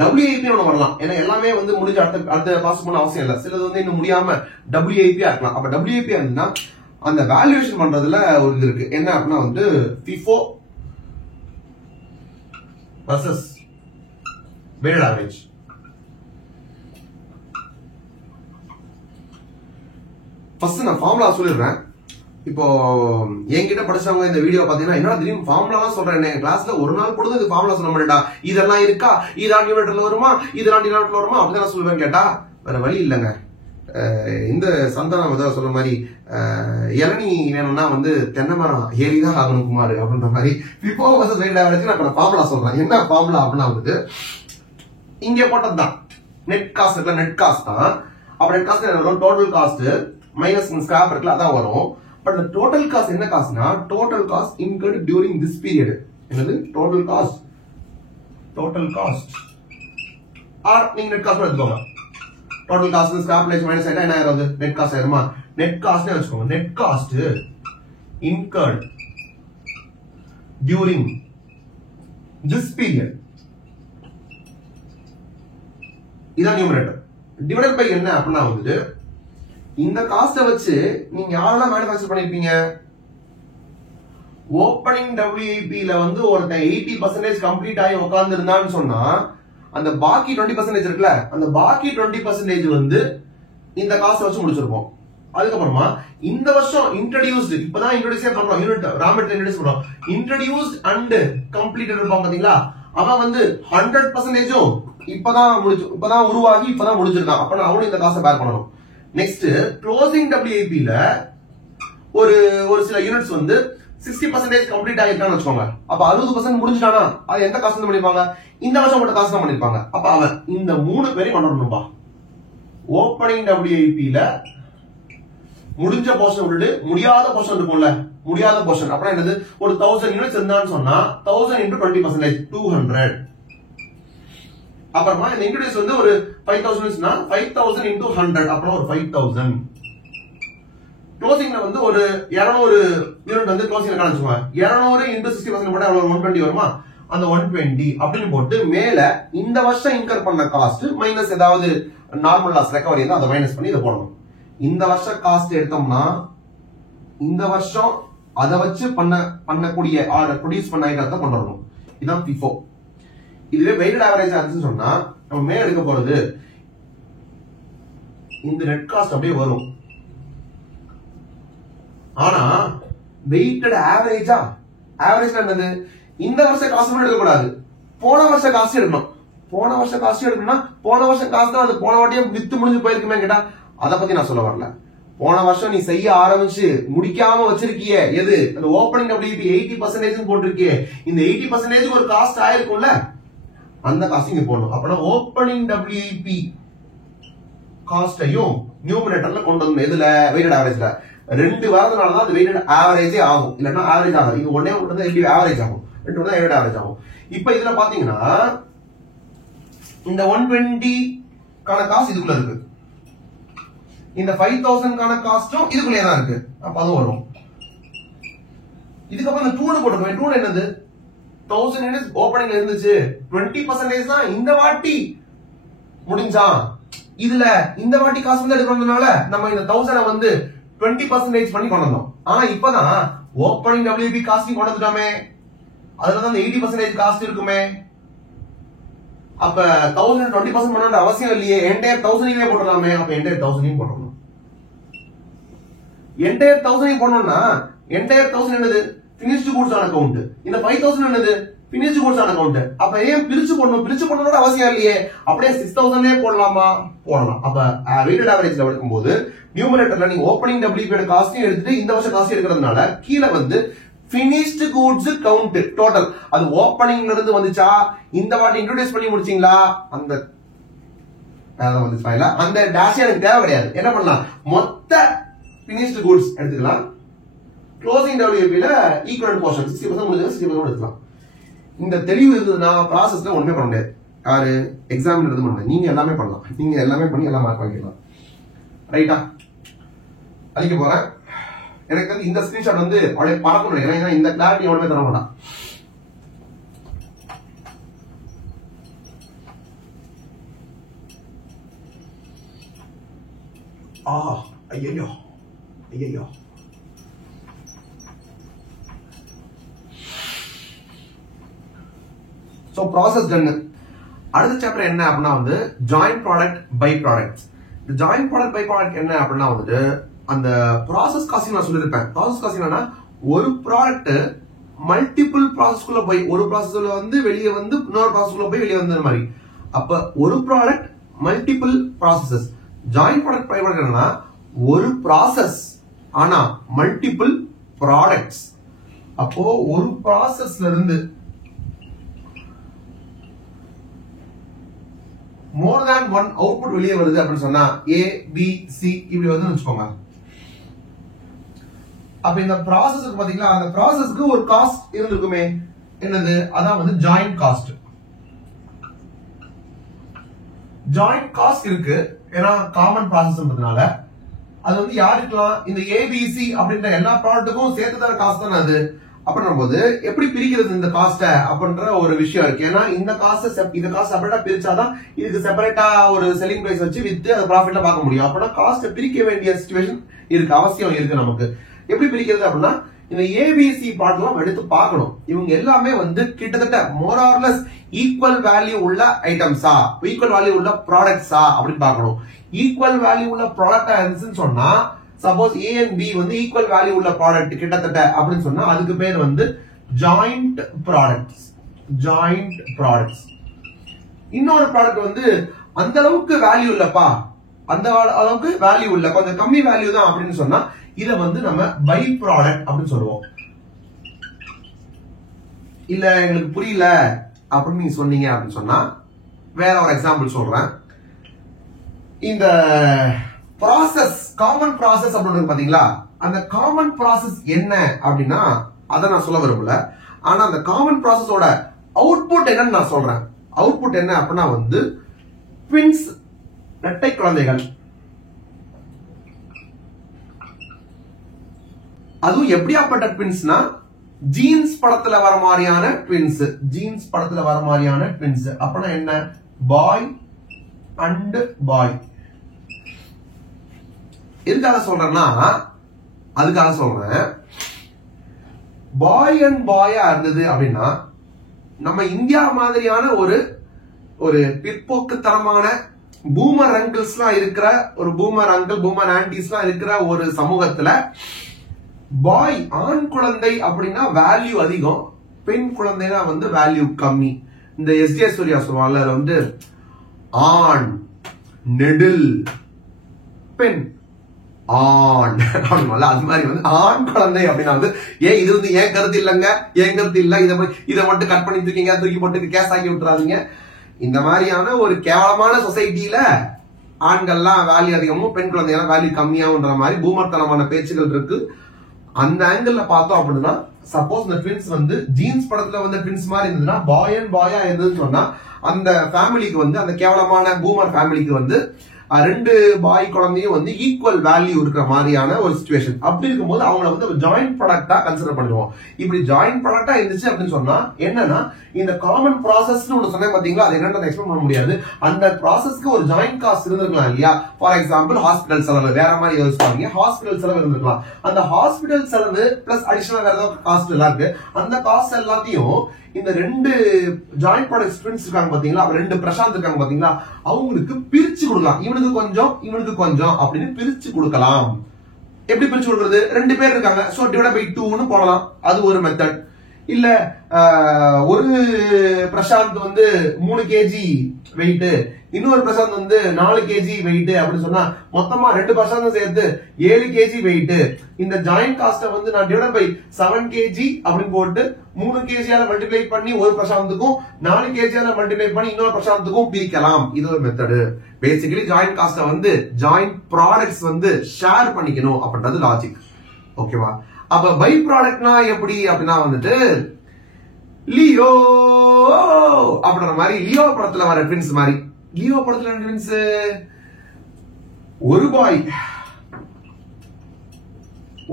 WIP ஒண்ணு வரலாம். ஏன்னா எல்லாமே வந்து முடிஞ்ச அடுத்த பாஸ் பண்ண அவசியம் இல்ல, சிலது வந்து இன்னும் முடியாம WIP இருக்கலாம். அப்ப WIP இருந்தா அந்த வேல்யூவேஷன் பண்றதுல ஒரு இது இருக்கு. என்ன அப்படின்னா வந்து FIFO versus weighted average. First நான் ஃபார்முலா சொல்லிடுறேன். இப்போ என்கிட்ட படிச்சவங்க இந்த வீடியோ பாத்தீங்கன்னா என்ன திடீர்னு ஃபார்முலா சொல்றேன், கிளாஸ்ல ஒரு நாள் பொழுது இது ஃபார்முலா சொல்ல மாட்டேடா, இதெல்லாம் இருக்கா, இதெல்லாம் நியூமரேட்டர்ல வருமா, இதெல்லாம் டினாமினேட்டர்ல வருமா அப்படிதான் சொல்லுவேன். கேட்டா வேற வழி இல்லைங்க. இந்த சந்தானம் சொல்ற மாதிரி இளநீ வேணும்னா வந்து தென்னை மரம் ஏறிதான் ஆகணும் குமார் அப்படின்ற மாதிரி FIFO versus weighted average நான் ஃபார்முலா சொல்றேன். என்ன ஃபார்முலா அப்படின்னா வந்து இங்க போட்டதுதான் நெட் காஸ்ட் இருக்குல்ல, நெட் காஸ்ட் தான். அப்ப net cost total cost minus scrap இருக்குல்ல அதான் வரும். பட் the total cost என்ன காஸ்ட்னா total cost incurred during this period. என்னது total cost ஆர் நீங்க நெட் காஸ்ட் எடுத்துக்கோங்க. total cost ஸ்கிராப் லைஸ் மைனஸ் ஆயிட்டா என்ன ஆகுது? நெட் காஸ்ட் ஆயிருமா? நெட் காஸ்ட்னே வச்சுக்கோங்க. Net cost incurred during this period. இதான் நியூமரேட்டர். டிவைடட் பை என்ன அப்படின்னா வந்து இந்த காஸ்ட வச்சு நீங்க யாரெல்லாம் மேனுஃபேக்சர் பண்ணிருப்பீங்க? ஓப்பனிங் WIP ல வந்து ஒருத்தன் 80% கம்ப்ளீட் ஆகி உட்கார்ந்து இருந்தான்னு சொன்னா அந்த பாக்கி 20% இருக்குல்ல, அந்த பாக்கி 20% வந்து இந்த காஸ்ட வச்சு முடிச்சிருப்போம். அதுக்கப்புறமா இந்த வருஷம் இன்ட்ரோடியூஸ்டு, இப்பதான் இன்ட்ரோடியூஸே பண்றோம், யூனிட் ரா மெட்டீரியல் இன்ட்ரோடியூஸ் பண்றோம். இன்ட்ரோடியூஸ்ட் அண்ட் கம்ப்ளீட்டட் இருப்பாங்க பாத்தீங்களா, அவன் வந்து 100% இப்பதான் உருவாகி இப்பதான் முடிச்சிருக்கான். அப்ப அவனும் இந்த காசை பேர் பண்ணணும். நெக்ஸ்ட் க்ளோசிங் WIP ல ஒரு சில யூனிட்ஸ் வந்து 60% கம்ப்ளீட் ஆகிருக்கான்னு வச்சுக்கோங்க. அப்ப 60% முடிஞ்சிட்டானா அது எந்த காசு பண்ணிருப்பாங்க? இந்த வருஷம் மட்டும் காசு தான் பண்ணிருப்பாங்க. அப்ப அவன் இந்த 3 பேரையும் பண்ணணும்பா. ஓப்பனிங் WIP ல முடிஞ்ச போர்ஷன் விட்டுட்டு முடியாத போர்ஷன் இருக்கும்ல, முடியாத போர்ஷன் அப்புறம் என்னது ஒரு 1000 யூனிட்ஸ் இருந்தான்னு சொன்னா 1000 into 20% 200. அப்புறமா இந்த இன்ட்ரோடியூஸ் வந்து ஒரு 5000 யூனிட்ஸ்னா 5000 into 100 அப்புறம் ஒரு 5000. க்ளோசிங்ல வந்து ஒரு 200 யூனிட் வந்து க்ளோசிங்ல காமிச்சுங்க. 200 into 60% போட்டா எவ்வளவு 120 வருமா? அந்த 120 அப்படின்னு போட்டு மேல இந்த வருஷம் இன்கர் பண்ண காஸ்ட் மைனஸ் ஏதாவது நார்மல் லாஸ் ரெக்கவரி இருந்தா அதை மைனஸ் பண்ணி இதை போடணும். இந்த வருஷம் காஸ்ட் எடுத்தோம்னா இந்த வருஷம் அதை வச்சு பண்ணக்கூடிய ப்ரொடியூஸ் பண்ண ஐட்டத்தை கொண்டு வரணும். இதுதான் FIFO. இதுவே வெயிட்டட் ஆவரேஜ் ஆச்சுன்னு சொன்னா நம்ம மேல எடுக்க போறது இந்த நெட் காஸ்ட் அப்படியே வரும். ஆனா வெயிட்டட் ஆவரேஜா, ஆவரேஜ் என்னது? இந்த வருஷம் காசு எடுக்க கூடாது, போன வருஷம் காசு எடுக்கணும். போன வருஷம் காசு எடுக்கணும்னா போன வருஷம் காசு தான் அது போன வாட்டியே வித்து முடிஞ்சு போயிருக்குமே கேட்டா அதை பத்தி நான் சொல்ல வரல. போன வருஷம் நீ செய்ய ஆரம்பிச்சு முடிக்காம வச்சிருக்கிய எது அந்த ஓப்பனிங் WIP 80% போட்டிருக்கிய இந்த 80% ஒரு காஸ்ட் ஆயிருக்கும்ல, அந்த காஸ்ட் இங்க போடணும். அப்பனா ஓப்பனிங் WIP காஸ்டையும் நியூமரேட்டர்ல கொண்டு வந்து எதுல வெயிட்டட் ஆவரேஜ்ல 2 வரதுனால தான் அது வெயிட்டட் ஆவரேஜே ஆகும். இல்லன்னா ஆவரேஜ் ஆகும். இது ஒண்ணே ஒன்று தான் எப்படி ஆவரேஜ் ஆகும், 2 தான் வெயிட்டட் ஆவரேஜ் ஆகும். இப்போ இதுல பாத்தீங்கன்னா இந்த 120 கான காஸ்ட் இதுக்குள்ள இருக்கு, இந்த 5000 கான காஸ்டும் இதுக்குள்ளே தான் இருக்கு. அப்ப அது வரும். இதுக்கப்புறம் இந்த 2 போட்டுருக்கோம். 2 என்னது 1000 யூனிட்ஸ் ஓபனிங்ல இருந்துச்சு, 20% தான் இந்த வாட்டி முடிஞ்சா இதுல இந்த வாட்டி காசு வந்து எடுக்கிறதுனால நம்ம இந்த 1000 வந்து 20% பண்ணி கொண்டு வந்தோம். ஆனா இப்பதான் ஓப்பனிங் WIP காஸ்டிங் கொண்டு வந்துட்டோமே, அதுலதான் 80% காஸ்ட் இருக்குமே. அப்ப 1000 20% பண்ண அவசியம் இல்லையே, என்டையர் 1000 போட்டுடலாமே. அப்ப என்டையர் 1000 போட்டணும். என்டையர் 1000 போடணும்னா என்டையர் 1000 என்னது? Finished goods on account. இந்த 5000 என்னது? Finished goods on account. அப்ப ஏன் பிரிச்சு போடணும்? பிரிச்சு போடணும்னு அவசியம் இல்லையே, அப்படியே 6000 போடலாமா? போடலாம். அப்ப வெயிட்டட் ஆவரேஜ்ல எடுக்கும்போது நியூமரேட்டர்ல நீங்க ஓப்பனிங் WIP காஸ்டையும் எடுத்துட்டு இந்த வருஷம் காஸ்ட் எடுக்கிறதுனால கீழே வந்து finished goods count total அது ஓப்பனிங்ல இருந்து வந்துச்சா, இந்த வாட்டி இன்ட்ரோடியூஸ் பண்ணி முடிச்சீங்களா, அந்த அந்த டேஷ் எனக்கு தேவை கிடையாது. என்ன பண்ணலாம்? மொத்த finished goods எடுத்துக்கலாம். க்ளோசிங் WIP ல ஈக்குவலன்ட் போர்ஷன் 60% முடிஞ்சது 60% எடுத்துக்கலாம். இந்த தெளிவு இருந்ததுன்னா ப்ராசஸ்ல ஒண்ணுமே பண்ண முடியாது. யாரு எக்ஸாம் எழுத முடியாது. நீங்க எல்லாமே பண்ணலாம். நீங்க எல்லாமே பண்ணி எல்லாம் மார்க் வாங்கிடலாம். ரைட்டா? அழிக்க போறேன். எனக்கு வந்து இந்த ஸ்கிரீன்ஷாட் வந்து அப்படியே பறக்கணும். ஏன்னா இந்த கிளாரிட்டி எவ்வளவுமே தர மாட்டான். ஐயோ ஐயோ. So process done. அடுத்த சாப்டர் என்ன அப்படின்னா வந்து ஜாயிண்ட் ப்ராடக்ட் பை ப்ராடக்ட்ஸ். இந்த ஜாயிண்ட் ப்ராடக்ட் பை ப்ராடக்ட் என்ன அப்படின்னா வந்துட்டு அந்த ப்ராசஸ் காஸ்டிங் நான் சொல்லியிருப்பேன். ப்ராசஸ் காஸ்டிங் ஒரு ப்ராடக்ட் மல்டிபிள் ப்ராசஸ்க்குள்ள போய் ஒரு ப்ராசஸ்ல வந்து வெளியே வந்து இன்னொரு ப்ராசஸ்க்குள்ள போய் வெளியே வந்த மாதிரி. அப்ப ஒரு product multiple processes. Joint product by product என்னன்னா ஒரு ப்ராசஸ் ஆனா மல்டிபிள் ப்ராடக்ட்ஸ். அப்போ ஒரு ப்ராசஸ்ல இருந்து மோர் தேன் ஒன் அவுட்புட் வெளியே வருது அப்படின்னு சொன்னா A B C இப்படி வந்து வச்சுக்கோங்க. அப்ப இந்த ப்ராசஸ்க்கு பாத்தீங்களா, அந்த ப்ராசஸ்க்கு ஒரு காஸ்ட் இருந்திருக்குமே, என்னது? அதான் வந்து ஜாயிண்ட் காஸ்ட். ஜாயிண்ட் காஸ்ட் இருக்கு, ஏன்னா காமன் ப்ராசஸ்ன்றதுனால. அது வந்து யாருக்கலாம்? இந்த ABC அப்படின்ற எல்லா ப்ராடக்ட்டுக்கும் சேர்த்து தர காஸ்ட் தானே அது. அப்படின்ற போது எப்படி பிரிக்கிறது இந்த காஸ்ட அப்படின்ற ஒரு விஷயம் இருக்கு. ஏன்னா இந்த காஸ்ட் செப்பரேட்டா பிரிச்சாதான் இதுக்கு செப்பரேட்டா ஒரு செல்லிங் பிரைஸ் வச்சு வித்து அது ப்ராஃபிட்ல பார்க்க முடியும். அப்படின்னா காஸ்ட் பிரிக்க வேண்டிய சிச்சுவேஷன் இருக்கு, அவசியம் இருக்கு நமக்கு. எப்படி பிரிக்கிறது அப்படின்னா இந்த ABC பார்ட் எல்லாம் எடுத்து பார்க்கணும். இவங்க எல்லாமே வந்து கிட்டத்தட்ட more or less equal value உள்ள ஐட்டம்ஸா, ஈக்குவல் வேல்யூ உள்ள ப்ராடக்ட்ஸா அப்படின்னு பார்க்கணும். ஈக்குவல் வேல்யூ உள்ள ப்ராடக்டா இருந்துச்சுன்னு சொன்னா, சப்போஸ் A and B வந்து ஈக்குவல் வேல்யூ உள்ள ப்ராடக்ட் கிட்டத்தட்ட அப்படின்னு சொன்னா அதுக்கு பேர் வந்து ஜாயிண்ட் ப்ராடக்ட்ஸ். Joint products. இன்னொரு ப்ராடக்ட் வந்து அந்த அளவுக்கு வேல்யூ இல்லப்பா, அந்த அளவுக்கு வேல்யூ இல்ல, கொஞ்சம் கம்மி வேல்யூ தான் அப்படின்னு சொன்னா இத வந்து நம்ம பை ப்ராடக்ட் அப்படின்னு சொல்லுவோம். இல்ல எங்களுக்கு புரியல அப்படின்னு நீங்க சொன்னீங்க அப்படின்னு சொன்னா வேற ஒரு எக்ஸாம்பிள் சொல்றேன். இந்த ப்ராசஸ் காமன் ப்ராசஸ் அப்படின்னு பாத்தீங்களா, அந்த காமன் ப்ராசஸ் என்ன அப்படின்னா அதை நான் சொல்ல விரும்பல. ஆனா அந்த காமன் ப்ராசஸோட அவுட்புட் என்னன்னு நான் சொல்றேன். அவுட்புட் என்ன அப்படின்னா வந்து ட்வின்ஸ், இரட்டை குழந்தைகள். அதுவும் எப்படியாப்பட்ட ட்வின்ஸ்னா ஜீன்ஸ் படத்துல வர மாதிரியான ட்வின்ஸ். ஜீன்ஸ் படத்துல வர மாதிரியான ட்வின்ஸ் அப்படின்னா என்ன? பாய் அண்ட் பாய். எதுக்காக சொல்றேன்னா அதுக்காக சொல்றேன். பாய் அண்ட் பாயா இருந்தது அப்படின்னா நம்ம இந்தியா மாதிரியான ஒரு ஒரு பிற்போக்குத்தனமான பூமர் அங்கிள்ஸ் எல்லாம் இருக்கிற ஒரு பூமர் அங்கிள் பூமர் ஆன்டிஸ் எல்லாம் இருக்கிற ஒரு சமூகத்துல பாய் ஆண் குழந்தை அப்படின்னா வேல்யூ அதிகம், பெண் குழந்தைனா வந்து வேல்யூ கம்மி. இந்த எஸ்ஜே சூர்யா சொல்லுவாங்கல்ல, அதுல வந்து ஆண் நெடில் பெண் ஆண் அப்படின்ல, அது மாதிரி வந்து ஆண் குழந்தை அப்படின்னா வந்து இது வந்து ஏன் கருத்து இல்லைங்க, ஏன் கருத்து இல்ல, இதை மட்டும் கட் பண்ணி தூக்கி போட்டு கேஸ் ஆக்கி விட்டுறாதீங்க. இந்த மாதிரியான ஒரு கேவலமான சொசைட்டில ஆண்கள்லாம் வேல்யூ அதிகமும் பெண் குழந்தைகள்லாம் வேல்யூ கம்மியாகுன்ற மாதிரி பூமர்த்தனமான பேச்சுகள் இருக்கு. அந்த ஆங்கிள் பார்த்தோம் அப்படின்னா சப்போஸ் இந்த ட்வின்ஸ் வந்து ஜீன்ஸ் படத்துல வந்து ட்வின்ஸ் மாதிரி இருந்ததுன்னா பாய் அண்ட் பாயா இருந்ததுன்னு சொன்னா அந்த ஃபேமிலிக்கு வந்து அந்த கேவலமான பூமர் ஃபேமிலிக்கு வந்து ரெண்டு பாய் குழந்தையும் வந்து ஈக்குவல் வேல்யூ இருக்கிற மாதிரியான ஒரு சிச்சுவேஷன். அப்படி இருக்கும்போது அவங்கள வந்து ஜாயிண்ட் ப்ராடக்டா கன்சிடர் பண்ணுவோம். இப்படி ஜாயிண்ட் ப்ராடக்டா இருந்துச்சு அப்படின்னு சொன்னா என்னன்னா, இந்த காமன் ப்ராசஸ் ஒன்று சொன்னேன் பாத்தீங்களா, அது என்னன்னு எக்ஸ்பிளைன் பண்ண முடியாது. அந்த ப்ராசஸ்க்கு ஒரு ஜாயிண்ட் காஸ்ட் இருந்திருக்கலாம் இல்லையா. ஃபார் எக்ஸாம்பிள் ஹாஸ்பிட்டல் செலவு வேற மாதிரி யோசிப்பாங்க, ஹாஸ்பிட்டல் செலவு இருந்திருக்கலாம். அந்த ஹாஸ்பிட்டல் செலவு பிளஸ் அடிஷனல் வேற ஏதாவது காஸ்ட் எல்லாம் இருக்கு. அந்த காஸ்ட் எல்லாத்தையும் இந்த ரெண்டு ஜாயிண்ட் ப்ராடக்ட் ஸ்டூடெண்ட்ஸ் இருக்காங்க பாத்தீங்களா, ரெண்டு பிரசாந்த் இருக்காங்க பாத்தீங்களா, அவங்களுக்கு பிரிச்சு கொடுக்கலாம். இவனுக்கு கொஞ்சம் இவனுக்கு கொஞ்சம் அப்படின்னு பிரிச்சு கொடுக்கலாம். எப்படி பிரிச்சு கொடுக்கிறது? ரெண்டு பேர் இருக்காங்க, சோ டிவைட் பை 2ன்னு போடலாம். அது ஒரு மெத்தட். இல்ல ஒரு பிரசாந்த் வந்து 3 kg வெயிட், இன்னொரு பிரசாந்த் வந்து 4 kg வெயிட் அப்படின்னு சொன்னா மொத்தமா 2 பிரசாந்த் சேர்த்து 7 kg வெயிட். இந்த ஜாயிண்ட் காஸ்ட வந்து நான் டிவைட் பை 7 kg அப்படின்னு போட்டு 3 kg மல்டிப்ளை பண்ணி ஒரு பிரசாந்துக்கும் 4 kg மல்டிப்ளை பண்ணி இன்னொரு பிரசாந்துக்கும் பிரிக்கலாம். இது ஒரு மெத்தடு. பேசிக்கலி ஜாயிண்ட் காஸ்ட வந்து ஜாயிண்ட் ப்ராடக்ட்ஸ் வந்து ஷேர் பண்ணிக்கணும் அப்படின்றது லாஜிக். ஓகேவா? அப்ப பை ப்ராடக்ட்னா எப்படி அப்படின்னா வந்துட்டு லியோ அப்படின்ற மாதிரி, லியோ படத்துல வர ட்வின்ஸ் மாதிரி. லியோ படத்துல ட்வின்ஸ் ஒரு பாய்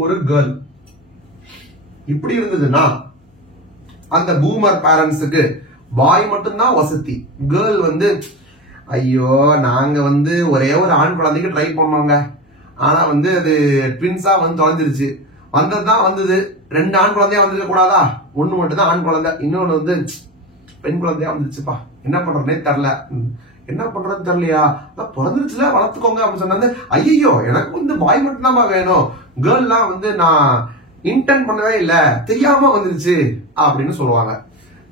ஒரு கேர்ள் இப்படி இருந்ததுன்னா அந்த பூமர் பேரண்ட்ஸுக்கு பாய் மட்டும்தான் வசதி. கேர்ள் வந்து ஐயோ நாங்க வந்து ஒரே ஒரு ஆண் குழந்தைக்கு ட்ரை பண்ணோங்க, ஆனா வந்து அது ட்வின்ஸா வந்து தொலைஞ்சிருச்சு. வந்ததுதான் வந்தது, 2 ஆண் குழந்தையா வந்திருக்க கூடாதா, ஒண்ணு மட்டும் தான் ஆண் குழந்தை, இன்னொன்னு வந்து பெண் குழந்தையா வந்துருச்சுப்பா, என்ன பண்றதுனே தெரியல. என்ன பண்றது தெரியலையா, பிறந்துருச்சுல வளர்த்துக்கோங்க அப்படின்னு சொன்னது. ஐயோ எனக்கு வந்து பாய் மட்டும் தான் வேணும், கேர்ள்லாம் வந்து நான் இன்டென்ட் பண்ணவே இல்ல, தெரியாம வந்துருச்சு அப்படின்னு சொல்லுவாங்க.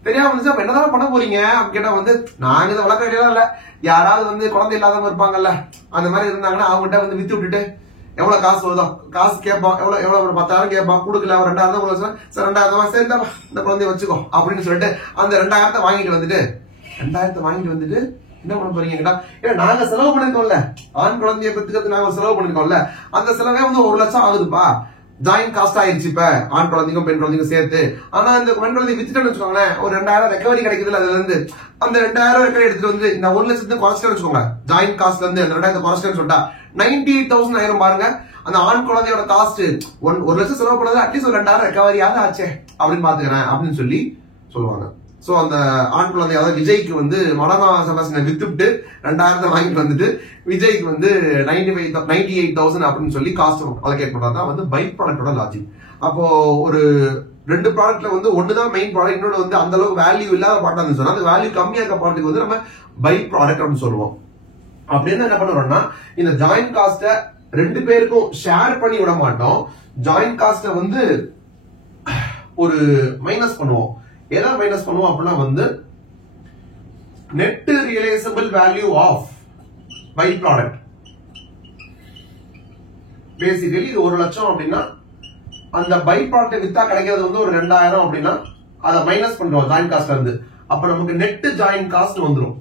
தெரியாம வந்துச்சு, அப்ப என்னதான் பண்ண போறீங்க அப்படின்னு கேட்டா வந்து நாங்க இதை வளர்க்க வேண்டியதா இல்ல, யாராவது வந்து குழந்தை இல்லாதவங்க இருப்பாங்கல்ல, அந்த மாதிரி இருந்தாங்கன்னா அவங்ககிட்ட வந்து வித்து விட்டுட்டு எவ்வளவு காசு வருதோ காசு கேட்பான், எவ்வளவு 10,000 கேட்பான், கொடுக்கல ஒரு 2,000 சார் 2,000 சேர்ந்தா இந்த குழந்தைய வச்சுக்கோ அப்படின்னு சொல்லிட்டு அந்த 2,000 வாங்கிட்டு வந்துட்டு என்ன பண்ண போறீங்க கேட்டா, ஏன்னா நாங்க செலவு பண்ணிருக்கோம்ல, ஆண் குழந்தைய பெற்றுக்கிறது நாங்க செலவு பண்ணிருக்கோம்ல, அந்த செலவே வந்து 1 லட்சம் ஆகுதுப்பா, ஜாயிண்ட் காஸ்ட் ஆயிடுச்சு இப்ப ஆண் குழந்தைக்கும் பெண் குழந்தைக்கும் சேர்த்து. ஆனா இந்த பெண் குழந்தைய வித்துட்டேன்னு வச்சுக்கோங்களேன், ஒரு 2,000 ரெக்கவரி கிடைக்குதுல, அதுல இருந்து அந்த 2,000 ரெக்கவரி எடுத்துட்டு வந்து இந்த 1 லட்சத்துக்கு குறைச்சிட்டு வச்சுக்கோங்க, ஜாயிண்ட் காஸ்ட்ல இருந்து அந்த 2,000 குறைச்சிட்டு சொல்லிட்டா 98,000 ஆயிரம். பாருங்க, அந்த ஆண் குழந்தையோட காஸ்ட் 1 லட்சம் செலவு பண்ணது அட்லீஸ்ட் ஒரு 2,000 ரெக்கவரியாவது ஆச்சே அப்படின்னு பாத்துக்கிறேன் அப்படின்னு சொல்லி சொல்லுவாங்க. சோ அந்த ஆண் குழந்தை, அதாவது விஜய்க்கு வந்து மடனா செபாஸ்டியனை வித்துட்டு 2,000 வாங்கிட்டு வந்துட்டு விஜய்க்கு வந்து 98,000 அப்படின்னு சொல்லி காஸ்ட் அலோகேட் பண்றதுதான் வந்து பை ப்ராடக்டோட லாஜிக். அப்போ ஒரு 2 ப்ராடக்ட்ல வந்து ஒண்ணுதான் மெயின் ப்ராடக்ட், இன்னொன்று வந்து அந்த அளவுக்கு வேல்யூ இல்லாத ப்ராடக்ட் சொன்னா அந்த வேல்யூ கம்மியா இருக்க ப்ராடக்ட் வந்து நம்ம பை ப்ராடக்ட் அப்படின்னு சொல்லுவோம். அப்படின்னு என்ன பண்ணுறோம்னா, இந்த ஜாயிண்ட் காஸ்ட 2 பேருக்கும் ஷேர் பண்ணி விட மாட்டோம், ஜாயிண்ட் காஸ்ட வந்து ஒரு மைனஸ் பண்ணுவோம். எதை மைனஸ் பண்ணுவோம் அப்படின்னா வந்து net realisable value of by product. Basically இது 1 லட்சம் அப்படின்னா அந்த பை ப்ராடக்ட் வித்தா கிடைக்கிறது வந்து ஒரு 2,000 அப்படின்னா அதை மைனஸ் பண்றோம் ஜாயிண்ட் காஸ்ட்ல இருந்து. அப்ப நமக்கு நெட் ஜாயிண்ட் காஸ்ட் வந்துடும்.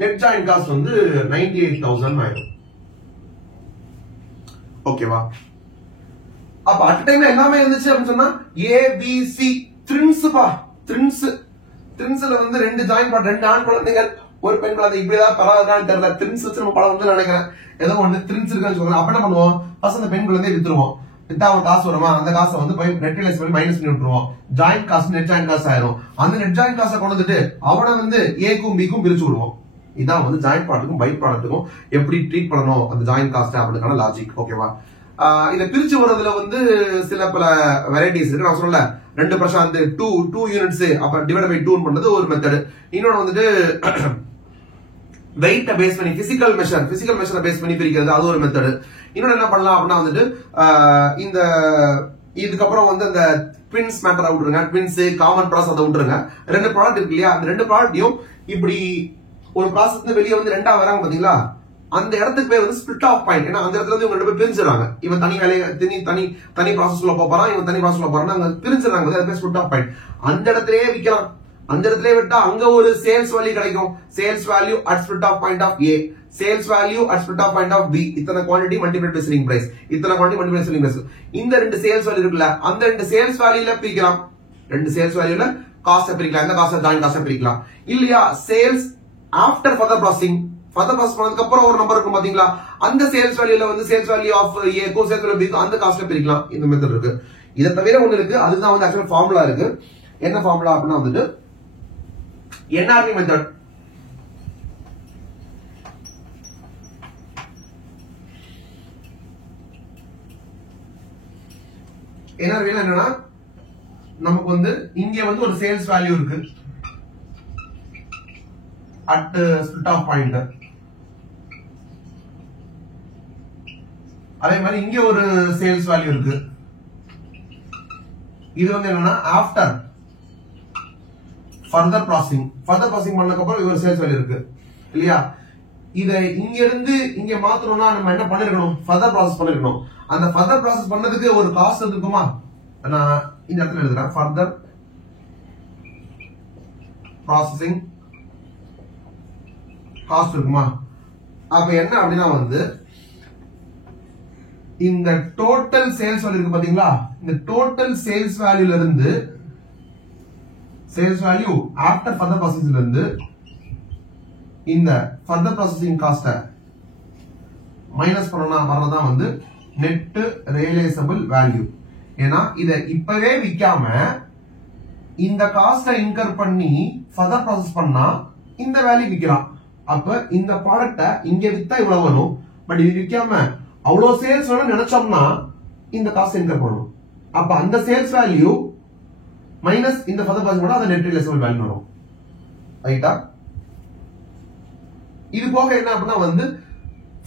நெட் ஜாயிண்ட் காஸ்ட் வந்து 98,000 ஆயிடும். ஓகேவா? அப்ப அட் டைம் எல்லாமே இருந்துச்சு அப்படின்னு சொன்னா ABC ட்வின்ஸ்பா, ட்வின்ஸ்ல வந்து 2 ஜாயின் பண்ண 2 ஆண் குழந்தைகள் ஒரு பெண் குழந்தை, இப்படிதான் பரவாயில்லைன்னு தெரியல. ட்வின்ஸ் வச்சு நம்ம படம் வந்து நினைக்கிறேன், ஏதோ ஒண்ணு ட்வின்ஸ் இருக்கான்னு சொல்லுவாங்க. அப்ப என்ன பண்ணுவோம், ஃபர்ஸ்ட் அந்த பெண் குழந்தையை வித்துருவோம், வித்தா ஒரு காசு வருமா, அந்த காசை வந்து நெட் ரிலைஸ் பண்ணி மைனஸ் பண்ணி விட்டுருவோம், joint cost net joint cost ஆயிரும். அந்த நெட் ஜாயிண்ட் காஸ்ட் கொண்டு வந்துட்டு அவனை வந்து ஏக்கும் பிக்கும் பிரிச்சு விடுவோம். இதான் வந்து ஜாயிண்ட் ப்ராடக்ட்டுக்கும் பை ப்ராடக்ட்டுக்கும் எப்படி ட்ரீட் பண்ணணும் அந்த ஜாயிண்ட் காஸ்ட் அப்படிங்கான லாஜிக். ஓகேவா? இதை பிரிச்சு வர்றதுல வந்து சில பல வெரைட்டிஸ் இருக்கு. நான் சொல்லல 2 பிரசாந்த் 2 யூனிட்ஸ் அப்ப டிவைட் பை 2 பண்றது ஒரு மெத்தட். இன்னொன்னு வந்துட்டு வெயிட்ட பேஸ் பண்ணி பிசிக்கல் மெஷரை பேஸ் பண்ணி பிரிக்கிறது, அது ஒரு மெத்தட். இன்னொன்னு என்ன பண்ணலாம் அப்படின்னா வந்துட்டு இந்த இதுக்கப்புறம் வந்து அந்த ட்வின்ஸ் மேட்டர் விட்டுருங்க, ட்வின்ஸ் காமன் ப்ராசஸ் அதை விட்டுருங்க. 2 ப்ராடக்ட் இருக்கு இல்லையா, அந்த 2 ப்ராடக்ட்டையும் இப்படி ஒரு ப்ராசஸ் வெளியே வந்து 2ஆ வராங்க பாத்தீங்களா, அந்த இடத்துக்கு பேர் வந்து ஸ்பிளிட் ஆஃப் பாயிண்ட். ஏன்னா அந்த இடத்துல இருந்து இவங்க 2 பேர் பிரிஞ்சிடறாங்க, இவன் தனி வேலையை தனி ப்ராசஸ்ல போறான், இவன் தனி ப்ராசஸ்ல போறான், அங்க பிரிஞ்சிடறாங்க, அது பேர் ஸ்பிளிட் ஆஃப் பாயிண்ட். அந்த இடத்துலயே விற்கலாம், அந்த இடத்துல விட்டா அங்க ஒரு சேல்ஸ் வேல்யூ கிடைக்கும், sales value at split off point of A, sales value at split off point of B, இத்தனை quantity multiplied by selling price, இத்தனை quantity multiplied by selling price. இந்த 2 சேல்ஸ் வேல்யூ இருக்குல்ல, அந்த 2 சேல்ஸ் வேல்யூல பிரிக்கலாம், 2 sales வேல்யூல cost பிரிக்கலாம், இந்த cost joint cost பிரிக்கலாம். இல்லையா சேல்ஸ் ஆஃப்டர் ஃபர்தர் ப்ராசஸிங் பண்ணதுக்கு அப்புறம் ஒரு நம்பர் இருக்கும் பாத்தீங்களா, அந்த சேல்ஸ் வேல்யூல வந்து சேல்ஸ் வேல்யூ ஆஃப் ஏக்கோ சேல்ஸ் வேல்யூ பிக்கும் அந்த காஸ்ட்ல பிரிக்கலாம். இந்த மெத்தட் இருக்கு. இதை தவிர ஒண்ணு இருக்கு, அதுதான் வந்து ஆக்சுவல் ஃபார்முலா இருக்கு. என்ன ஃபார்முலா அப்படின்னா வந்துட்டு என்ஆர்வி மெத்தட். என்ஆர்வில என்னன்னா நமக்கு வந்து இங்க வந்து ஒரு சேல்ஸ் வேல்யூ இருக்கு அட் ஸ்பிளிட் ஆஃப் பாயிண்ட். அதே மாதிரி இங்க ஒரு சேல்ஸ் வேல்யூ இருக்கு. இது வந்து என்னன்னா ஆஃப்டர் ஃபர்தர் ப்ராசஸிங் பண்ணதுக்கு அப்புறம் இது ஒரு சேல்ஸ் வேல்யூ இருக்கு இல்லையா. இத இங்க இருந்து இங்க மாத்தணும்னா நம்ம என்ன பண்ணிருக்கணும், ஃபர்தர் ப்ராசஸ் பண்ணிருக்கணும். அந்த ஃபர்தர் ப்ராசஸ் பண்ணதுக்கு ஒரு காஸ்ட் இருக்குமா, நான் இந்த இடத்துல எழுதுறேன். ஃபர்தர் ப்ராசஸிங் காஸ்ட் இருக்குமா. அப்ப என்ன அப்படின்னா வந்து இந்த டோட்டல் சேல்ஸ் வேல்யூ இருக்கு பாத்தீங்களா, இந்த டோட்டல் சேல்ஸ் வேல்யூல இருந்து சேல்ஸ் வேல்யூ ஆஃப்டர் ஃபர்தர் ப்ராசஸிங்ல இருந்து இந்த ஃபர்தர் ப்ராசஸிங் காஸ்ட மைனஸ் பண்ணனா வர்றதான் வந்து நெட் ரியலைசபிள் வேல்யூ. ஏன்னா இத இப்பவே விக்காம இந்த காஸ்ட இன்கர் பண்ணி ஃபர்தர் ப்ராசஸ் பண்ணா இந்த வேல்யூ விக்கலாம். அப்ப இந்த ப்ராடக்ட்ட இங்க வித்தா இவ்வளவு வரும், பட் இது விக்காம அவ்வளவு சேல்ஸ் வேணும் நினைச்சோம்னா இந்த காஸ்ட் இன்கர் பண்ணணும். அப்ப அந்த சேல்ஸ் வேல்யூ மைனஸ் இந்த ஃபர்தர் ப்ராசஸ் பண்ணா அது நெட் ரியலைசபிள் வேல்யூ வரும். ரைட்டா. இது போக என்ன அப்படின்னா வந்து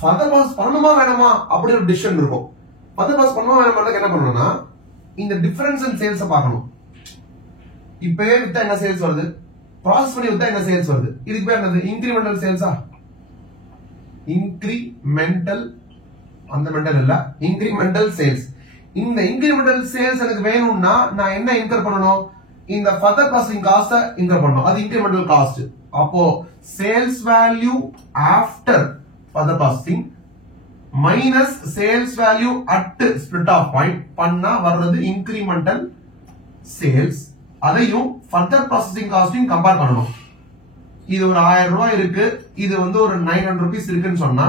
ஃபர்தர் ப்ராசஸ் பண்ணணுமா வேணாமா அப்படி ஒரு டிசிஷன் இருக்கும். ஃபர்தர் ப்ராசஸ் பண்ணணுமா வேணாமா என்ன பண்ணணும்னா இந்த டிஃபரன்ஸ் இன் சேல்ஸ் பார்க்கணும். இப்பவே வித்தா என்ன சேல்ஸ் வருது, ப்ராசஸ் பண்ணி வித்தா என்ன சேல்ஸ் வருது. இதுக்கு பேர் என்னது, இன்கிரிமெண்டல் சேல்ஸா. இன்கிரிமெண்டல், அந்த மெண்டல் இல்ல, இன்கிரிமெண்டல் சேல்ஸ். இந்த இன்கிரிமெண்டல் சேல்ஸ் எனக்கு வேணும்னா நான் என்ன இன்கர் பண்ணணும், இந்த ஃபர்தர் ப்ராசஸிங் காஸ்ட இன்கர் பண்ணணும். அது இன்கிரிமெண்டல் காஸ்ட். அப்போ sales value after further processing minus sales value at split off point பண்ணா வர்றது இன்கிரிமெண்டல் சேல்ஸ். அதையும் ஃபர்தர் ப்ராசஸிங் காஸ்டையும் கம்பேர் பண்ணணும். இது ஒரு 1000 ரூபாய் இருக்கு, இது வந்து ஒரு 900 rupees இருக்குன்னு சொன்னா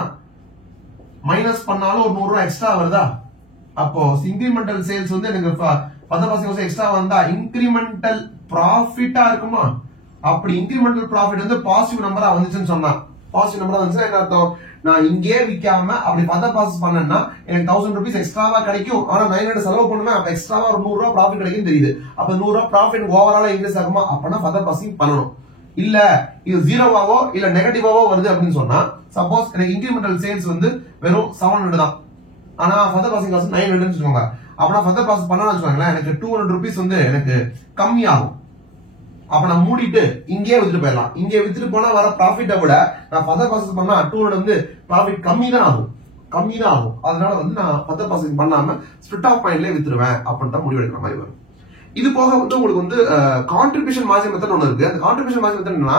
மைனஸ் பண்ணாலும் ஒரு 100 ரூபாய் எக்ஸ்ட்ரா வருதா. அப்போ இன்கிரிமெண்டல் சேல்ஸ் வந்து எனக்கு ஃபர்தர் ப்ராசஸிங் எக்ஸ்ட்ரா வந்தா இன்கிரிமெண்டல் ப்ராஃபிட்டா இருக்குமா. அப்படி இன்கிரிமெண்டல் ப்ராஃபிட் வந்து பாசிட்டிவ் நம்பரா வந்துச்சுன்னு சொன்னா, பாசிட்டிவ் நம்பரா வந்துச்சுன்னா என்ன அர்த்தம், நான் இங்கே விக்காம அப்படி ஃபர்தர் ப்ராசஸ் பண்ணேன்னா எனக்கு 1000 rupees எக்ஸ்ட்ராவா கிடைக்கும். ஆனா 900 செலவு பண்ணுவேன், அப்ப எக்ஸ்ட்ராவா ஒரு 100 ரூபாய் ப்ராஃபிட் கிடைக்கும் தெரியுது. அப்ப 100 ரூபாய் ப்ராஃபிட் ஓவராலா இன்க்ரீஸ் ஆகுமா, அப்பனா ஃபர்தர் ப்ராசஸிங் பண்ணணும். இல்ல இது ஜீரோவாவோ இல்ல நெகட்டிவாவோ வருது அப்படின்னு சொன்னா, சப்போஸ் எனக்கு இன்கிரிமெண்டல் சேல்ஸ் வந்து வெறும் 700 தான், ஆனா ஃபர்தர் ப்ராசஸிங் காஸ்ட் 900 வச்சுக்கோங்க. அப்பனா ஃபர்தர் ப்ராசஸ் பண்ணணும்னு வச்சுக்கோங்களேன், எனக்கு 200 rupees வந்து எனக்கு கம்மி ஆகும். அப்ப நான் மூடிட்டு இங்கே வித்துட்டு போயிடலாம். இங்கே வித்துட்டு போனா வர ப்ராஃபிட்டை விட நான் ஃபர்தர் ப்ராசஸ் பண்ணா 200 வந்து ப்ராஃபிட் கம்மி தான் ஆகும். அதனால வந்து நான் ஃபர்தர் ப்ராசஸிங் பண்ணாம ஸ்பிளிட் ஆஃப் பாயிண்ட்லயே வித்துருவேன் அப்படின்னு தான் முடிவெடுக்கிற மாதிரி வரும். இது போக வந்து உங்களுக்கு வந்து கான்ட்ரிபியூஷன் மார்ஜின் மெத்தட் ஒன்று இருக்கு. அந்த கான்ட்ரிபியூஷன் மார்ஜின் மெத்தட் என்னன்னா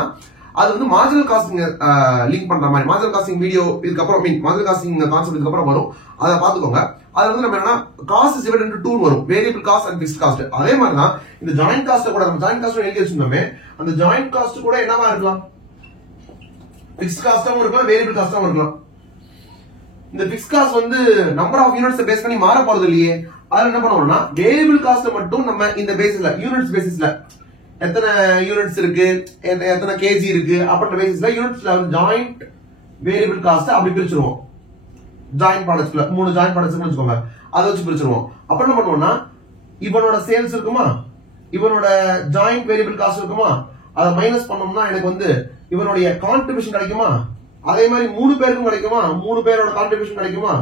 அது வந்து மார்ஜினல் காஸ்டிங் லிங்க் பண்ற மாதிரி. மார்ஜினல் காஸ்டிங் வீடியோ இதுக்கப்புறம் மார்ஜினல் காஸ்டிங் கான்செப்ட் இதுக்கப்புறம் வரும், அதை பாத்துக்கோங்க. அது வந்து நம்ம என்னன்னா காஸ்ட் இஸ் டிவைடட் இன்டு 2 வரும், variable cost and fixed cost. அதே மாதிரி தான் இந்த ஜாயிண்ட் காஸ்ட் கூட, நம்ம ஜாயிண்ட் காஸ்ட் எழுதி வச்சிருந்தோமே, அந்த ஜாயிண்ட் காஸ்ட் கூட என்னவா இருக்கலாம், ஃபிக்ஸ்ட் காஸ்டாவும் இருக்கலாம், வேரியபிள் காஸ்டாவும் இருக்கலாம். இந்த ஃபிக்ஸ்ட் காஸ்ட் வந்து நம்பர் ஆஃப் யூனிட்ஸ் பேஸ் பண்ணி மாற போறது இல்லையே. அதுல என்ன பண்ணுவோம்னா வேரியபிள் காஸ்ட் மட்டும் நம்ம இந்த பேசிஸ்ல யூனிட்ஸ் பேசிஸ்ல எத்தனை யூனிட்ஸ் இருக்கு, எத்தனை கேஜி இருக்கு அப்படின்ற பேசிஸ்ல யூனிட்ஸ்ல ஜாயிண்ட் வேரியபிள் காஸ்ட் அப்படி பிரிச்சிருவோம். ஜாயிண்ட் ப்ராடக்ட்ஸ்ல 3 ஜாயிண்ட் ப்ராடக்ட்ஸ் வச்சுக்கோங்க, அதை வச்சு பிரிச்சிருவோம். அப்ப என்ன பண்ணுவோம்னா இவனோட சேல்ஸ் இருக்குமா, இவனோட ஜாயிண்ட் வேரியபிள் காஸ்ட் இருக்குமா, அதை மைனஸ் பண்ணோம்னா எனக்கு வந்து இவனுடைய கான்ட்ரிபியூஷன் கிடைக்குமா, அதே மாதிரி 3 பேருக்கும் கிடைக்குமா, 3 பேரோட கான்ட்ரிபியூஷன் கிடைக்குமா.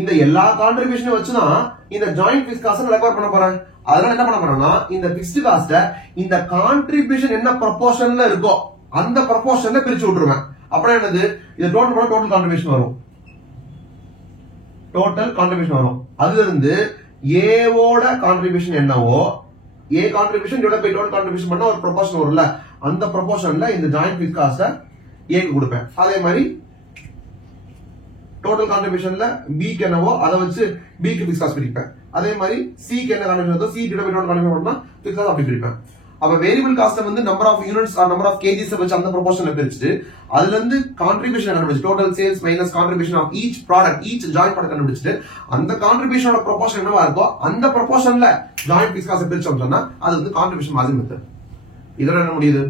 இந்த எல்லா கான்ட்ரிபியூஷனும் வச்சுதான் இந்த ஜாயிண்ட் ஃபிக்ஸ்ட் காஸ்ட் ரெக்கவர் பண்ண போறேன். அதனால என்ன பண்ண போறேன்னா இந்த ஃபிக்ஸ்ட் காஸ்ட இந்த கான்ட்ரிபியூஷன் என்ன ப்ரொபோர்ஷன்ல இருக்கோ அந்த ப்ரொபோர்ஷன்ல பிரிச்சு விட்டுருவேன். அப்புறம் என்னது, இது டோட்டல் பண்ணா டோட்டல் கான்ட்ரிபியூஷன் வரும். அதுல இருந்து ஏவோட கான்ட்ரிபியூஷன் என்னவோ, A contribution divide by total contribution பண்ணா ஒரு ப்ரொபோர்ஷன் வரும்ல, அந்த ப்ரொபோர்ஷன்ல இந்த ஜாயிண்ட் ஃபிக்ஸ்ட் காஸ்ட ஏக்கு கொடுப்பேன். அதே மாதிரி டோட்டல் கான்ட்ரிபியூஷன்ல பிக்கு என்னவோ அதை வச்சு பிக்கு ஃபிக்ஸ்ட் காஸ்ட் பிரிப்பேன். அதே மாதிரி சிக்கு என்ன contribution C divide by total contribution பண்ணா ஃபிக்ஸ்ட் காஸ்ட் அப்படி பிரிப்பேன். அப்ப வேரியபிள் காஸ்ட் வந்து number of units or number of KGs வச்சு அந்த ப்ரொபோர்ஷன்ல பிரிச்சுட்டு அதுல இருந்து கான்ட்ரிபியூஷன் கண்டுபிடிச்சு டோட்டல் sales minus contribution of each product each joint product கண்டுபிடிச்சிட்டு அந்த கான்ட்ரிபியூஷனோட ப்ரொபோர்ஷன் என்னவா இருக்கோ அந்த ப்ரொபோர்ஷன்ல ஜாயிண்ட் பிக்ஸ் காஸ்ட் பிரிச்சோம் சொன்னா அது வந்து கான்ட்ரிபியூஷன் மார்ஜின் மெத்தட். இதோட என்ன முடியுது?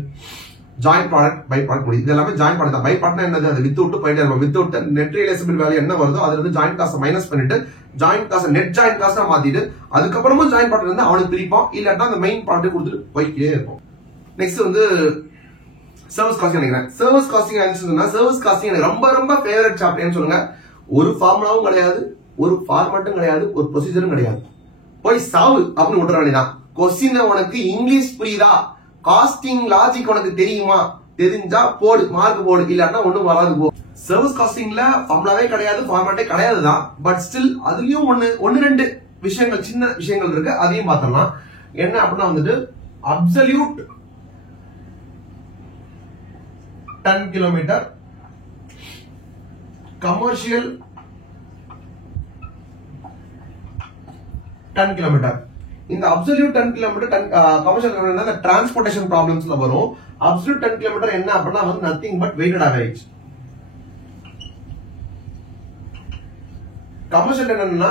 ஜாயிண்ட் ப்ராடக்ட் பை ப்ராடக்ட் முடியுது. இது எல்லாமே ஜாயிண்ட் ப்ராடக்ட் தான். பை ப்ராடக்ட் என்னது? அது வித் விட்டு போயிட்டே இருக்கும். வித் விட்டு நெட் ரியலைசபிள் வேல்யூ என்ன வருதோ அதுல இருந்து ஜாயிண்ட் காஸ்ட் மைனஸ் பண்ணிட்டு ஜாயிண்ட் காஸ்ட் நெட் ஜாயிண்ட் காஸ்டா மாத்திட்டு அதுக்கப்புறமும் ஜாயிண்ட் ப்ராடக்ட் வந்து அவனுக்கு பிரிப்போம். இல்லாட்டா அந்த மெயின் ப்ராடக்ட் கொடுத்துட்டு போய்க்கிட்டே இருக்கும். நெக்ஸ்ட் வந்து சர்வீஸ் காஸ்டிங் நினைக்கிறேன். சர்வீஸ் காஸ்டிங் ஆன்சர்னா சர்வீஸ் காஸ்டிங் எனக்கு ரொம்ப ரொம்ப ஃபேவரட் சாப்டர்னு சொல்லுங்க. ஒரு ஃபார்முலாவும் கிடையாது, ஒரு ஃபார்மட்டும் கிடையாது, ஒரு ப்ரொசீஜரும் கிடையாது. போய் சாவு அப்படின்னு விட்டுற வேண்டியதான். கொஸ்டின் உனக்கு இங்கிலீஷ் புரியுதா, காஸ்டிங் லாஜிக் உனக்கு தெரியுமா, தெரிஞ்சா போடு மார்க் போடு, இல்லாட்டா ஒண்ணும் வராது போ. சர்வீஸ் காஸ்டிங்ல ஃபார்முலாவே கிடையாது, ஃபார்மேட்டே கிடையாது தான். பட் ஸ்டில் அதுலயும் ஒன்னு ரெண்டு விஷயங்கள் சின்ன விஷயங்கள் இருக்கு, அதையும் பார்த்தோம்னா என்ன அப்படின்னா வந்துட்டு அப்சல்யூட் 10 கிலோமீட்டர், கமர்ஷியல் 10 கிலோமீட்டர். இந்த absolute 10 kilometre commercial kilometre transportation ப்ராப்ளம்ஸ்ல வரும். அப்சல்யூட் 10 கிலோமீட்டர் என்ன அப்படின்னா வந்து nothing but weighted average. Commercial என்னன்னா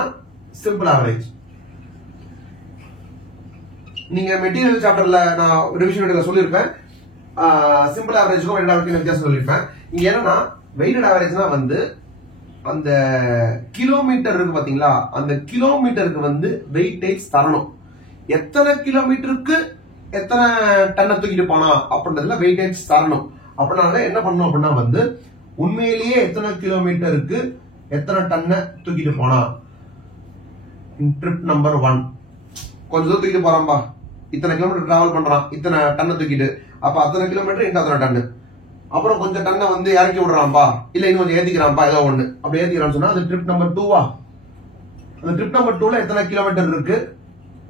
சிம்பிள் ஆவரேஜ். நீங்க மெட்டீரியல் சாப்டர்ல நான் ரிவிஷன் வீடியோல சொல்லியிருப்பேன், சிம்பிள் ஆவரேஜ்க்கும் வெயிட்டட் ஆவரேஜ்க்கும் வித்தியாசம் சொல்லியிருப்பேன். இங்க என்னன்னா வெயிட்டட் ஆவரேஜ்னா வந்து அந்த கிலோமீட்டர் இருக்கு பாத்தீங்களா, அந்த கிலோமீட்டருக்கு வந்து வெயிட்டேஜ் தரணும். எத்தனை கிலோமீட்டருக்கு எத்தனை டன்னை தூக்கிட்டு போனா அப்படின்றதுல வெயிட்டேஜ் தரணும். அப்படினால என்ன பண்ணணும் அப்படின்னா வந்து உண்மையிலேயே எத்தனை கிலோமீட்டருக்கு எத்தனை டன்னை தூக்கிட்டு போனா, ட்ரிப் நம்பர் 1 கொஞ்சம் தூரம் தூக்கிட்டு போறான்பா, இத்தனை கிலோமீட்டர் டிராவல் பண்றான், இத்தனை டன்னை தூக்கிட்டு, அப்ப அத்தனை கிலோமீட்டர் இந்த அத்தனை டன்னு. அப்புறம் கொஞ்சம் டன்னை வந்து இறக்கி விடுறான்பா, இல்ல இன்னும் கொஞ்சம் ஏத்திக்கிறான்பா, ஏதோ ஒண்ணு அப்படி ஏத்திக்கிறான்னு சொன்னா அது ட்ரிப் நம்பர் 2வா. அந்த ட்ரிப் நம்பர் 2ல எத்தனை கிலோமீட்டர் இருக்கு,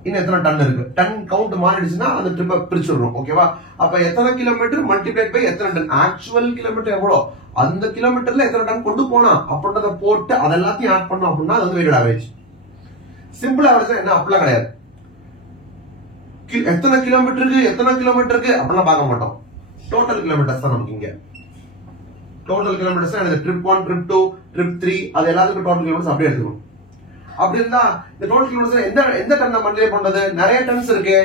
இன்னும் எத்தனை டன் இருக்கு, டன் கவுண்ட் மாறிடுச்சுன்னா அந்த ட்ரிப்பை பிரிச்சுடுறோம். ஓகேவா? அப்ப எத்தனை கிலோமீட்டர் மல்டிப்ளைட் பை எத்தனை டன், ஆக்சுவல் கிலோமீட்டர் எவ்வளோ, அந்த கிலோமீட்டர்ல எத்தனை டன் கொண்டு போனா அப்படின்றத போட்டு அதெல்லாத்தையும் ஆட் பண்ணோம் அப்படின்னா அது வந்து வெயிட்டட் ஆவரேஜ். சிம்பிள் ஆவரேஜ் என்ன அப்படிலாம் கிடையாது. எத்தனை கிலோமீட்டருக்கு எத்தனை கிலோமீட்டருக்கு அப்படிலாம் பார்க்க மாட்டோம். டோட்டல் கிலோமீட்டர்ஸ் தான் நமக்கு இங்க. டோட்டல் கிலோமீட்டர்ஸ் எனக்கு ட்ரிப் 1 ட்ரிப் 2 ட்ரிப் 3 அது எல்லாத்துக்கும் டோட்டல் கிலோமீட்டர்ஸ் அப்படியே எடுத்துக்கணும். அப்படி இருந்தா இந்த டோட்டல் கிலோமீட்டர்ஸ் எந்த டன் நம்ம மல்டிப்ளை பண்றது, நிறைய டன்ஸ் இருக்கு,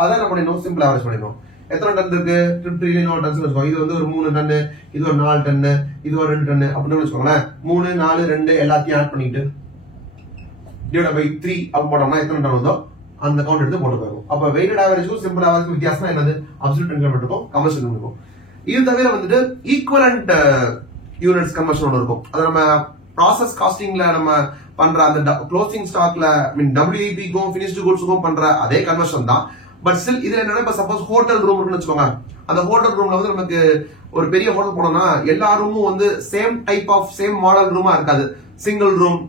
அதான் நம்ம பண்ணிடணும், சிம்பிள் ஆவரேஜ் பண்ணிடணும். எத்தனை டன் இருக்கு, ட்ரிப் 3 இன்னொரு டன்ஸ் வச்சுக்கோங்க. இது வந்து ஒரு 3 டன்னு, இது ஒரு 4 டன்னு, இது ஒரு 2 டன்னு அப்படின்னு வச்சுக்கோங்களேன். 3 4 2 எல்லாத்தையும் ஆட் பண்ணிட்டு டிவைட் பை 3 அப்படி போட்டோம்னா எத்தனை டன் வந்தோ அந்த கவுண்ட் எடுத்து போட்டு போயிடும். அப்ப வெயிட்டட் ஆவரேஜ்க்கும் சிம்பிள் ஆவரேஜ்க்கும் வித்தியாசம் என்னது, அப்சல்யூட் 10 கிலோமீட்டருக்கும் கமர்ஷியல் இருக்கும். இது தவிர வந்துட்டு ஈக்குவலண்ட் யூனிட்ஸ் கன்வர்ஷன் இருக்கும். அது நம்ம ப்ராசஸ் காஸ்டிங்ல நம்ம பண்ற அந்த க்ளோசிங் ஸ்டாக்ல மீன் WIP-க்கும் ஃபினிஷ்டு குட்ஸ்க்கும் பண்ற அதே கன்வர்ஷன் தான். பட் ஸ்டில் இதுல என்னன்னா இப்ப சப்போஸ் ஹோட்டல் ரூம் இருக்குன்னு வச்சுக்கோங்க. அந்த ஹோட்டல் ரூம்ல வந்து நமக்கு ஒரு பெரிய ஹோட்டல் போனோம்னா எல்லா ரூமும் வந்து same type of same model ரூமா இருக்காது. சிங்கிள் ரூம்,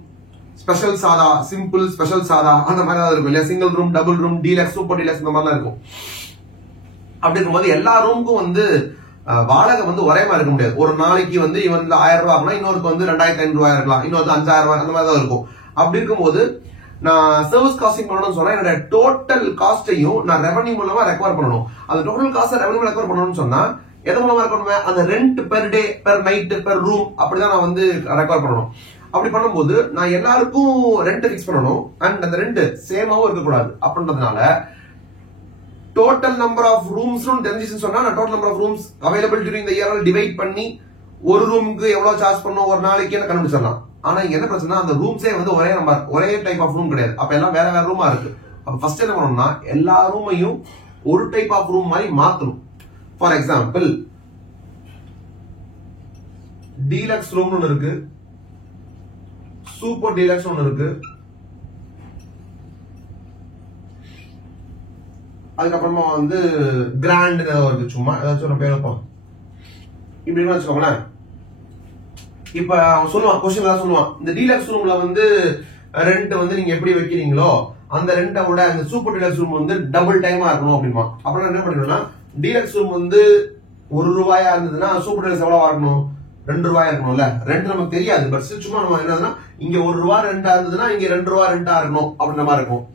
ஸ்பெஷல் சாதா, சிம்பிள் ஸ்பெஷல் சாதா அந்த மாதிரி தான் இருக்கும் இல்லையா. Single room, double room, deluxe, super deluxe இந்த மாதிரிலாம் இருக்கும். அப்படி இருக்கும்போது எல்லா ரூமுக்கும் வந்து வாடகை வந்து ஒரே மாதிரி இருக்க முடியாது. ஒரு நாளைக்கு வந்து இவன் 1000 ரூபாய், இன்னொருக்கு வந்து 2500 ரூபாய் இருக்கலாம், இன்னொரு 5000 ரூபாய் அந்த மாதிரி தான் இருக்கும். அப்படி இருக்கும்போது நான் சர்வீஸ் காஸ்டிங் பண்ணணும்னு சொன்னா என்னோட டோட்டல் காஸ்டையும் நான் ரெவன்யூ மூலமா ரெக்கவர் பண்ணணும். அந்த டோட்டல் காஸ்ட் ரெவன்யூ ரெக்கவர் பண்ணணும்னு சொன்னா எது மூலமா ரெக்கவர், அந்த rent per day per night per room அப்படிதான் நான் வந்து ரெக்கவர் பண்ணணும். அப்படி பண்ணும்போது நான் எல்லாருக்கும் ரெண்ட் பிக்ஸ் பண்ணணும் அண்ட் அந்த ரெண்ட் சேமாவும் இருக்கக்கூடாது. அப்படின்றதுனால டோட்டல் நம்பர் ஆஃப் ரூம்ஸ் தெரிஞ்சிச்சுன்னு சொன்னா நான் total number of rooms available during the year divide பண்ணி ஒரு ரூமுக்கு எவ்வளவு சார்ஜ் பண்ணணும் ஒரு நாளைக்கு கண்டுபிடிச்சிடலாம். ஆனா இங்க என்ன பிரச்சனை, அந்த ரூம்ஸே வந்து ஒரே நம்பர், ஒரே டைப் ஆஃப் ரூம் கிடையாது. அப்ப எல்லாம் வேற வேற ரூமா இருக்கு. அப்ப ஃபர்ஸ்ட் என்ன பண்ணணும்னா எல்லா ரூமையும் ஒரு டைப் ஆஃப் ரூம் மாதிரி மாத்தணும். ஃபார் எக்ஸாம்பிள் டீலக்ஸ் ரூம் ஒன்று இருக்கு, சூப்பர் டீலக்ஸ் ஒன்று இருக்கு, அதுக்கப்புறமா வந்து கிராண்ட் இருக்கு. சும்மா ஏதாச்சும் ஒரு பேர் வைப்போம் இப்படின்னு வச்சுக்கோங்களேன். இப்ப அவன் சொல்லுவான், கொஸ்டின் தான் சொல்லுவான், இந்த டீலக்ஸ் ரூம்ல வந்து ரெண்ட் வந்து நீங்க எப்படி வைக்கிறீங்களோ அந்த ரெண்டை விட அந்த சூப்பர் டீலக்ஸ் ரூம் வந்து டபுள் டைமா இருக்கணும் அப்படிமா. அப்புறம் என்ன பண்ணிக்கணும்னா டீலக்ஸ் ரூம் வந்து 1 ரூபாயா இருந்ததுன்னா சூப்பர் டீலக்ஸ் எவ்வளவு இருக்கணும், 2 ரூபாயா இருக்கணும்ல. ரெண்ட் நமக்கு தெரியாது, பட் சும்மா நம்ம என்னதுன்னா இங்க 1 ரூபா ரெண்டா இருந்ததுன்னா இங்க 2 ரூபா ரெண்டா இருக்கணும் அப்படின்ற மாதிரி இருக்கும்.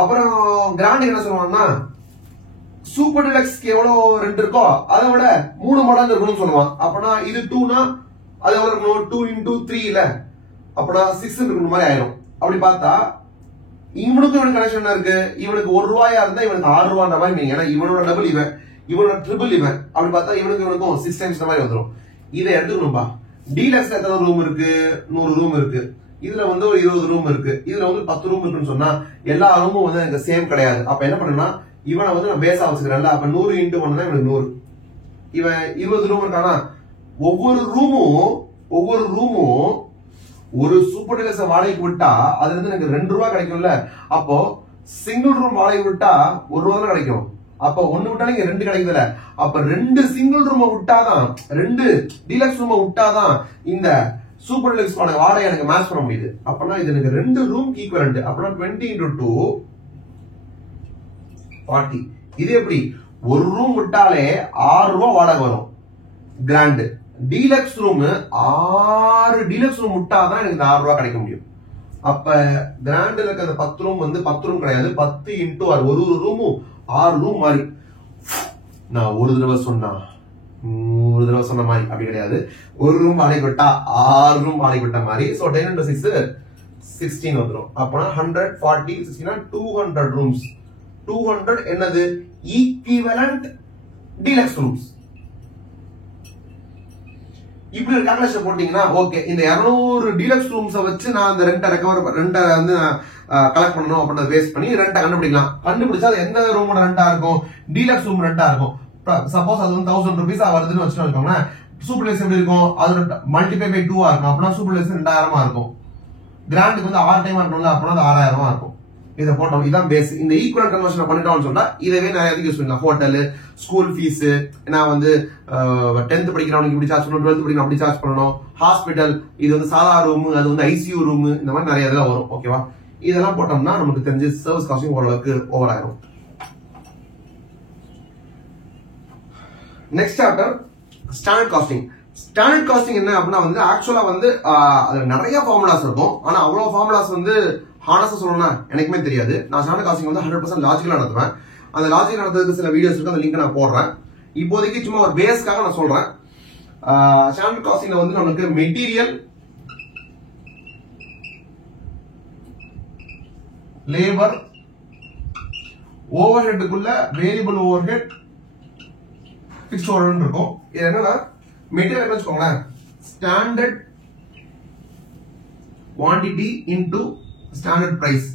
அப்புறம் கிராண்ட் என்ன சொல்லுவாங்கன்னா சூப்பர் டிலக்ஸ்க்கு எவ்வளவு ரெண்ட் இருக்கோ அதை விட 3 மடங்கு இருக்கணும்னு சொல்லுவான். அப்பனா இது 2னா அது எவ்வளவு இருக்கணும்? 2 into 3 இல்ல, அப்பனா 6 இருக்கணும் மாதிரி ஆயிரும். அப்படி பார்த்தா இவனுக்கும் இவனுக்கு கனெக்ஷன் என்ன இருக்கு? இவனுக்கு 1 ரூபாயா இருந்தா இவனுக்கு 6 ரூபான்ற மாதிரி மீனிங். ஏன்னா இவனோட டபுள் இவன், இவனோட ட்ரிபிள் இவன். அப்படி பார்த்தா இவனுக்கு இவனுக்கும் 6 times இந்த மாதிரி வந்துடும். இதை எடுத்துக்கணும்பா. டீலக்ஸ்ல எத்தனை ரூம் இருக்கு? 100 ரூம் இருக்கு. இதுல வந்து ஒரு 20 ரூம் இருக்கு. இதுல வந்து 10 ரூம் இருக்குன்னு சொன்னா எல்லா ரூமும் வந்து எனக்கு சேம் கிடையாது. அப்ப என்ன பண்ணுன்னா இவனை வந்து நான் பேஸா வச்சுக்கிறேன்ல, அப்ப 100 into 1 தான் இவனுக்கு 100. இவன் 20 ரூம் இருக்கானா, ஒவ்வொரு ரூமும் ஒரு சூப்பர் டீலக்ஸ் வாடகைக்கு விட்டா அதுல இருந்து எனக்கு 2 ரூபாய் கிடைக்கும்ல. அப்போ சிங்கிள் ரூம் வாடகை விட்டா 1 ரூபா தான் கிடைக்கும். அப்ப 1 விட்டாலும் இங்க 2 கிடைக்குதுல. அப்ப 2 சிங்கிள் ரூம் விட்டாதான், 2 டீலக்ஸ் ரூம் விட்டாதான் இந்த சூப்பர் டீலக்ஸ் வாடகை எனக்கு மேட்ச் பண்ண முடியுது. அப்பனா இது எனக்கு 2 ரூம் ஈக்குவலன்ட். அப்பனா 20 into 2 40. இது எப்படி? ஒரு ரூம் விட்டாலே 6 ரூபாய் வாடகை வரும் grand. Deluxe room 6 deluxe room விட்டாதான் எனக்கு 6 ரூபாய் கிடைக்க முடியும். அப்ப கிராண்ட்ல இருக்க அந்த 10 ரூம் வந்து 10 ரூம் கிடையாது, 10 into 6. ஒரு ரூமும் 6 ரூம் மாதிரி. நான் ஒரு தடவை சொன்ன மாதிரி அப்படி கிடையாது. ஒரு ரூம் வாடகை விட்டா 6 ரூம் வாடகை விட்ட மாதிரி. சோ 10 into 6 16 வந்துடும். அப்பனா 100 40 16 200 ரூம்ஸ். 200 என்னது? Equivalent deluxe rooms. இப்படி ஒரு கால்குலேஷன் போட்டீங்கன்னா ஓகே, இந்த 200 டீலக்ஸ் ரூம்ஸ் வச்சு நான் அந்த ரெண்டை வந்து கலெக்ட் பண்ணணும் அப்படின்றத பேஸ் பண்ணி ரெண்டை கண்டுபிடிக்கலாம். கண்டுபிடிச்சா அது எந்த ரூமோட ரெண்டா இருக்கும்? டீலக்ஸ் ரூம் ரெண்டா இருக்கும். சப்போஸ் அது வந்து 1000 rupees வருதுன்னு வச்சுக்கோங்க. சூப்பர் டீலக்ஸ் எப்படி இருக்கும்? அதோட மல்டிப்ளை பை 2 இருக்கும். அப்படின்னா சூப்பர் டீலக்ஸ் 2000 இருக்கும். கிராண்டுக்கு வந்து 6 டைம் இருக்கணும்ல, அப்படின்னா அது 6000 இருக்கும். இதை போட்டோம், இதான் பேஸ். இந்த ஈக்குவல் கன்வர்ஷன் பண்ணிட்டோம்னு சொன்னா இதவே நிறைய யூஸ் பண்ணலாம். ஹோட்டல், ஸ்கூல் ஃபீஸ், நான் வந்து 10th படிக்கிறவனுக்கு இப்படி சார்ஜ் பண்ணணும், 12th படிக்கிறவன் அப்படி சார்ஜ் பண்ணணும், ஹாஸ்பிட்டல், இது வந்து சாதா ரூம், அது வந்து ஐசியூ ரூம், இந்த மாதிரி நிறைய இதெல்லாம் வரும். ஓகேவா? இதெல்லாம் போட்டோம்னா நமக்கு தெரிஞ்சு சர்வீஸ் காஸ்டிங் ஓரளவுக்கு ஓவர் ஆயிரும். Next chapter standard costing. Standard costing என்ன அப்படின்னா வந்து ஆக்சுவலா வந்து அதுல நிறைய ஃபார்முலாஸ் இருக்கும். ஆனா அவ்வளவு ஃபார்முலாஸ் வந்து ஹானஸ்டா சொல்லணும்னா எனக்குமே தெரியாது. நான் ஸ்டாண்டர்ட் காஸ்டிங் வந்து 100% லாஜிக்கலா நடத்துவேன். அந்த லாஜிக் நடத்துறதுக்கு சில வீடியோஸ் இருக்கு, அந்த லிங்க் நான் போடுறேன். இப்போதைக்கு சும்மா ஒரு பேஸ்க்காக நான் சொல்றேன். ஸ்டாண்டர்ட் காஸ்டிங்ல வந்து நமக்கு மெட்டீரியல், லேபர், ஓவர்ஹெட்டுக்குள்ள வேரியபிள் ஓவர்ஹெட், பிக்ஸ்ட் ஓவர்ஹெட் இருக்கும். இது என்னன்னா மெட்டீரியல் வச்சுக்கோங்களேன், standard quantity into standard price.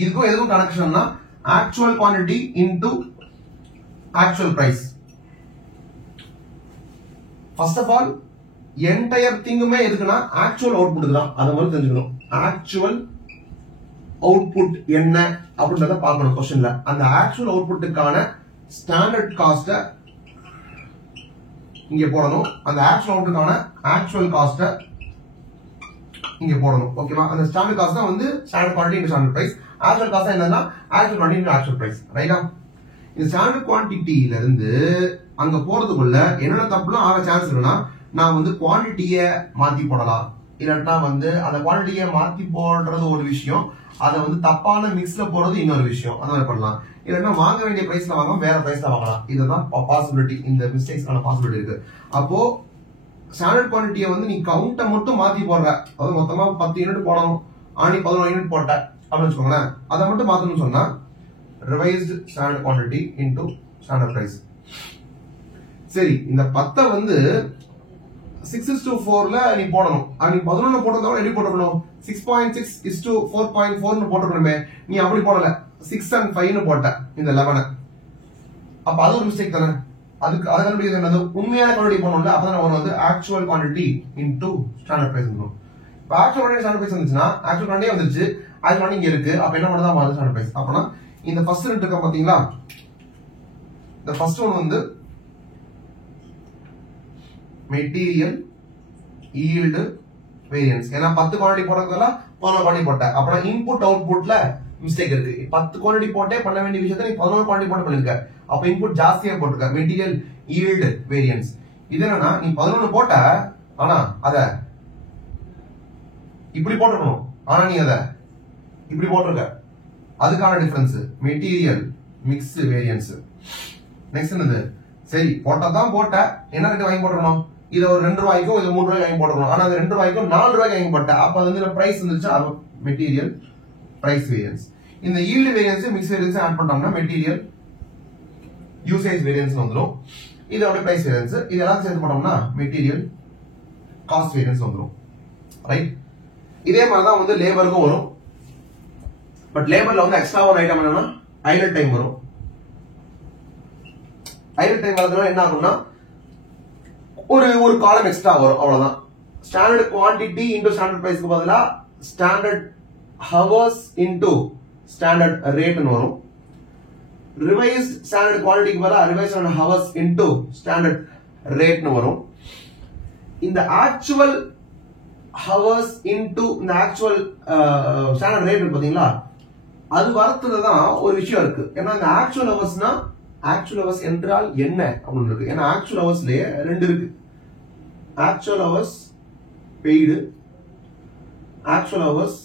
இதுக்கும் எதுக்கும் கனெக்ஷன்னா actual quantity into actual price. First of all entire திங்குமே எதுக்குன்னா ஆக்சுவல் அவுட்புட் தான். அதை மாதிரி தெரிஞ்சுக்கணும். ஆக்சுவல் அவுட்புட் என்ன அப்படின்றத பார்க்கணும் क्वेश्चनல. அந்த ஆக்சுவல் அவுட்புட்டுக்கான ஸ்டாண்டர்ட் காஸ்ட இங்க போடணும். அந்த ஆக்சுவல் அவுட்புட்டுக்கான ஆக்சுவல் காஸ்ட இங்க போடணும். ஓகேவா? அந்த ஸ்டாண்டர்ட் காஸ்ட் தான் வந்து standard quantity into standard price. Actual cost என்னன்னா actual quantity into actual price. ரைட்டா? இந்த ஸ்டாண்டர்ட் குவான்டிட்டில இருந்து அங்க போறதுக்குள்ள என்னென்ன தப்புலாம் ஆக சான்ஸ் இருக்குன்னா, நான் வந்து குவான்டிட்டியை மாத்தி போடலாம், இல்லாட்டா வந்து அந்த குவான்டிட்டியை மாத்தி போடுறது ஒரு விஷயம், அதை வந்து தப்பான மிக்ஸ்ல போறது இன்னொரு விஷயம். அந்த மாதிரி பண்ணலாம். இல்லைன்னா வாங்க வேண்டிய பிரைஸ்ல வாங்காம வேற பிரைஸ்ல வாங்கலாம். இதுதான் பாசிபிலிட்டி. இந்த மிஸ்டேக்ஸ்க்கான பாசிபிலிட்டி இருக்கு. அப்போ ஸ்டாண்டர்ட் குவான்டிட்டியை வந்து நீ கவுண்ட்டை மட்டும் மாத்தி போடுற, அதாவது மொத்தமா 10 யூனிட் போடணும், ஆணி 11 யூனிட் போட்ட அப்படின்னு வச்சுக்கோங்களேன். அதை மட்டும் மாத்தணும்னு சொன்னா revised standard quantity into standard price. சரி, இந்த 10 வந்து 6:4ல நீ போடணும். நீ 11 போட்டதோட எப்படி போட்டுக்கணும்? 6.6:4.4 போட்டுக்கணுமே. நீ அப்படி போடல, 6 and 5 போட்ட இந்த 11. அப்ப அது ஒரு மிஸ்டேக் தானே. அதுக்கு அதை கண்டுபிடிக்கிறது என்னது? உண்மையான குவான்டிட்டி போடணும்ல. அப்பதான் ஒரு வந்து actual quantity into standard price இருக்கணும். இப்போ ஆக்சுவல் குவான்டிட்டி ஸ்டாண்டர்ட் பிரைஸ் வந்துச்சுன்னா ஆக்சுவல் குவான்டிட்டி வந்துருச்சு, ஆக்சுவல் குவான்டிட்டி இங்க இருக்கு. அப்ப என்ன பண்ணதான் மாறுது ஸ்டாண்டர்ட் பிரைஸ். அப்பனா இந்த ஃபர்ஸ்ட் ரெண்டு இருக்க பாத்தீங்களா? இந்த ஃபர்ஸ்ட் ஒன் வந்து மெட்டீரியல், ஈல்டு, வேரியன்ஸ். ஏன்னா 10 குவான்டிட்டி போடுறதுல 11 குவான்டிட்டி போட்ட. அப்பனா இன்புட் அவுட்புட்ல மிஸ்டேக் இருக்கு. 10 குவான்டிட்டி போட்டே பண்ண வேண்டிய விஷயத்தை நீ 11 குவான்டிட்டி போட்டு பண்ணிருக்க. அப்ப இன்புட் ஜாஸ்தியா போட்டுருக்க. Material, yield, variance. இது என்னன்னா நீ 11 போட்ட, ஆனா அத இப்படி போட்டுக்கணும், ஆனா நீ அதை இப்படி போட்டிருக்க. அதுக்கான difference material mix variance. Next என்னது, சரி போட்டதான் போட்ட, என்ன ரேட் வாங்கி போட்டுக்கணும், இதை ஒரு 2 ரூபாய்க்கும் இது 3 ரூபாய்க்கு வாங்கி போட்டுக்கணும். ஆனா அது 2 ரூபாய்க்கும் 4 ரூபாய்க்கு வாங்கி போட்டேன், அப்ப அது வந்து பிரைஸ் இருந்துச்சு, அது மெட்டீரியல் பிரைஸ் வேரியன்ஸ். இந்த yield variance mix variance add பண்ணோம்னா மெட்டீரியல் யூசேஜ் வேரியன்ஸ் வந்துடும். இது அப்படியே பிரைஸ் வேரியன்ஸ். இதெல்லாம் சேர்த்து பண்ணோம்னா மெட்டீரியல் காஸ்ட் வேரியன்ஸ் வந்துடும். ரைட். இதே மாதிரி தான் வந்து லேபருக்கும் வரும். பட் லேபர்ல வந்து எக்ஸ்ட்ரா ஒரு ஐட்டம் என்னன்னா ஐடல் டைம் வரும். ஐடல் டைம் வரதுனால என்ன ஆகும்னா ஒரு காலம் எக்ஸ்ட்ரா வரும், அவ்வளவுதான். ஸ்டாண்டர்ட் குவான்டிட்டி இன்டு ஸ்டாண்டர்ட் பிரைஸ்க்கு பதிலா ஸ்டாண்டர்ட் ஹவர்ஸ் இன்டு ஸ்டாண்டர்ட் ரேட்னு வரும். ரிவைஸ்ட் ஸ்டாண்டர்ட் குவான்டிட்டிக்கு பதிலா ரிவைஸ்ட் ஹவர்ஸ் இன்டு ஸ்டாண்டர்ட் ரேட்னு வரும். இந்த ஆக்சுவல் ஹவர்ஸ் இன்டு இந்த ஆக்சுவல் ஸ்டாண்டர்ட் ரேட் பாத்தீங்களா, அது வரத்துலதான் ஒரு விஷயம் இருக்கு. ஏன்னா இந்த ஆக்சுவல் ஹவர்ஸ்னா ஆக்சுவல் ஹவர்ஸ் என்றால் என்ன அப்படின்னு இருக்கு. ஏன்னா ஆக்சுவல் ஹவர்ஸ்லயே 2 இருக்கு. Actual hours paid, actual hours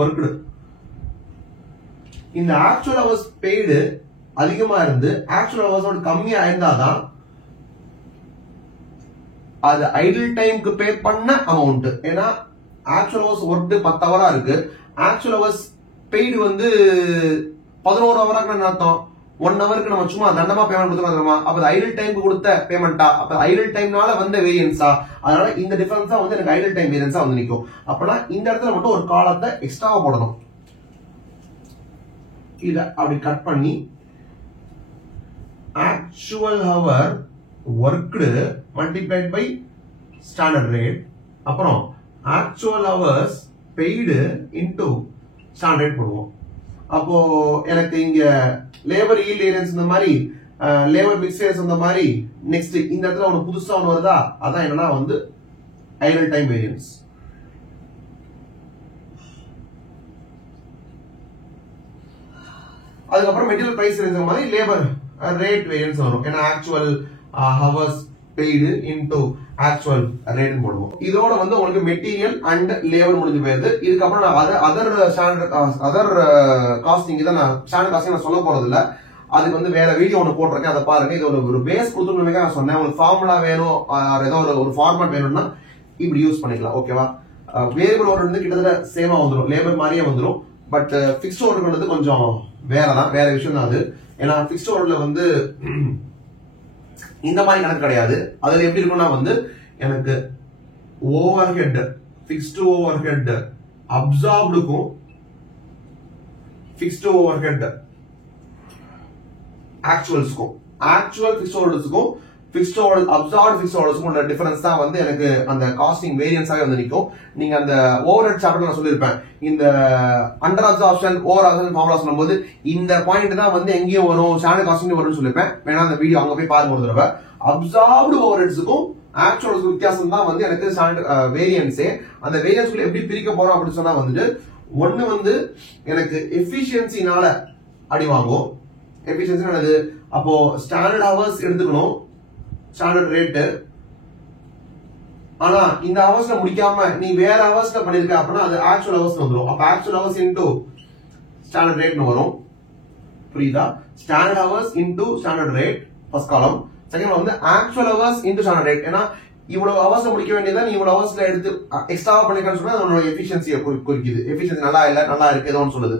worked. இந்த ஆக்சுவல் ஹவர்ஸ் பெய்டு அதிகமா இருந்து ஆக்சுவல் ஹவர்ஸோட கம்மியா இருந்தாதான் அது ஐடில் டைம்க்கு பே பண்ண அமௌண்ட். ஏன்னா ஆக்சுவல் ஹவர்ஸ் ஒர்க்டு 10 ஹவரா இருக்கு, ஆக்சுவல் ஹவர்ஸ் பெய்டு வந்து 11 ஹவராக்கு அர்த்தம். 1 ஹவருக்கு நம்ம சும்மா தண்டமா பேமெண்ட் கொடுத்துருமா, அப்ப ஐடில் டைம் கொடுத்த பேமெண்டா, அப்ப ஐடில் டைம்னால வந்த வேரியன்ஸா, அதனால இந்த டிஃபரன்ஸ் தான் வந்து எனக்கு ஐடில் டைம் வேரியன்ஸா வந்து நிற்கும். அப்பனா இந்த இடத்துல மட்டும் ஒரு காலத்தை எக்ஸ்ட்ராவா போடணும். இத அப்படி கட் பண்ணி actual hour worked multiplied by standard rate, அப்புறம் actual hours paid into standard rate போடுவோம். அப்போ எனக்கு இங்க லேபர் ஈல்ட் வேரியன்ஸ் இந்த மாதிரி, லேபர் மிக்ஸ் வேரியன்ஸ் இந்த மாதிரி, நெக்ஸ்ட் இந்த இடத்துல ஒரு புதுசா ஒன்று வருதா, அதான் என்னன்னா வந்து ஐடல் டைம் வேரியன்ஸ். அதுக்கப்புறம் மெட்டீரியல் பிரைஸ் வேரியன்ஸ் மாதிரி லேபர் ரேட் வேரியன்ஸ் வரும். ஏன்னா actual hours paid into actual rate போடுவோம். இதோட வந்து உங்களுக்கு மெட்டீரியல் அண்ட் லேபர் முடிஞ்சு போயிருது. இதுக்கப்புறம் நான் அதர் காஸ்டிங் தான், நான் ஸ்டாண்டர்ட் காஸ்டிங் நான் சொல்ல போறது இல்ல. அதுக்கு வந்து வேற வீடியோ ஒன்று போட்டிருக்கேன், அதை பாருங்க. இது ஒரு பேஸ் கொடுத்துருக்க நான் சொன்னேன். உங்களுக்கு ஃபார்முலா வேணும், ஏதோ ஒரு ஃபார்மேட் வேணும்னா இப்படி யூஸ் பண்ணிக்கலாம். ஓகேவா. வேரியபிள் ஓர்டர் வந்து கிட்டத்தட்ட சேமா வந்துடும், லேபர் மாதிரியே வந்துடும். பட் பிக்ஸ்ட் ஓர்டர் வந்து கொஞ்சம் வேறதான், வேற விஷயம் தான் அது. ஏன்னா பிக்ஸ்ட் ஓர்டர்ல வந்து இந்த மாதிரி கணக்கு கிடையாது. அதுல எப்படி இருக்கும்னா வந்து எனக்கு overhead, fixed overhead அப்சார்ப்டுக்கும் பிக்ஸ்ட் ஓவர் ஹெட் ஆக்சுவல்ஸ்க்கும், ஆக்சுவல் பிக்ஸ்ட் ஓவர்ஸ்க்கும் பிக்ஸ்ட் ஓவர் அப்சார்ப்ட் பிக்ஸ்ட் ஓவர்ஸ்க்கும் உள்ள டிஃபரன்ஸ் தான் வந்து எனக்கு அந்த காஸ்டிங் வேரியன்ஸாவே வந்து நிற்கும். நீங்க அந்த ஓவர் ஹெட் சாப்டர் நான் சொல்லியிருப்பேன், இந்த under absorption over absorption formula சொல்லும்போது இந்த பாயிண்ட் தான் வந்து எங்கேயும் வரும், ஸ்டாண்டர்ட் காஸ்டிங் வரும்னு சொல்லியிருப்பேன். வேணா அந்த வீடியோ அங்க போய் பாருங்க ஒரு தடவை. அப்சார்ப்டு ஓவர் ஹெட்ஸுக்கும் ஆக்சுவல் வித்தியாசம் தான் வந்து எனக்கு ஸ்டாண்டர்ட் வேரியன்ஸே. அந்த வேரியன்ஸ்குள்ள எப்படி பிரிக்க போறோம் அப்படின்னு சொன்னா வந்துட்டு ஒண்ணு வந்து எனக்கு எஃபிஷியன்சினால அடி வாங்கும். எஃபிஷியன்சி என்னது, அப்போ ஸ்டாண்டர்ட் ஹவர்ஸ் எடுத்துக்கணும், ஸ்டாண்டர்ட் ரேட்டு. ஆனா இந்த ஹவர்ஸ்ல முடிக்காம நீ வேற ஹவர்ஸ்ல பண்ணிருக்க அப்படின்னா அது ஆக்சுவல் ஹவர்ஸ் வந்துடும். அப்ப ஆக்சுவல் ஹவர்ஸ் இன்டு ஸ்டாண்டர்ட் ரேட்னு வரும். புரியுதா? Standard hours into standard rate first column. Second வந்து actual hours into standard rate. ஏன்னா இவ்வளவு ஹவர்ஸ்ல முடிக்க வேண்டியதா நீ இவ்வளவு ஹவர்ஸ்ல எடுத்து எக்ஸ்ட்ராவா பண்ணிக்கன்னு சொன்னா அதோட எஃபிஷியன்சியை குறிக்குது. எஃபிஷியன்சி நல்லா இல்ல, நல்லா இருக்கு ஏதோ சொல்லுது.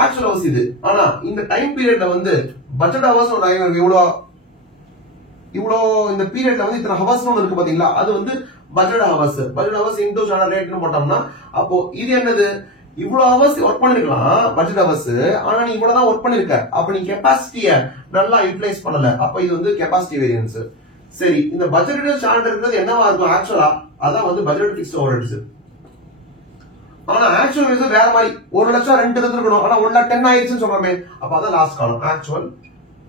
ஆக்சுவல் ஹவர்ஸ் இது. ஆனா இந்த டைம் பீரியட்ல வந்து பட்ஜெட் ஹவர்ஸ் இவ்வளோ இந்த பீரியட்ல வந்து இத்தனை ஹவர்ஸ் இருக்கு பாத்தீங்களா, அது வந்து budget hours. Budget hours into standard ரேட்னு போட்டோம்னா அப்போ இது என்னது, இவ்வளவு ஹவர்ஸ் ஒர்க் பண்ணிருக்கலாம் பட்ஜெட் ஹவர்ஸ், ஆனா நீ இவ்வளவுதான் ஒர்க் பண்ணிருக்க, அப்ப நீ கெபாசிட்டிய நல்லா யூட்டிலைஸ் பண்ணல, அப்ப இது வந்து கெபாசிட்டி வேரியன்ஸ். சரி, இந்த பட்ஜெட் ஸ்டாண்டர்ட் என்னவா இருக்கும் ஆக்சுவலா, அதான் வந்து பட்ஜெட் பிக்ஸ்ட் ஓவர்ஹெட்ஸ். ஆனா ஆக்சுவல் வந்து வேற மாதிரி 1 லட்சம் ரெண்ட் எடுத்துக்கணும், ஆனா 1,10,000 ஆயிடுச்சுன்னு சொல்றோமே, அப்ப அதான் last column actual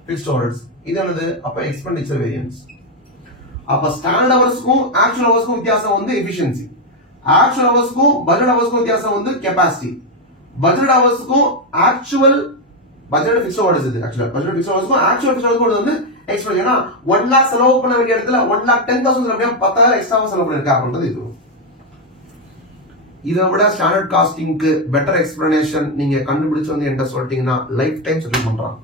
fixed overheads. இது என்னது, அப்ப எக்ஸ்பெண்டிச்சர் வேரியன்ஸ். அப்ப ஸ்டாண்டர்ட் ஹவர்ஸ்க்கும் ஆக்சுவல் ஹவர்ஸ்க்கும் வித்தியாசம் வந்து எஃபிஷியன்சி, ஆக்சுவல் ஹவர்ஸ்க்கும் பட்ஜெட் ஹவர்ஸ்க்கும் வித்தியாசம் வந்து கெபாசிட்டி, பட்ஜெட் ஹவர்ஸ்க்கும் ஆக்சுவல் பட்ஜெட் பிக்ஸ்ட் ஓவர்ஹெட்ஸ் இது. ஆக்சுவல் பட்ஜெட் பிக்ஸ்ட் ஓவர்ஸ்க்கும் ஆக்சுவல் பிக்ஸ்ட் ஓவர்ஹெட்ஸ் வந்து எக்ஸ்பென்ஸ். ஏன்னா 1 lakh செலவு பண்ண வேண்டிய இடத்துல 1,10,000 10,000 எக்ஸ்ட்ரா செலவு பண்ணிருக்கா அப்படின்றது இது. இதை விட ஸ்டாண்டர்ட் காஸ்டிங்க்கு பெட்டர் எக்ஸ்பிளனேஷன் நீங்க கண்டுபிடிச்சு வந்து என்கிட்ட சொல்லிட்டீங்கன்னா லைஃப் டைம் செட்டில் பண்றான்.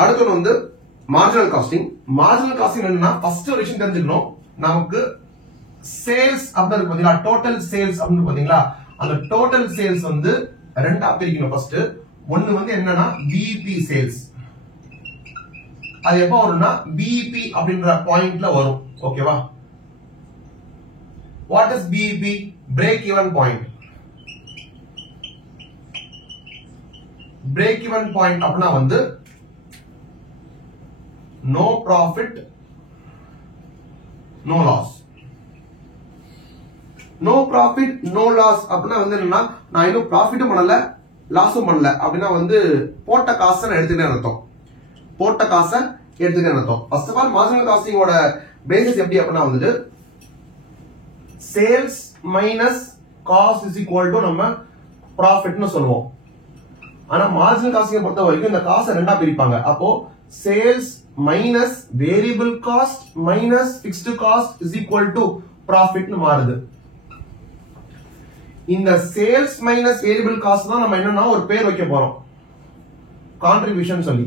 அடுத்து வந்து மார்ஜினல் காஸ்டிங். மார்ஜினல் காஸ்டிங் என்னன்னா ஃபர்ஸ்ட் ஒரு விஷயம் தெரிஞ்சுக்கணும். நமக்கு சேல்ஸ் அப்படின்னு பாத்தீங்களா, டோட்டல் சேல்ஸ் அப்படின்னு பாத்தீங்களா, அந்த டோட்டல் சேல்ஸ் வந்து ரெண்டா பிரிக்கணும். ஃபர்ஸ்ட் ஒன்னு வந்து என்னன்னா பிஇபி சேல்ஸ். அது எப்ப வரும்னா பிஇபி அப்படின்ற பாயிண்ட்ல வரும். ஓகேவா? What is PIB? Break even point. Break even point அப்படின்னா வந்து no profit no loss. no profit no loss அப்படின்னா வந்து என்னன்னா நான் இன்னும் ப்ராஃபிட்டும் பண்ணல லாஸும் பண்ணல அப்படின்னா வந்து போட்ட காசை நான் எடுத்துக்கிறேன் அர்த்தம். போட்ட காசை எடுத்துக்கிறேன் அர்த்தம். ஃபர்ஸ்ட் ஆஃப் ஆல் மார்ஜினல் காஸ்டிங்கோட பேசிஸ் எப்படி அப்படின்னா வந்து sales minus cost is equal to நம்ம ப்ராஃபிட்னு சொல்லுவோம். ஆனா மார்ஜினல் காஸ்டிங் பொறுத்த வரைக்கும் இந்த காசை ரெண்டா பிரிப்பாங்க. அப்போ sales minus variable cost minus fixed cost is equal to ப்ராஃபிட்னு மாறுது. இந்த சேல்ஸ் மைனஸ் வேரியபிள் காஸ்ட் தான் நம்ம என்னன்னா ஒரு பேர் வைக்க போறோம், கான்ட்ரிபியூஷன் சொல்லி.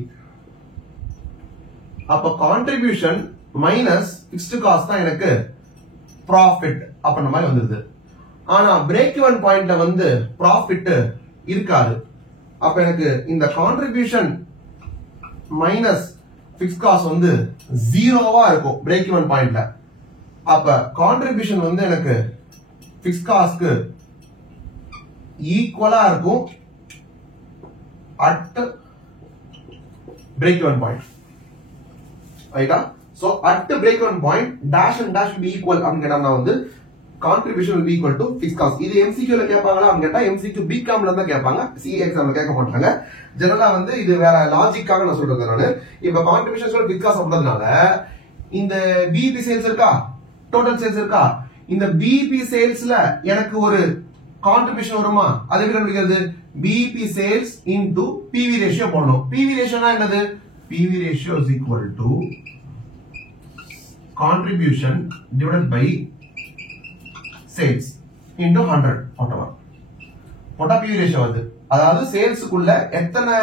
அப்ப கான்ட்ரிபியூஷன் மைனஸ் பிக்ஸ்டு காஸ்ட் தான் எனக்கு ப்ராஃபிட் அப்படின்ற மாதிரி வந்துருது. ஆனா பிரேக் ஈவன் பாயிண்ட்ல வந்து ப்ராஃபிட் இருக்காது. அப்ப எனக்கு இந்த கான்ட்ரிபியூஷன் மைனஸ் பிக்ஸ் காஸ்ட் வந்து ஜீரோவா இருக்கும் பிரேக் ஈவன் பாயிண்ட்ல. அப்ப கான்ட்ரிபியூஷன் வந்து எனக்கு பிக்ஸ் காஸ்ட்க்கு ஈக்குவலா இருக்கும் அட் பிரேக் ஈவன் பாயிண்ட். ரைட்டா? So at break even point dash and dash will be equal அப்படின்னு கேட்டா வந்து contribution will be equal to fixed cost. இது MCQ ல கேட்பாங்களா அப்படின்னு கேட்டா MCQ பிகாம்ல தான் கேட்பாங்க, CA எக்ஸாம்ல கேட்க மாட்டாங்க. ஜெனரலா வந்து இது வேற லாஜிக்காக நான் சொல்றேன். நானு இப்ப கான்ட்ரிபியூஷன் ஃபிக்ஸ் காஸ்ட் அப்படின்றதுனால இந்த பிபி சேல்ஸ் இருக்கா, டோட்டல் சேல்ஸ் இருக்கா, இந்த பிபி சேல்ஸ்ல எனக்கு ஒரு கான்ட்ரிபியூஷன் வருமா? அதை எப்படி கண்டுபிடிக்கிறது? BP sales into PV ratio போடணும். பிவி ரேஷியோனா என்னது? PV ratio is equal to contribution divided by sales into 100 whatever. போட்டா பிவி ரேஷியோ வருது. அதாவது சேல்ஸுக்குள்ள எத்தனை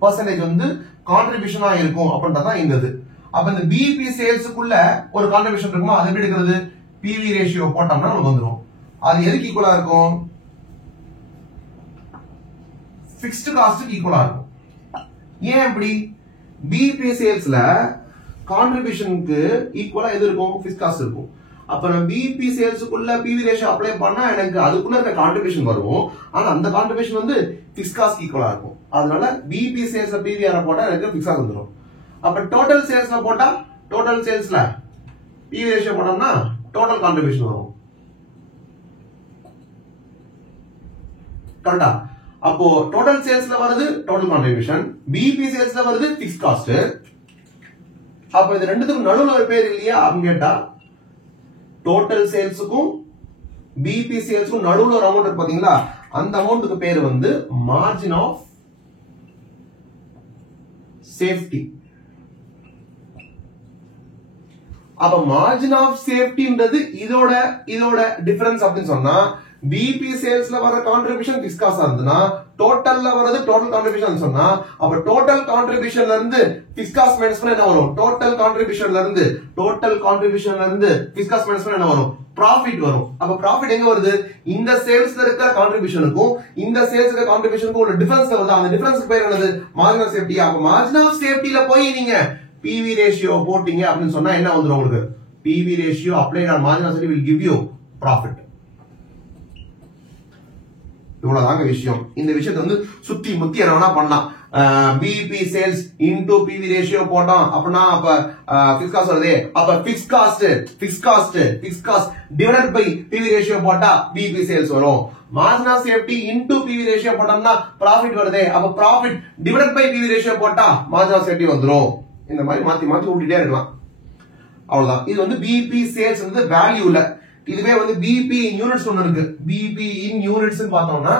பெர்சன்டேஜ் வந்து கான்ட்ரிபியூஷனா இருக்கும் அப்படின்றதான் இந்த இது. அப்ப இந்த பிபி சேல்ஸுக்குள்ள ஒரு கான்ட்ரிபியூஷன் இருக்குமா, அது எப்படி எடுக்கிறது? பிவி ரேஷியோ போட்டோம்னா நமக்கு வந்துடும். அது எதுக்கு ஈக்குவலா இருக்கும்? பிக்ஸ்ட் காஸ்ட்க்கு ஈக்குவலா இருக்கும். ஏன் இப்படி? பிபி சேல்ஸ்ல கான்ட்ரிபியூஷனுக்கு ஈக்குவலா எது இருக்கும்? பிக்ஸ்ட் காஸ்ட் இருக்கும். அப்ப நான் பிபி சேல்ஸுக்குள்ள பிவி ரேஷியோ அப்ளை பண்ணா எனக்கு அதுக்குள்ள இருக்க கான்ட்ரிபியூஷன் வரும். ஆனா அந்த கான்ட்ரிபியூஷன் வந்து பிக்ஸ்ட் காஸ்ட் ஈக்குவலா இருக்கும். அதனால பிபி சேல்ஸ்ல பிவிஆர் போட்டா எனக்கு பிக்ஸ் காஸ்ட் வந்துடும். அப்ப டோட்டல் சேல்ஸ்ல போட்டா டோட்டல் சேல்ஸ்ல பிவி ரேஷியோ போட்டோம்னா டோட்டல் கான்ட்ரிபியூஷன் வரும். கரெக்டா? அப்போ டோட்டல் சேல்ஸ்ல வருது டோட்டல் கான்ட்ரிபியூஷன், பிபி சேல்ஸ்ல வருது பிக்ஸ்ட் காஸ்ட். அப்ப இது ரெண்டுத்துக்கும் நடுவுல ஒரு பேர் இல்லையா அப்படின்னு கேட்டா டோட்டல் சேல்ஸுக்கும் பிபி சேல்ஸுக்கும் நடுவுல ஒரு அமௌண்ட் இருக்கு பாத்தீங்களா, அந்த அமௌண்ட்டுக்கு பேர் வந்து மார்ஜின் ஆஃப் சேஃப்டி. அப்ப மார்ஜின் ஆஃப் சேஃப்டின்றது இதோட டிஃபரன்ஸ் அப்படின்னு சொன்னா பிபி சேல்ஸ்ல வர கான்ட்ரிபியூஷன் பிக்ஸ் காஸ்டா இருந்ததுன்னா டோட்டல்ல வரது டோட்டல் கான்ட்ரிபியூஷன் சொன்னா அப்ப டோட்டல் கான்ட்ரிபியூஷன்ல இருந்து பிக்ஸ் காஸ்ட் மைனஸ் பண்ணா என்ன வரும்? டோட்டல் கான்ட்ரிபியூஷன்ல இருந்து பிக்ஸ் காஸ்ட் மைனஸ் பண்ணா என்ன வரும்? ப்ராஃபிட் வரும். அப்ப ப்ராஃபிட் எங்க வருது? இந்த சேல்ஸ்ல இருக்கிற கான்ட்ரிபியூஷனுக்கும் இந்த சேல்ஸ்ல கான்ட்ரிபியூஷனுக்கும் ஒரு டிஃபரன்ஸ் வருது. அந்த டிஃபரன்ஸ் பேர் என்னது? Margin of safety. அப்ப மார்ஜின் ஆஃப் சேஃப்டில போய் நீங்க பிவி ரேஷியோ போட்டீங்க அப்படின்னு சொன்னா என்ன வந்துரும் உங்களுக்கு? PV ratio applied on margin of safety will give you profit. இவ்வளவுதாங்க விஷயம். இந்த விஷயத்தை வந்து சுத்தி முத்தி என்ன வேணா பண்ணலாம். BP sales into PV ratio போட்டோம் அப்படின்னா அப்ப பிக்ஸ் காஸ்ட் வருது. அப்ப fix cost divided by PV ratio போட்டா பிபி சேல்ஸ் வரும். Margin of safety into PV ratio போட்டோம்னா ப்ராஃபிட் வருது. அப்ப profit divided by PV ratio போட்டா மார்ஜின் ஆஃப் சேஃப்டி வந்துரும். இந்த மாதிரி மாத்தி மாத்தி ஊட்டிட்டே இருக்கலாம். அவ்வளவுதான். இது வந்து பிபி சேல்ஸ் வந்து வேல்யூல. இதுவே வந்து பிபி இன் யூனிட்ஸ் ஒன்னு இருக்கு. பிபி இன் யூனிட்ஸ் பார்த்தோம்னா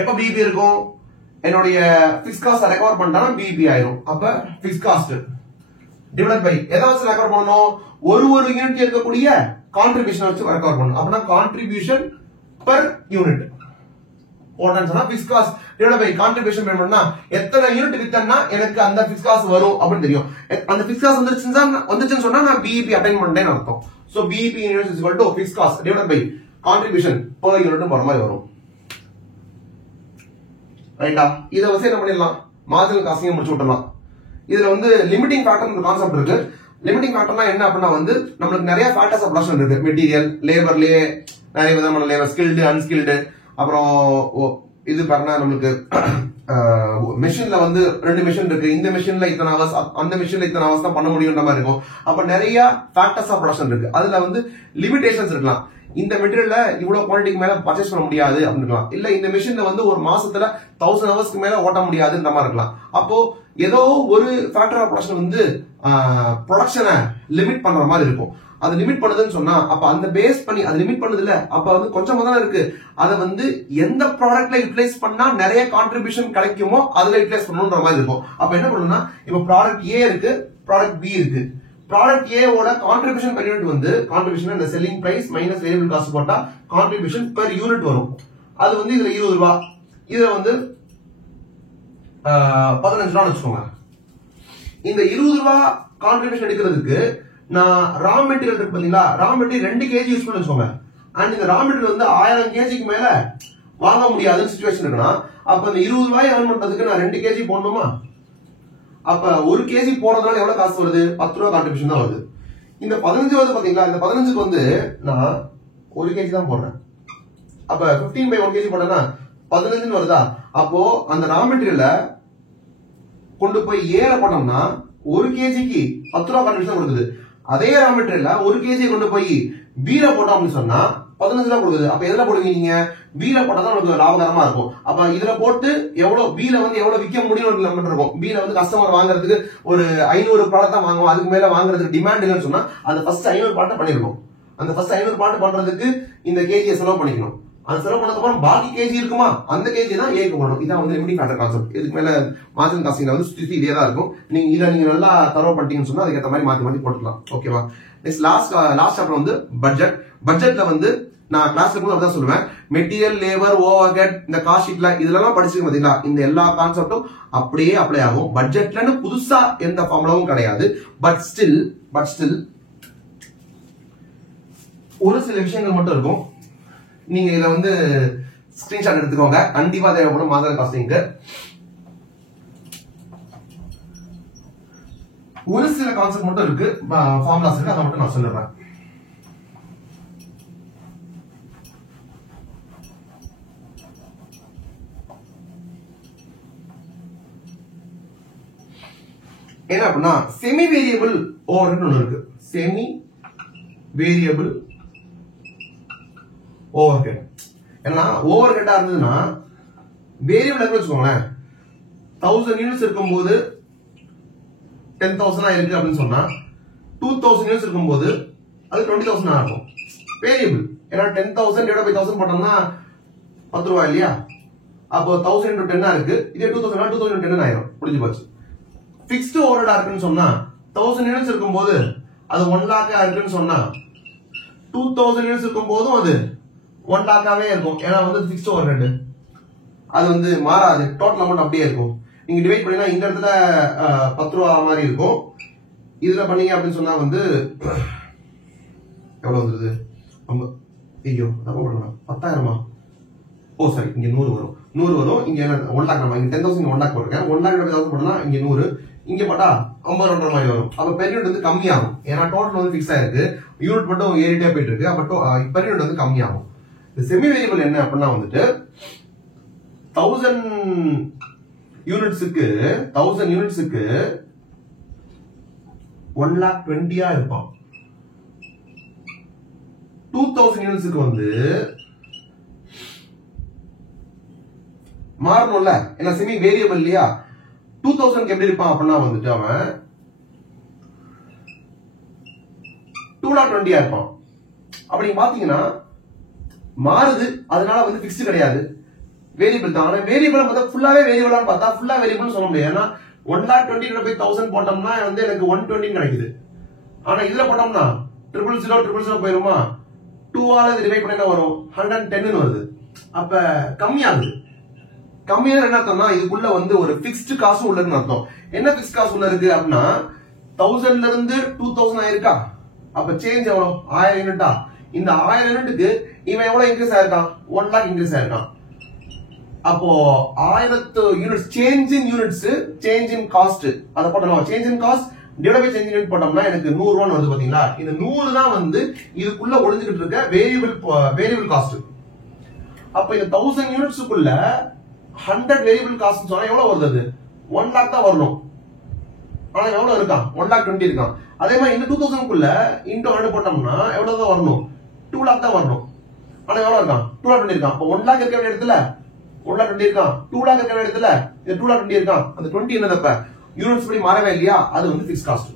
எப்ப பிபி இருக்கும், என்னுடைய பிக்ஸ் காஸ்ட் ரெக்கவர் பண்ணிட்டா பிபி ஆயிரும். அப்ப பிக்ஸ் காஸ்ட் டிவைட் பை எதை வச்சு ரெக்கவர் பண்ணணும், ஒரு யூனிட் இருக்கக்கூடிய கான்ட்ரிபியூஷன் வச்சு ரெக்கவர் பண்ணணும். அப்படின்னா கான்ட்ரிபியூஷன் பெர் யூனிட் போட்டா fix cost divide by contribution பண்ணா எத்தனை யூனிட் வித்தனா எனக்கு அந்த பிக்ஸ் காஸ்ட் வரும் அப்படின்னு தெரியும். அந்த பிக்ஸ் காஸ்ட் வந்துச்சுன்னு சொன்னா நான் பிஇபி அட்டைன் பண்ணேன்னு அர்த்தம். So BEP units is equal to fix cost divide by contribution per unit போற மாதிரி வரும். ரைட்டா? இத வச்சு என்ன பண்ணிடலாம், மார்ஜினல் காஸ்டிங் முடிச்சு விட்டுறலாம். இதுல வந்து லிமிட்டிங் ஃபேக்டர் ஒரு கான்செப்ட் இருக்கு. லிமிட்டிங் ஃபேக்டர்னா என்ன அப்படின்னா வந்து நம்மளுக்கு நிறைய ஃபேக்டர்ஸ் ஆஃப் ப்ரொடக்ஷன் இருக்கு. மெட்டீரியல், லேபர்லயே நிறைய விதமான லேபர், ஸ்கில்டு, அன்ஸ்கில்டு, அப்புறம் இது பாருன்னா நம்மளுக்கு மெஷின்ல வந்து 2 மெஷின் இருக்கு. இந்த மெஷின்ல இத்தனை ஹவர்ஸ், அந்த மெஷின்ல இத்தனை ஹவர்ஸ் தான் பண்ண முடியும்ன்ற மாதிரி இருக்கும். அப்ப நிறைய ஃபேக்டர்ஸ் ஆஃப் ப்ரொடக்ஷன் இருக்கு. அதுல வந்து லிமிடேஷன்ஸ் இருக்கலாம். இந்த மெட்டீரியல்ல இவ்வளவு குவாலிட்டிக்கு மேல பர்ச்சேஸ் பண்ண முடியாது அப்படின்னு, இல்ல இந்த மெஷின்ல வந்து ஒரு மாசத்துல 1000 ஹவர்ஸ்க்கு மேல ஓட்ட முடியாதுன்ற மாதிரி இருக்கலாம். அப்போ ஏதோ ஒரு ஃபேக்டர் ஆஃப் ப்ரொடக்ஷன் வந்து ப்ரொடக்ஷனை லிமிட் பண்ற மாதிரி இருக்கும். அது லிமிட் பண்ணுதுன்னு சொன்னா அப்ப அந்த பேஸ் பண்ணி அது லிமிட் பண்ணுது இல்ல, அப்ப வந்து கொஞ்சமா தான் இருக்கு. அதை வந்து எந்த ப்ராடக்ட்ல யூட்டிலைஸ் பண்ணா நிறைய கான்ட்ரிபியூஷன் கிடைக்குமோ அதுல யூட்டிலைஸ் பண்ணணும்ன்ற மாதிரி இருக்கும். அப்ப என்ன பண்ணணும்னா, இப்ப ப்ராடக்ட் ஏ இருக்கு, ப்ராடக்ட் பி இருக்கு. ப்ராடக்ட் ஏ ஓட கான்ட்ரிபியூஷன் பெர் யூனிட் வந்து கான்ட்ரிபியூஷன் இந்த selling price minus variable cost போட்டா கான்ட்ரிபியூஷன் பெர் யூனிட் வரும். அது வந்து இதுல 20 ரூபாய், இதுல வந்து 15 ரூபாய் வச்சுக்கோங்க. இந்த 20 ரூபாய் கான்ட்ரிபியூஷன் எடுக்கிறதுக்கு நான் ரா மெட்டீரியல் இருக்கு பாத்தீங்களா, ரா மெட்டீரியல் 2 kg யூஸ் பண்ண வச்சுக்கோங்க. அண்ட் இந்த ரா மெட்டீரியல் வந்து 1000 kgக்கு மேல வாங்க முடியாத சிச்சுவேஷன் இருக்குன்னா அப்ப இந்த 20 ரூபாய் earn பண்றதுக்கு நான் 2 kg போடணுமா? அப்ப 1 kg போறதுனால எவ்வளவு காசு வருது? 10 ரூபாய் கான்ட்ரிபியூஷன் தான் வருது. இந்த 15 வருது பாத்தீங்களா, இந்த 15க்கு வந்து நான் 1 kg தான் போடுறேன். அப்ப 15/1 kg போட்டேன்னா 15 வருதா? அப்போ அந்த ரா மெட்டீரியல கொண்டு போய் ஏற போட்டோம்னா 1 kgக்கு 10 ரூபாய் கான்ட்ரிபியூஷன் கொடுக்குது. அதே ரா மெட்டீரியல்ல 1 kg கொண்டு போய் பீல போட்டோம் அப்படின்னு சொன்னா 15 ரூபாய் கொடுக்குது. அப்ப எதுல போடுவீங்க நீங்க? பீல போட்டா தான் உங்களுக்கு லாபகரமா இருக்கும். அப்ப இதுல போட்டு எவ்வளவு பீல வந்து எவ்வளவு விற்க முடியும் இருக்கும். பீல வந்து கஸ்டமர் வாங்குறதுக்கு ஒரு 500 ப்ராடக்ட் தான் வாங்குவோம், அதுக்கு மேல வாங்குறதுக்கு டிமாண்ட் இல்லைன்னு சொன்னா அந்த ஃபர்ஸ்ட் 500 ப்ராடக்ட் பண்ணிருக்கோம். அந்த ஃபர்ஸ்ட் 500 ப்ராடக்ட் பண்றதுக்கு இந்த கேஜியை செலவு பண்ணிக்கணும். அது செலவு பண்ணதுக்கு அப்புறம் பாக்கி கேஜி இருக்குமா, அந்த கேஜி தான் ஏக்கு போடணும். இதான் வந்து லிமிட்டிங் ஃபேக்டர் கான்செப்ட். இதுக்கு மேல மார்ஜினல் காஸ்டிங்ல வந்து சுத்தி இதே தான் இருக்கும். நீங்க நல்லா தரவு பண்ணிட்டீங்கன்னு சொன்னா அதுக்கேற்ற மாதிரி மாத்தி போட்டுக்கலாம். ஓகேவா? நெக்ஸ்ட் லாஸ்ட் சாப்டர் வந்து பட்ஜெட். பட்ஜெட்ல வந்து நான் கிளாஸ்ல இருக்கும்போது அப்படிதான் சொல்லுவேன், மெட்டீரியல், லேபர், ஓவர் ஹெட், இந்த காஸ்ட் ஷீட்ல இதெல்லாம் படிச்சிருக்கேன் பாத்தீங்களா, இந்த எல்லா கான்செப்டும் அப்படியே அப்ளை ஆகும். பட்ஜெட்லன்னு புதுசா எந்த ஃபார்முலாவும் கிடையாது. பட் ஸ்டில் ஒரு சில விஷயங்கள் மட்டும் இருக்கும். நீங்க இத வந்து ஸ்கிரீன்ஷாட் எடுத்துக்கோங்க, கண்டிப்பா தேவைப்படும் மார்ஜினல் காஸ்டிங்க்கு. ஒரு சில கான்செப்ட் மட்டும் இருக்கு, ஃபார்முலாஸ் இருக்கு, அதை மட்டும் நான் சொல்லிடுறேன். என்ன அப்படின்னா செமி வேரியபிள் ஓவர்ஹெட் ஒன்று இருக்கு. செமி வேரியபிள் ஓவர்ஹெட் ஏன்னா ஓவர்ஹெட்டா இருந்ததுன்னா வேரியபிள் வச்சுக்கோங்களேன், 1000 யூனிட்ஸ் இருக்கும்போது 10,000 இருக்கு அப்படின்னு சொன்னா 2000 யூனிட்ஸ் இருக்கும்போது அது 20,000 ஆகும். வேரியபிள் ஏன்னா 10,000 டிவைட் பை 1000 போட்டோம்னா 10 ரூபாய் இல்லையா? அப்போ 1000 into 10 இருக்கு. இதே 2000 2000 into 10 ஆயிரும், முடிஞ்சு போச்சு. பிக்ஸ்டு ஓவர்ஹெட் இருக்குன்னு சொன்னா 1000 யூனிட்ஸ் இருக்கும்போது அது 1 lakh இருக்குன்னு சொன்னா 2000 யூனிட்ஸ் இருக்கும் போதும் அது 1 lakh இருக்கும். ஏன்னா வந்து பிக்ஸ்டு ஓவர்ஹெட் அது வந்து மாறாது, டோட்டல் அமௌண்ட் அப்படியே இருக்கும். நீங்க டிவைட் பண்ணீங்கன்னா இந்த இடத்துல 10 ரூபா மாதிரி இருக்கும். இதுல பண்ணீங்க அப்படின்னு சொன்னா வந்து எவ்வளவு வந்தது? ஐயோ தப்பா பண்ணலாம், 10,000. ஓ சாரி, இங்க 100 வரும். 100 வரும். இங்க 1 lakh, நம்ம இங்க 10,000 1 lakh போட்டிருக்கேன். 1 lakh 10,000 போட்டா இங்க 100, இங்க போட்டா 50 மாதிரி வரும். அப்ப பெர் யூனிட் வந்து கம்மியாகும். ஏன்னா டோட்டல் வந்து பிக்ஸ் ஆயிருக்கு, யூனிட் மட்டும் ஏறிட்டே போயிட்டு இருக்கு. அப்ப பெர் யூனிட் வந்து கம்மியாகும். செமி வேரியபிள் என்ன அப்படின்னா வந்துட்டு 1000 யூனிட்ஸுக்கு 1,20,000 இருப்பான். 2000 யூனிட்ஸுக்கு வந்து மாறணும்ல, ஏன்னா செமி வேரியபிள் இல்லையா? 2000 எப்படி இருப்பான் அப்படின்னா வந்துட்டு அவன் 220 இருப்பான். அப்படி பாத்தீங்கன்னா மாறுது, அதனால வந்து பிக்ஸ்டு கிடையாது, வேரியபிள் தான். ஆனா வேரியபிள் பார்த்தா ஃபுல்லாவே வேரியபிளான்னு பார்த்தா ஃபுல்லா வேரியபிள் சொல்ல முடியாது. ஏன்னா 120/1000 போட்டோம்னா வந்து எனக்கு 120 கிடைக்குது. ஆனா இதுல போட்டோம்னா 000 போயிருமா, 2 ஆல டிவைட் பண்ணா வரும் 110 வருது. அப்ப கம்மியாகுது. கம்மியா என்ன அர்த்தம்னா இதுக்குள்ள வந்து ஒரு பிக்ஸ்டு காசு உள்ள இருக்குன்னு அர்த்தம். என்ன பிக்ஸ்ட் காசு உள்ள இருக்கு அப்படின்னா 1000ல இருந்து 2000 ஆயிருக்கா, அப்ப சேஞ்ச் எவ்வளவு 1000 யூனிட்டா. இந்த 1000 யூனிட்டுக்கு இவன் எவ்வளவு இன்க்ரீஸ் ஆயிருக்கான், 1 லாக் இன்க்ரீஸ் ஆயிருக்கான். அப்போ 1000 units change in units, change in cost அத போட்டோம். Change in cost divide by change in unit போட்டோம்னா எனக்கு 100 ரூபாய் வருது. பாத்தீங்களா, இந்த 100 தான் வந்து இதுக்குள்ள ஒளிஞ்சிட்டு இருக்க வேரியபிள் காஸ்ட். அப்ப இந்த 1000 யூனிட்ஸ்க்குள்ள 100 வேரியபிள் காஸ்ட் சொன்னா எவ்வளவு வருது, 1 லாக் தான் வரணும். ஆனா எவ்வளவு இருக்கான், 1,20,000 இருக்கான். அதே மாதிரி இந்த 2000க்குள்ள இன்டூ 100 போட்டோம்னா எவ்வளவு தான் வரணும், 2 லாக் தான் வரணும். ஆனா எவ்வளவு இருக்கான், 2,20,000 இருக்கான். அப்ப 1 லாக் இருக்க வேண்டிய இடத்துல 1,20,000 இருக்கான், 2 லாக் இருக்க வேண்டிய இடத்துல இது 2,20,000 இருக்கான். அந்த 20 என்னதப்ப யூனிட்ஸ் படி மாறவே இல்லையா, அது வந்து பிக்ஸ் காஸ்ட்.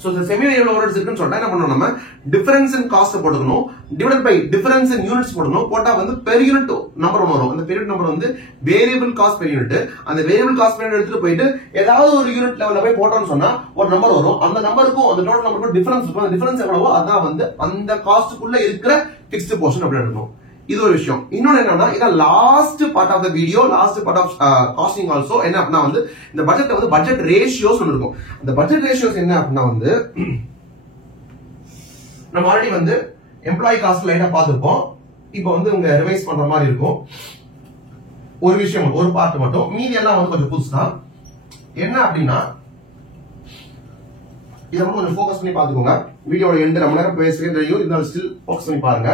சோ இந்த செமி வேரியபிள் ஓவர்ஹெட்ஸ் இருக்குன்னு சொல்லிட்டா என்ன பண்ணணும், நம்ம டிஃபரன்ஸ் இன் காஸ்ட் போட்டுக்கணும், divided by difference in units போடணும். போட்டா வந்து பெர் யூனிட் நம்பர் ஒன்று வரும். அந்த பெர் யூனிட் நம்பர் வந்து வேரியபிள் காஸ்ட் பெர் யூனிட். அந்த வேரியபிள் காஸ்ட் பெர் யூனிட் எடுத்துட்டு போயிட்டு ஏதாவது ஒரு யூனிட் லெவல்ல போய் போட்டோம்னு சொன்னா ஒரு நம்பர் வரும். அந்த நம்பருக்கும் அந்த டோட்டல் நம்பருக்கும் டிஃபரன்ஸ் இருக்கும். அந்த டிஃபரன்ஸ் எவ்வளவோ அதான் வந்து அந்த காஸ்டுக்குள்ள இருக்கிற பிக்ஸ்ட் போர்ஷன் அப்படி எடுக்கணும். இது ஒரு விஷயம். இன்னொன்னு என்னன்னா, இத last part of the video, last part of costing also என்ன அப்படின்னா வந்து இந்த பட்ஜெட்ல வந்து பட்ஜெட் ரேஷியோஸ் ஒன்று இருக்கும். அந்த பட்ஜெட் ரேஷியோஸ் என்ன அப்படின்னா வந்து நம்ம ஆல்ரெடி வந்து எம்ப்ளாயி காஸ்ட் லைட்டா பார்த்திருப்போம். இப்போ வந்து உங்க ரிவைஸ் பண்ற மாதிரி இருக்கும். ஒரு விஷயம், ஒரு பார்ட் மட்டும், மீதி எல்லாம் வந்து கொஞ்சம் புதுசு தான். என்ன அப்படின்னா இதை வந்து கொஞ்சம் ஃபோக்கஸ் பண்ணி பாத்துக்கோங்க. வீடியோட எண்டு ரொம்ப நேரம் பேசுறேன் தெரியும், இருந்தாலும் ஸ்டில் ஃபோக்கஸ் பண்ணி பாருங்க.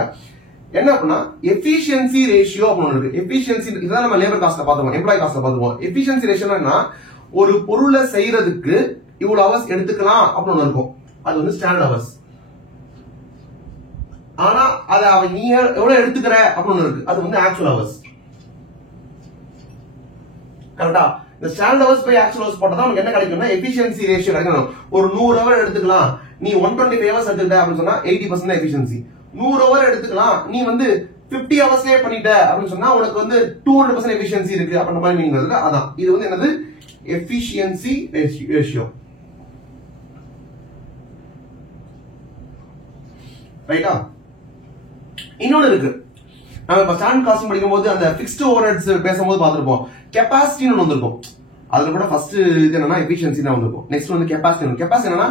என்ன அப்படின்னா எஃபிஷியன்சி ரேஷியோ அப்படின்னு இருக்கு. எஃபிஷியன்சி இதுதான் நம்ம லேபர் காஸ்ட்ல பாத்துவோம், எம்ப்ளாயி காஸ்ட்ல பாத்துவோம். எஃபிஷியன்சி ரேஷியோனா ஒரு பொருளை செய்யறதுக்கு இவ்வளவு ஹவர்ஸ் எடுத்துக்கலாம் அப்படின்னு இருக்கும். அது வந்து ஸ்டாண்டர்ட் ஹவர்ஸ். ஆனா அத நீ எவ்வளவு எடுத்துக்கிற அப்படின்னு இருக்கு, அது வந்து ஆக்சுவல் ஹவர்ஸ். கரெக்டா? இந்த standard hours by actual hours போட்டா நமக்கு என்ன கிடைக்கும்னா எஃபிஷியன்சி ரேஷியோ கிடைக்கும். ஒரு 100 ஹவர் எடுத்துக்கலாம், நீ 125 ஹவர்ஸ் எடுத்துக்கிட்ட அப்படின்னு சொன்னா 80% எஃபிஷியன்சி. 100 ஹவர் எடுத்துக்கலாம், நீ வந்து 50 ஹவர்ஸ்லயே பண்ணிட்ட அப்படின்னு சொன்னா உனக்கு வந்து 200% எஃபிஷியன்சி இருக்கு அப்படின்ற மாதிரி மீனிங் வருது. அதான் இது வந்து என்னது, எஃபிஷியன்சி ரேஷியோ. ரைட்டா? இன்னொன்னு இருக்கு, நம்ம இப்ப ஸ்டாண்டர்ட் காஸ்ட் படிக்கும் போது அந்த பிக்ஸ்ட் ஓவர்ஹெட்ஸ் பேசும்போது பார்த்திருப்போம், கெபாசிட்டின்னு ஒன்று வந்திருக்கும். அதுல கூட ஃபர்ஸ்ட் இது என்னன்னா எஃபிஷியன்சி தான் வந்திருக்கும். நெக்ஸ்ட் வந்து கெபாசிட்டி. கெபாசிட்டி என்னன்னா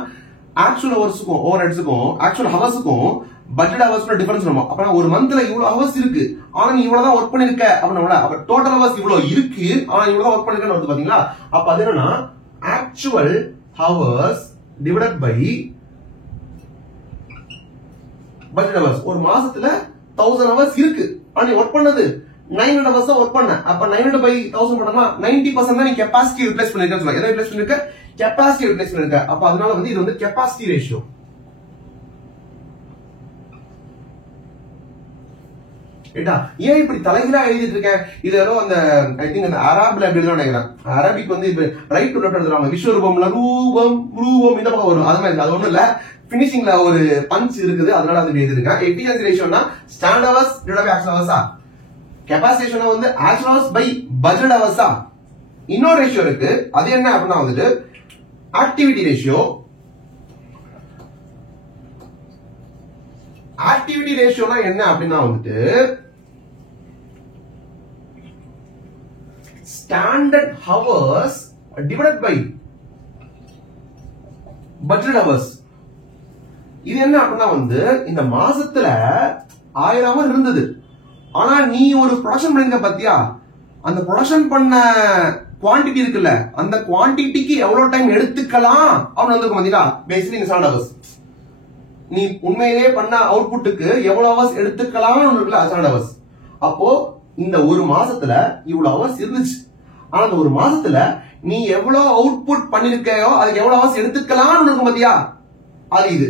ஆக்சுவல் ஹவர்ஸுக்கும் ஓவர்ஹெட்ஸுக்கும் ஆக்சுவல் ஹவர்ஸுக்கும் பட்ஜெட் ஹவர்ஸ்ல டிஃபரன்ஸ் வரும். அப்ப ஒரு மந்த்ல இவ்வளவு ஹவர்ஸ் இருக்கு, ஆனா நீ இவ்வளவுதான் ஒர்க் பண்ணிருக்க அப்படின்னா அப்ப டோட்டல் ஹவர்ஸ் இவ்வளவு இருக்கு, ஆனா இவ்வளவு ஒர்க் பண்ணிருக்கன்னு வருது பாத்தீங்களா. அப்ப அது என்னன்னா actual hours divided by budget hours. ஒரு மாசத்துல 1000 ஹவர்ஸ் இருக்கு, ஆனா நீ ஒர்க் பண்ணது 900 ஹவர்ஸ் தான் ஒர்க் பண்ண. அப்ப 900 by 1000 பண்ணோம்னா 90% தான் நீ கெபாசிட்டி ரிப்ளேஸ் பண்ணிருக்கன்னு சொல்லுங்க. எதை ரிப்ளேஸ் பண்ணிருக்க, கெபாசிட்டி ரிப்ளேஸ் பண்ணிருக்க. அப்ப அதனால வந்து இது வந்து கெபாசிட்டி ரேஷியோ. ஏன் இப்படி தலைகீழா எழுதிட்டு இருக்கேன், இது ஏதோ அந்த ஐ திங்க் அந்த அரபில அப்படி தான் நினைக்கிறேன். அரபிக் வந்து இப்ப ரைட் டு லெஃப்ட் எழுதுறாங்க, விஸ்வரூபம்ல ரூபம் ரூபம் இந்த பக்கம் வரும். அது மாதிரி அது ஒண்ணும் இல்ல, பினிஷிங்ல ஒரு பஞ்ச் இருக்குது, அதனால அது எழுதிருக்கேன். எஃபிஷியன்சி ரேஷியோனா standard hours divided by actual ஹவர்ஸா, கெபாசிட்டி ரேஷியோ வந்து ஆக்சுவல் ஹவர்ஸ் பை பட்ஜெட் ஹவர்ஸா. இன்னொரு ரேஷியோ இருக்கு, அது என்ன அப்படின்னா வந்துட்டு ஆக்டிவிட்டி ரேஷியோ. ஆக்டிவிட்டி ரேஷியோனா என்ன அப்படின்னா வந்துட்டு standard hours divided by budget hours. இது என்ன அப்படின்னா வந்து இந்த மாசத்துல 1000 ஹவர் இருந்தது, ஆனா நீ ஒரு ப்ரொடக்ஷன் பண்ணிருக்க பாத்தியா, அந்த ப்ரொடக்ஷன் பண்ண குவான்டிட்டி இருக்குல்ல, அந்த குவான்டிட்டிக்கு எவ்வளவு டைம் எடுத்துக்கலாம் அப்படின்னு வந்து பாத்தீங்களா, பேசிக்கலி ஸ்டாண்டர்ட் ஹவர்ஸ். நீ உண்மையிலேயே பண்ண அவுட்புட்டுக்கு எவ்வளவு ஹவர்ஸ் எடுத்துக்கலாம் இருக்குல்ல, ஸ்டாண்டர்ட் ஹவர்ஸ். அப்போ இந்த ஒரு மாசத்துல இவ்வளவு ஹவர்ஸ் இருந்துச்சு, ஆனா அந்த ஒரு மாசத்துல நீ எவ்வளவு அவுட்புட் பண்ணிருக்கையோ அதுக்கு எவ்வளவு ஹவர்ஸ் எடுத்துக்கலாம் இருக்கும் பாத்தியா, அது இது.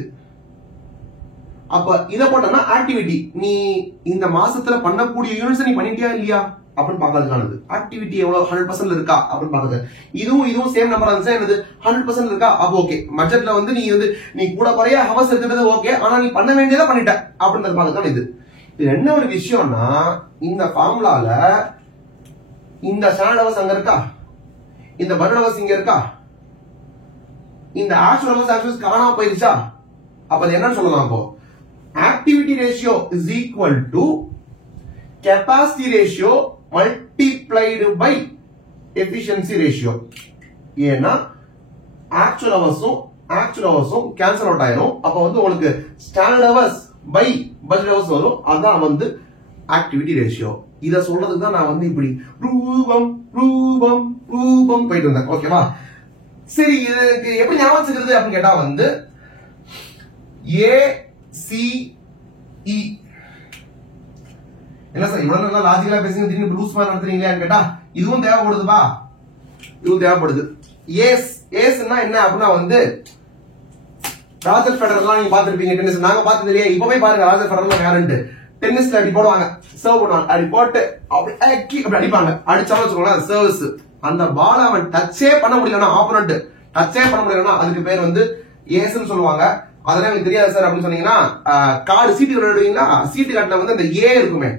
அப்ப இத போட்டோம்னா ஆக்டிவிட்டி, நீ இந்த மாசத்துல பண்ணக்கூடிய யூனிட்ஸ் நீ பண்ணிட்டியா இல்லையா அப்படின்னு பாக்கிறதுக்கானது. ஆக்டிவிட்டி எவ்வளவு 100% இருக்கா அப்படின்னு பாக்குறது. இதுவும் சேம் நம்பர் இருந்துச்சா என்னது 100% இருக்கா, அப்ப ஓகே. பட்ஜெட்ல வந்து நீ கூட குறைய ஹவர்ஸ் இருக்கிறது ஓகே, ஆனா நீ பண்ண வேண்டியதை பண்ணிட்ட அப்படின்றது பாக்குறதுக்கான இது. இது என்ன ஒரு விஷயம்னா, இந்த ஃபார்முலால இந்த ஸ்டாண்டர்ட் ஹவர்ஸ் அங்க இருக்கா, இந்த பட்ஜெட் ஹவர்ஸ் இங்க இருக்கா, இந்த ஆக்சுவல் ஹவர்ஸ் காணாம போயிருச்சா, அப்ப அது என்னன்னு சொல்லலாம். அப்போ activity ratio is equal to capacity ratio multiplied by efficiency ratio. ஏன்னா ஆக்சுவல் ஹவர்ஸும் கேன்சல் அவுட் ஆயிரும். அப்ப வந்து உங்களுக்கு standard hours by budget hours வரும். அதான் வந்து ஆக்டிவிட்டி ரேஷியோ. இத சொல்றதுக்கு தான் நான் வந்து இப்படி ரூபம் போயிட்டு இருந்தேன். ஓகேவா? சரி, இதுக்கு எப்படி ஞாபகம் வச்சுக்கிறது அப்படின்னு கேட்டா வந்து ACE. என்ன சார் இவ்வளவு நல்லா லாஜிக்கலா பேசுங்க, திடீர்னு ப்ளூஸ் மாதிரி நடத்துறீங்களான்னு கேட்டா இதுவும் தேவைப்படுதுப்பா. இதுவும் தேவைப்படுது. ஏஸ்னா என்ன அப்படின்னா வந்து ராஜர் ஃபெடரர்லாம் நீங்க பாத்துருப்பீங்க. டென்னிஸ் நாங்க பார்த்தது இல்லையா? இப்பவே பாருங்க ராஜர் ஃபெடரர் யாருன்ட்டு. டென்னிஸ்ல அடி போடுவாங்க, சர்வ் பண்ணுவாங்க, அடி போட்டு அப்படி அடிப்பாங்க. அடிச்சாலும் வச்சுக்கோங்களேன் சர்வீஸ். அந்த பால் அவன் டச்சே பண்ண முடியலன்னா, ஆப்போனன்ட் டச்சே பண்ண முடியலன்னா அதுக்கு பேர் வந்து ஏஸ்ன்னு சொல்லுவாங்க. அதெல்லாம் எனக்கு தெரியாது சார் அப்படின்னு சொன்னீங்கன்னா, கார்டு சீட்டு கட்டுவீங்கன்னா சீட்டு கட்டில வந்து அந்த ஏ இருக்குமே,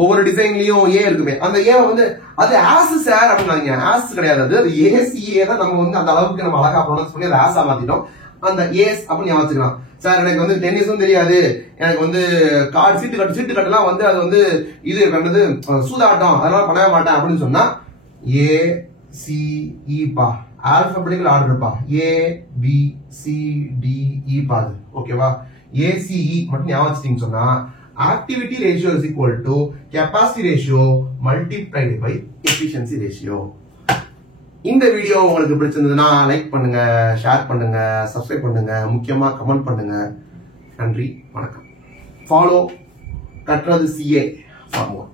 ஒவ்வொரு டிசைன்லயும் ஏ இருக்குமே, அந்த ஏ வந்து அது ஆஸ் சார் அப்படின்னாங்க. ஆஸ் கிடையாது, அது ஏசிஏ தான். நம்ம வந்து அந்த அளவுக்கு நம்ம அழகா ப்ரொனன்ஸ் பண்ணி அதை ஆஸா மாத்திட்டோம். அந்த ஏஸ் அப்படின்னு வச்சுக்கலாம். சார் எனக்கு வந்து டென்னிஸும் தெரியாது, எனக்கு வந்து கார்டு சீட்டு கட்டலாம் வந்து அது வந்து இது கண்டது சூதாட்டம், அதெல்லாம் பண்ணவே மாட்டேன் அப்படின்னு சொன்னா ACE பா, ஆல்பபெட்டிக்கல் ஆர்டர் இருப்பா, ABCDE பாது. ஓகேவா? ACE மட்டும் ஞாபகம் வச்சிட்டீங்கன்னு சொன்னா activity ratio is equal to capacity ratio multiplied by efficiency ratio. இந்த வீடியோ உங்களுக்கு பிடிச்சிருந்ததுன்னா லைக் பண்ணுங்க, ஷேர் பண்ணுங்க, சப்ஸ்கிரைப் பண்ணுங்க, முக்கியமா கமெண்ட் பண்ணுங்க. நன்றி, வணக்கம். ஃபாலோ கற்றது CA ஃபார்முலா.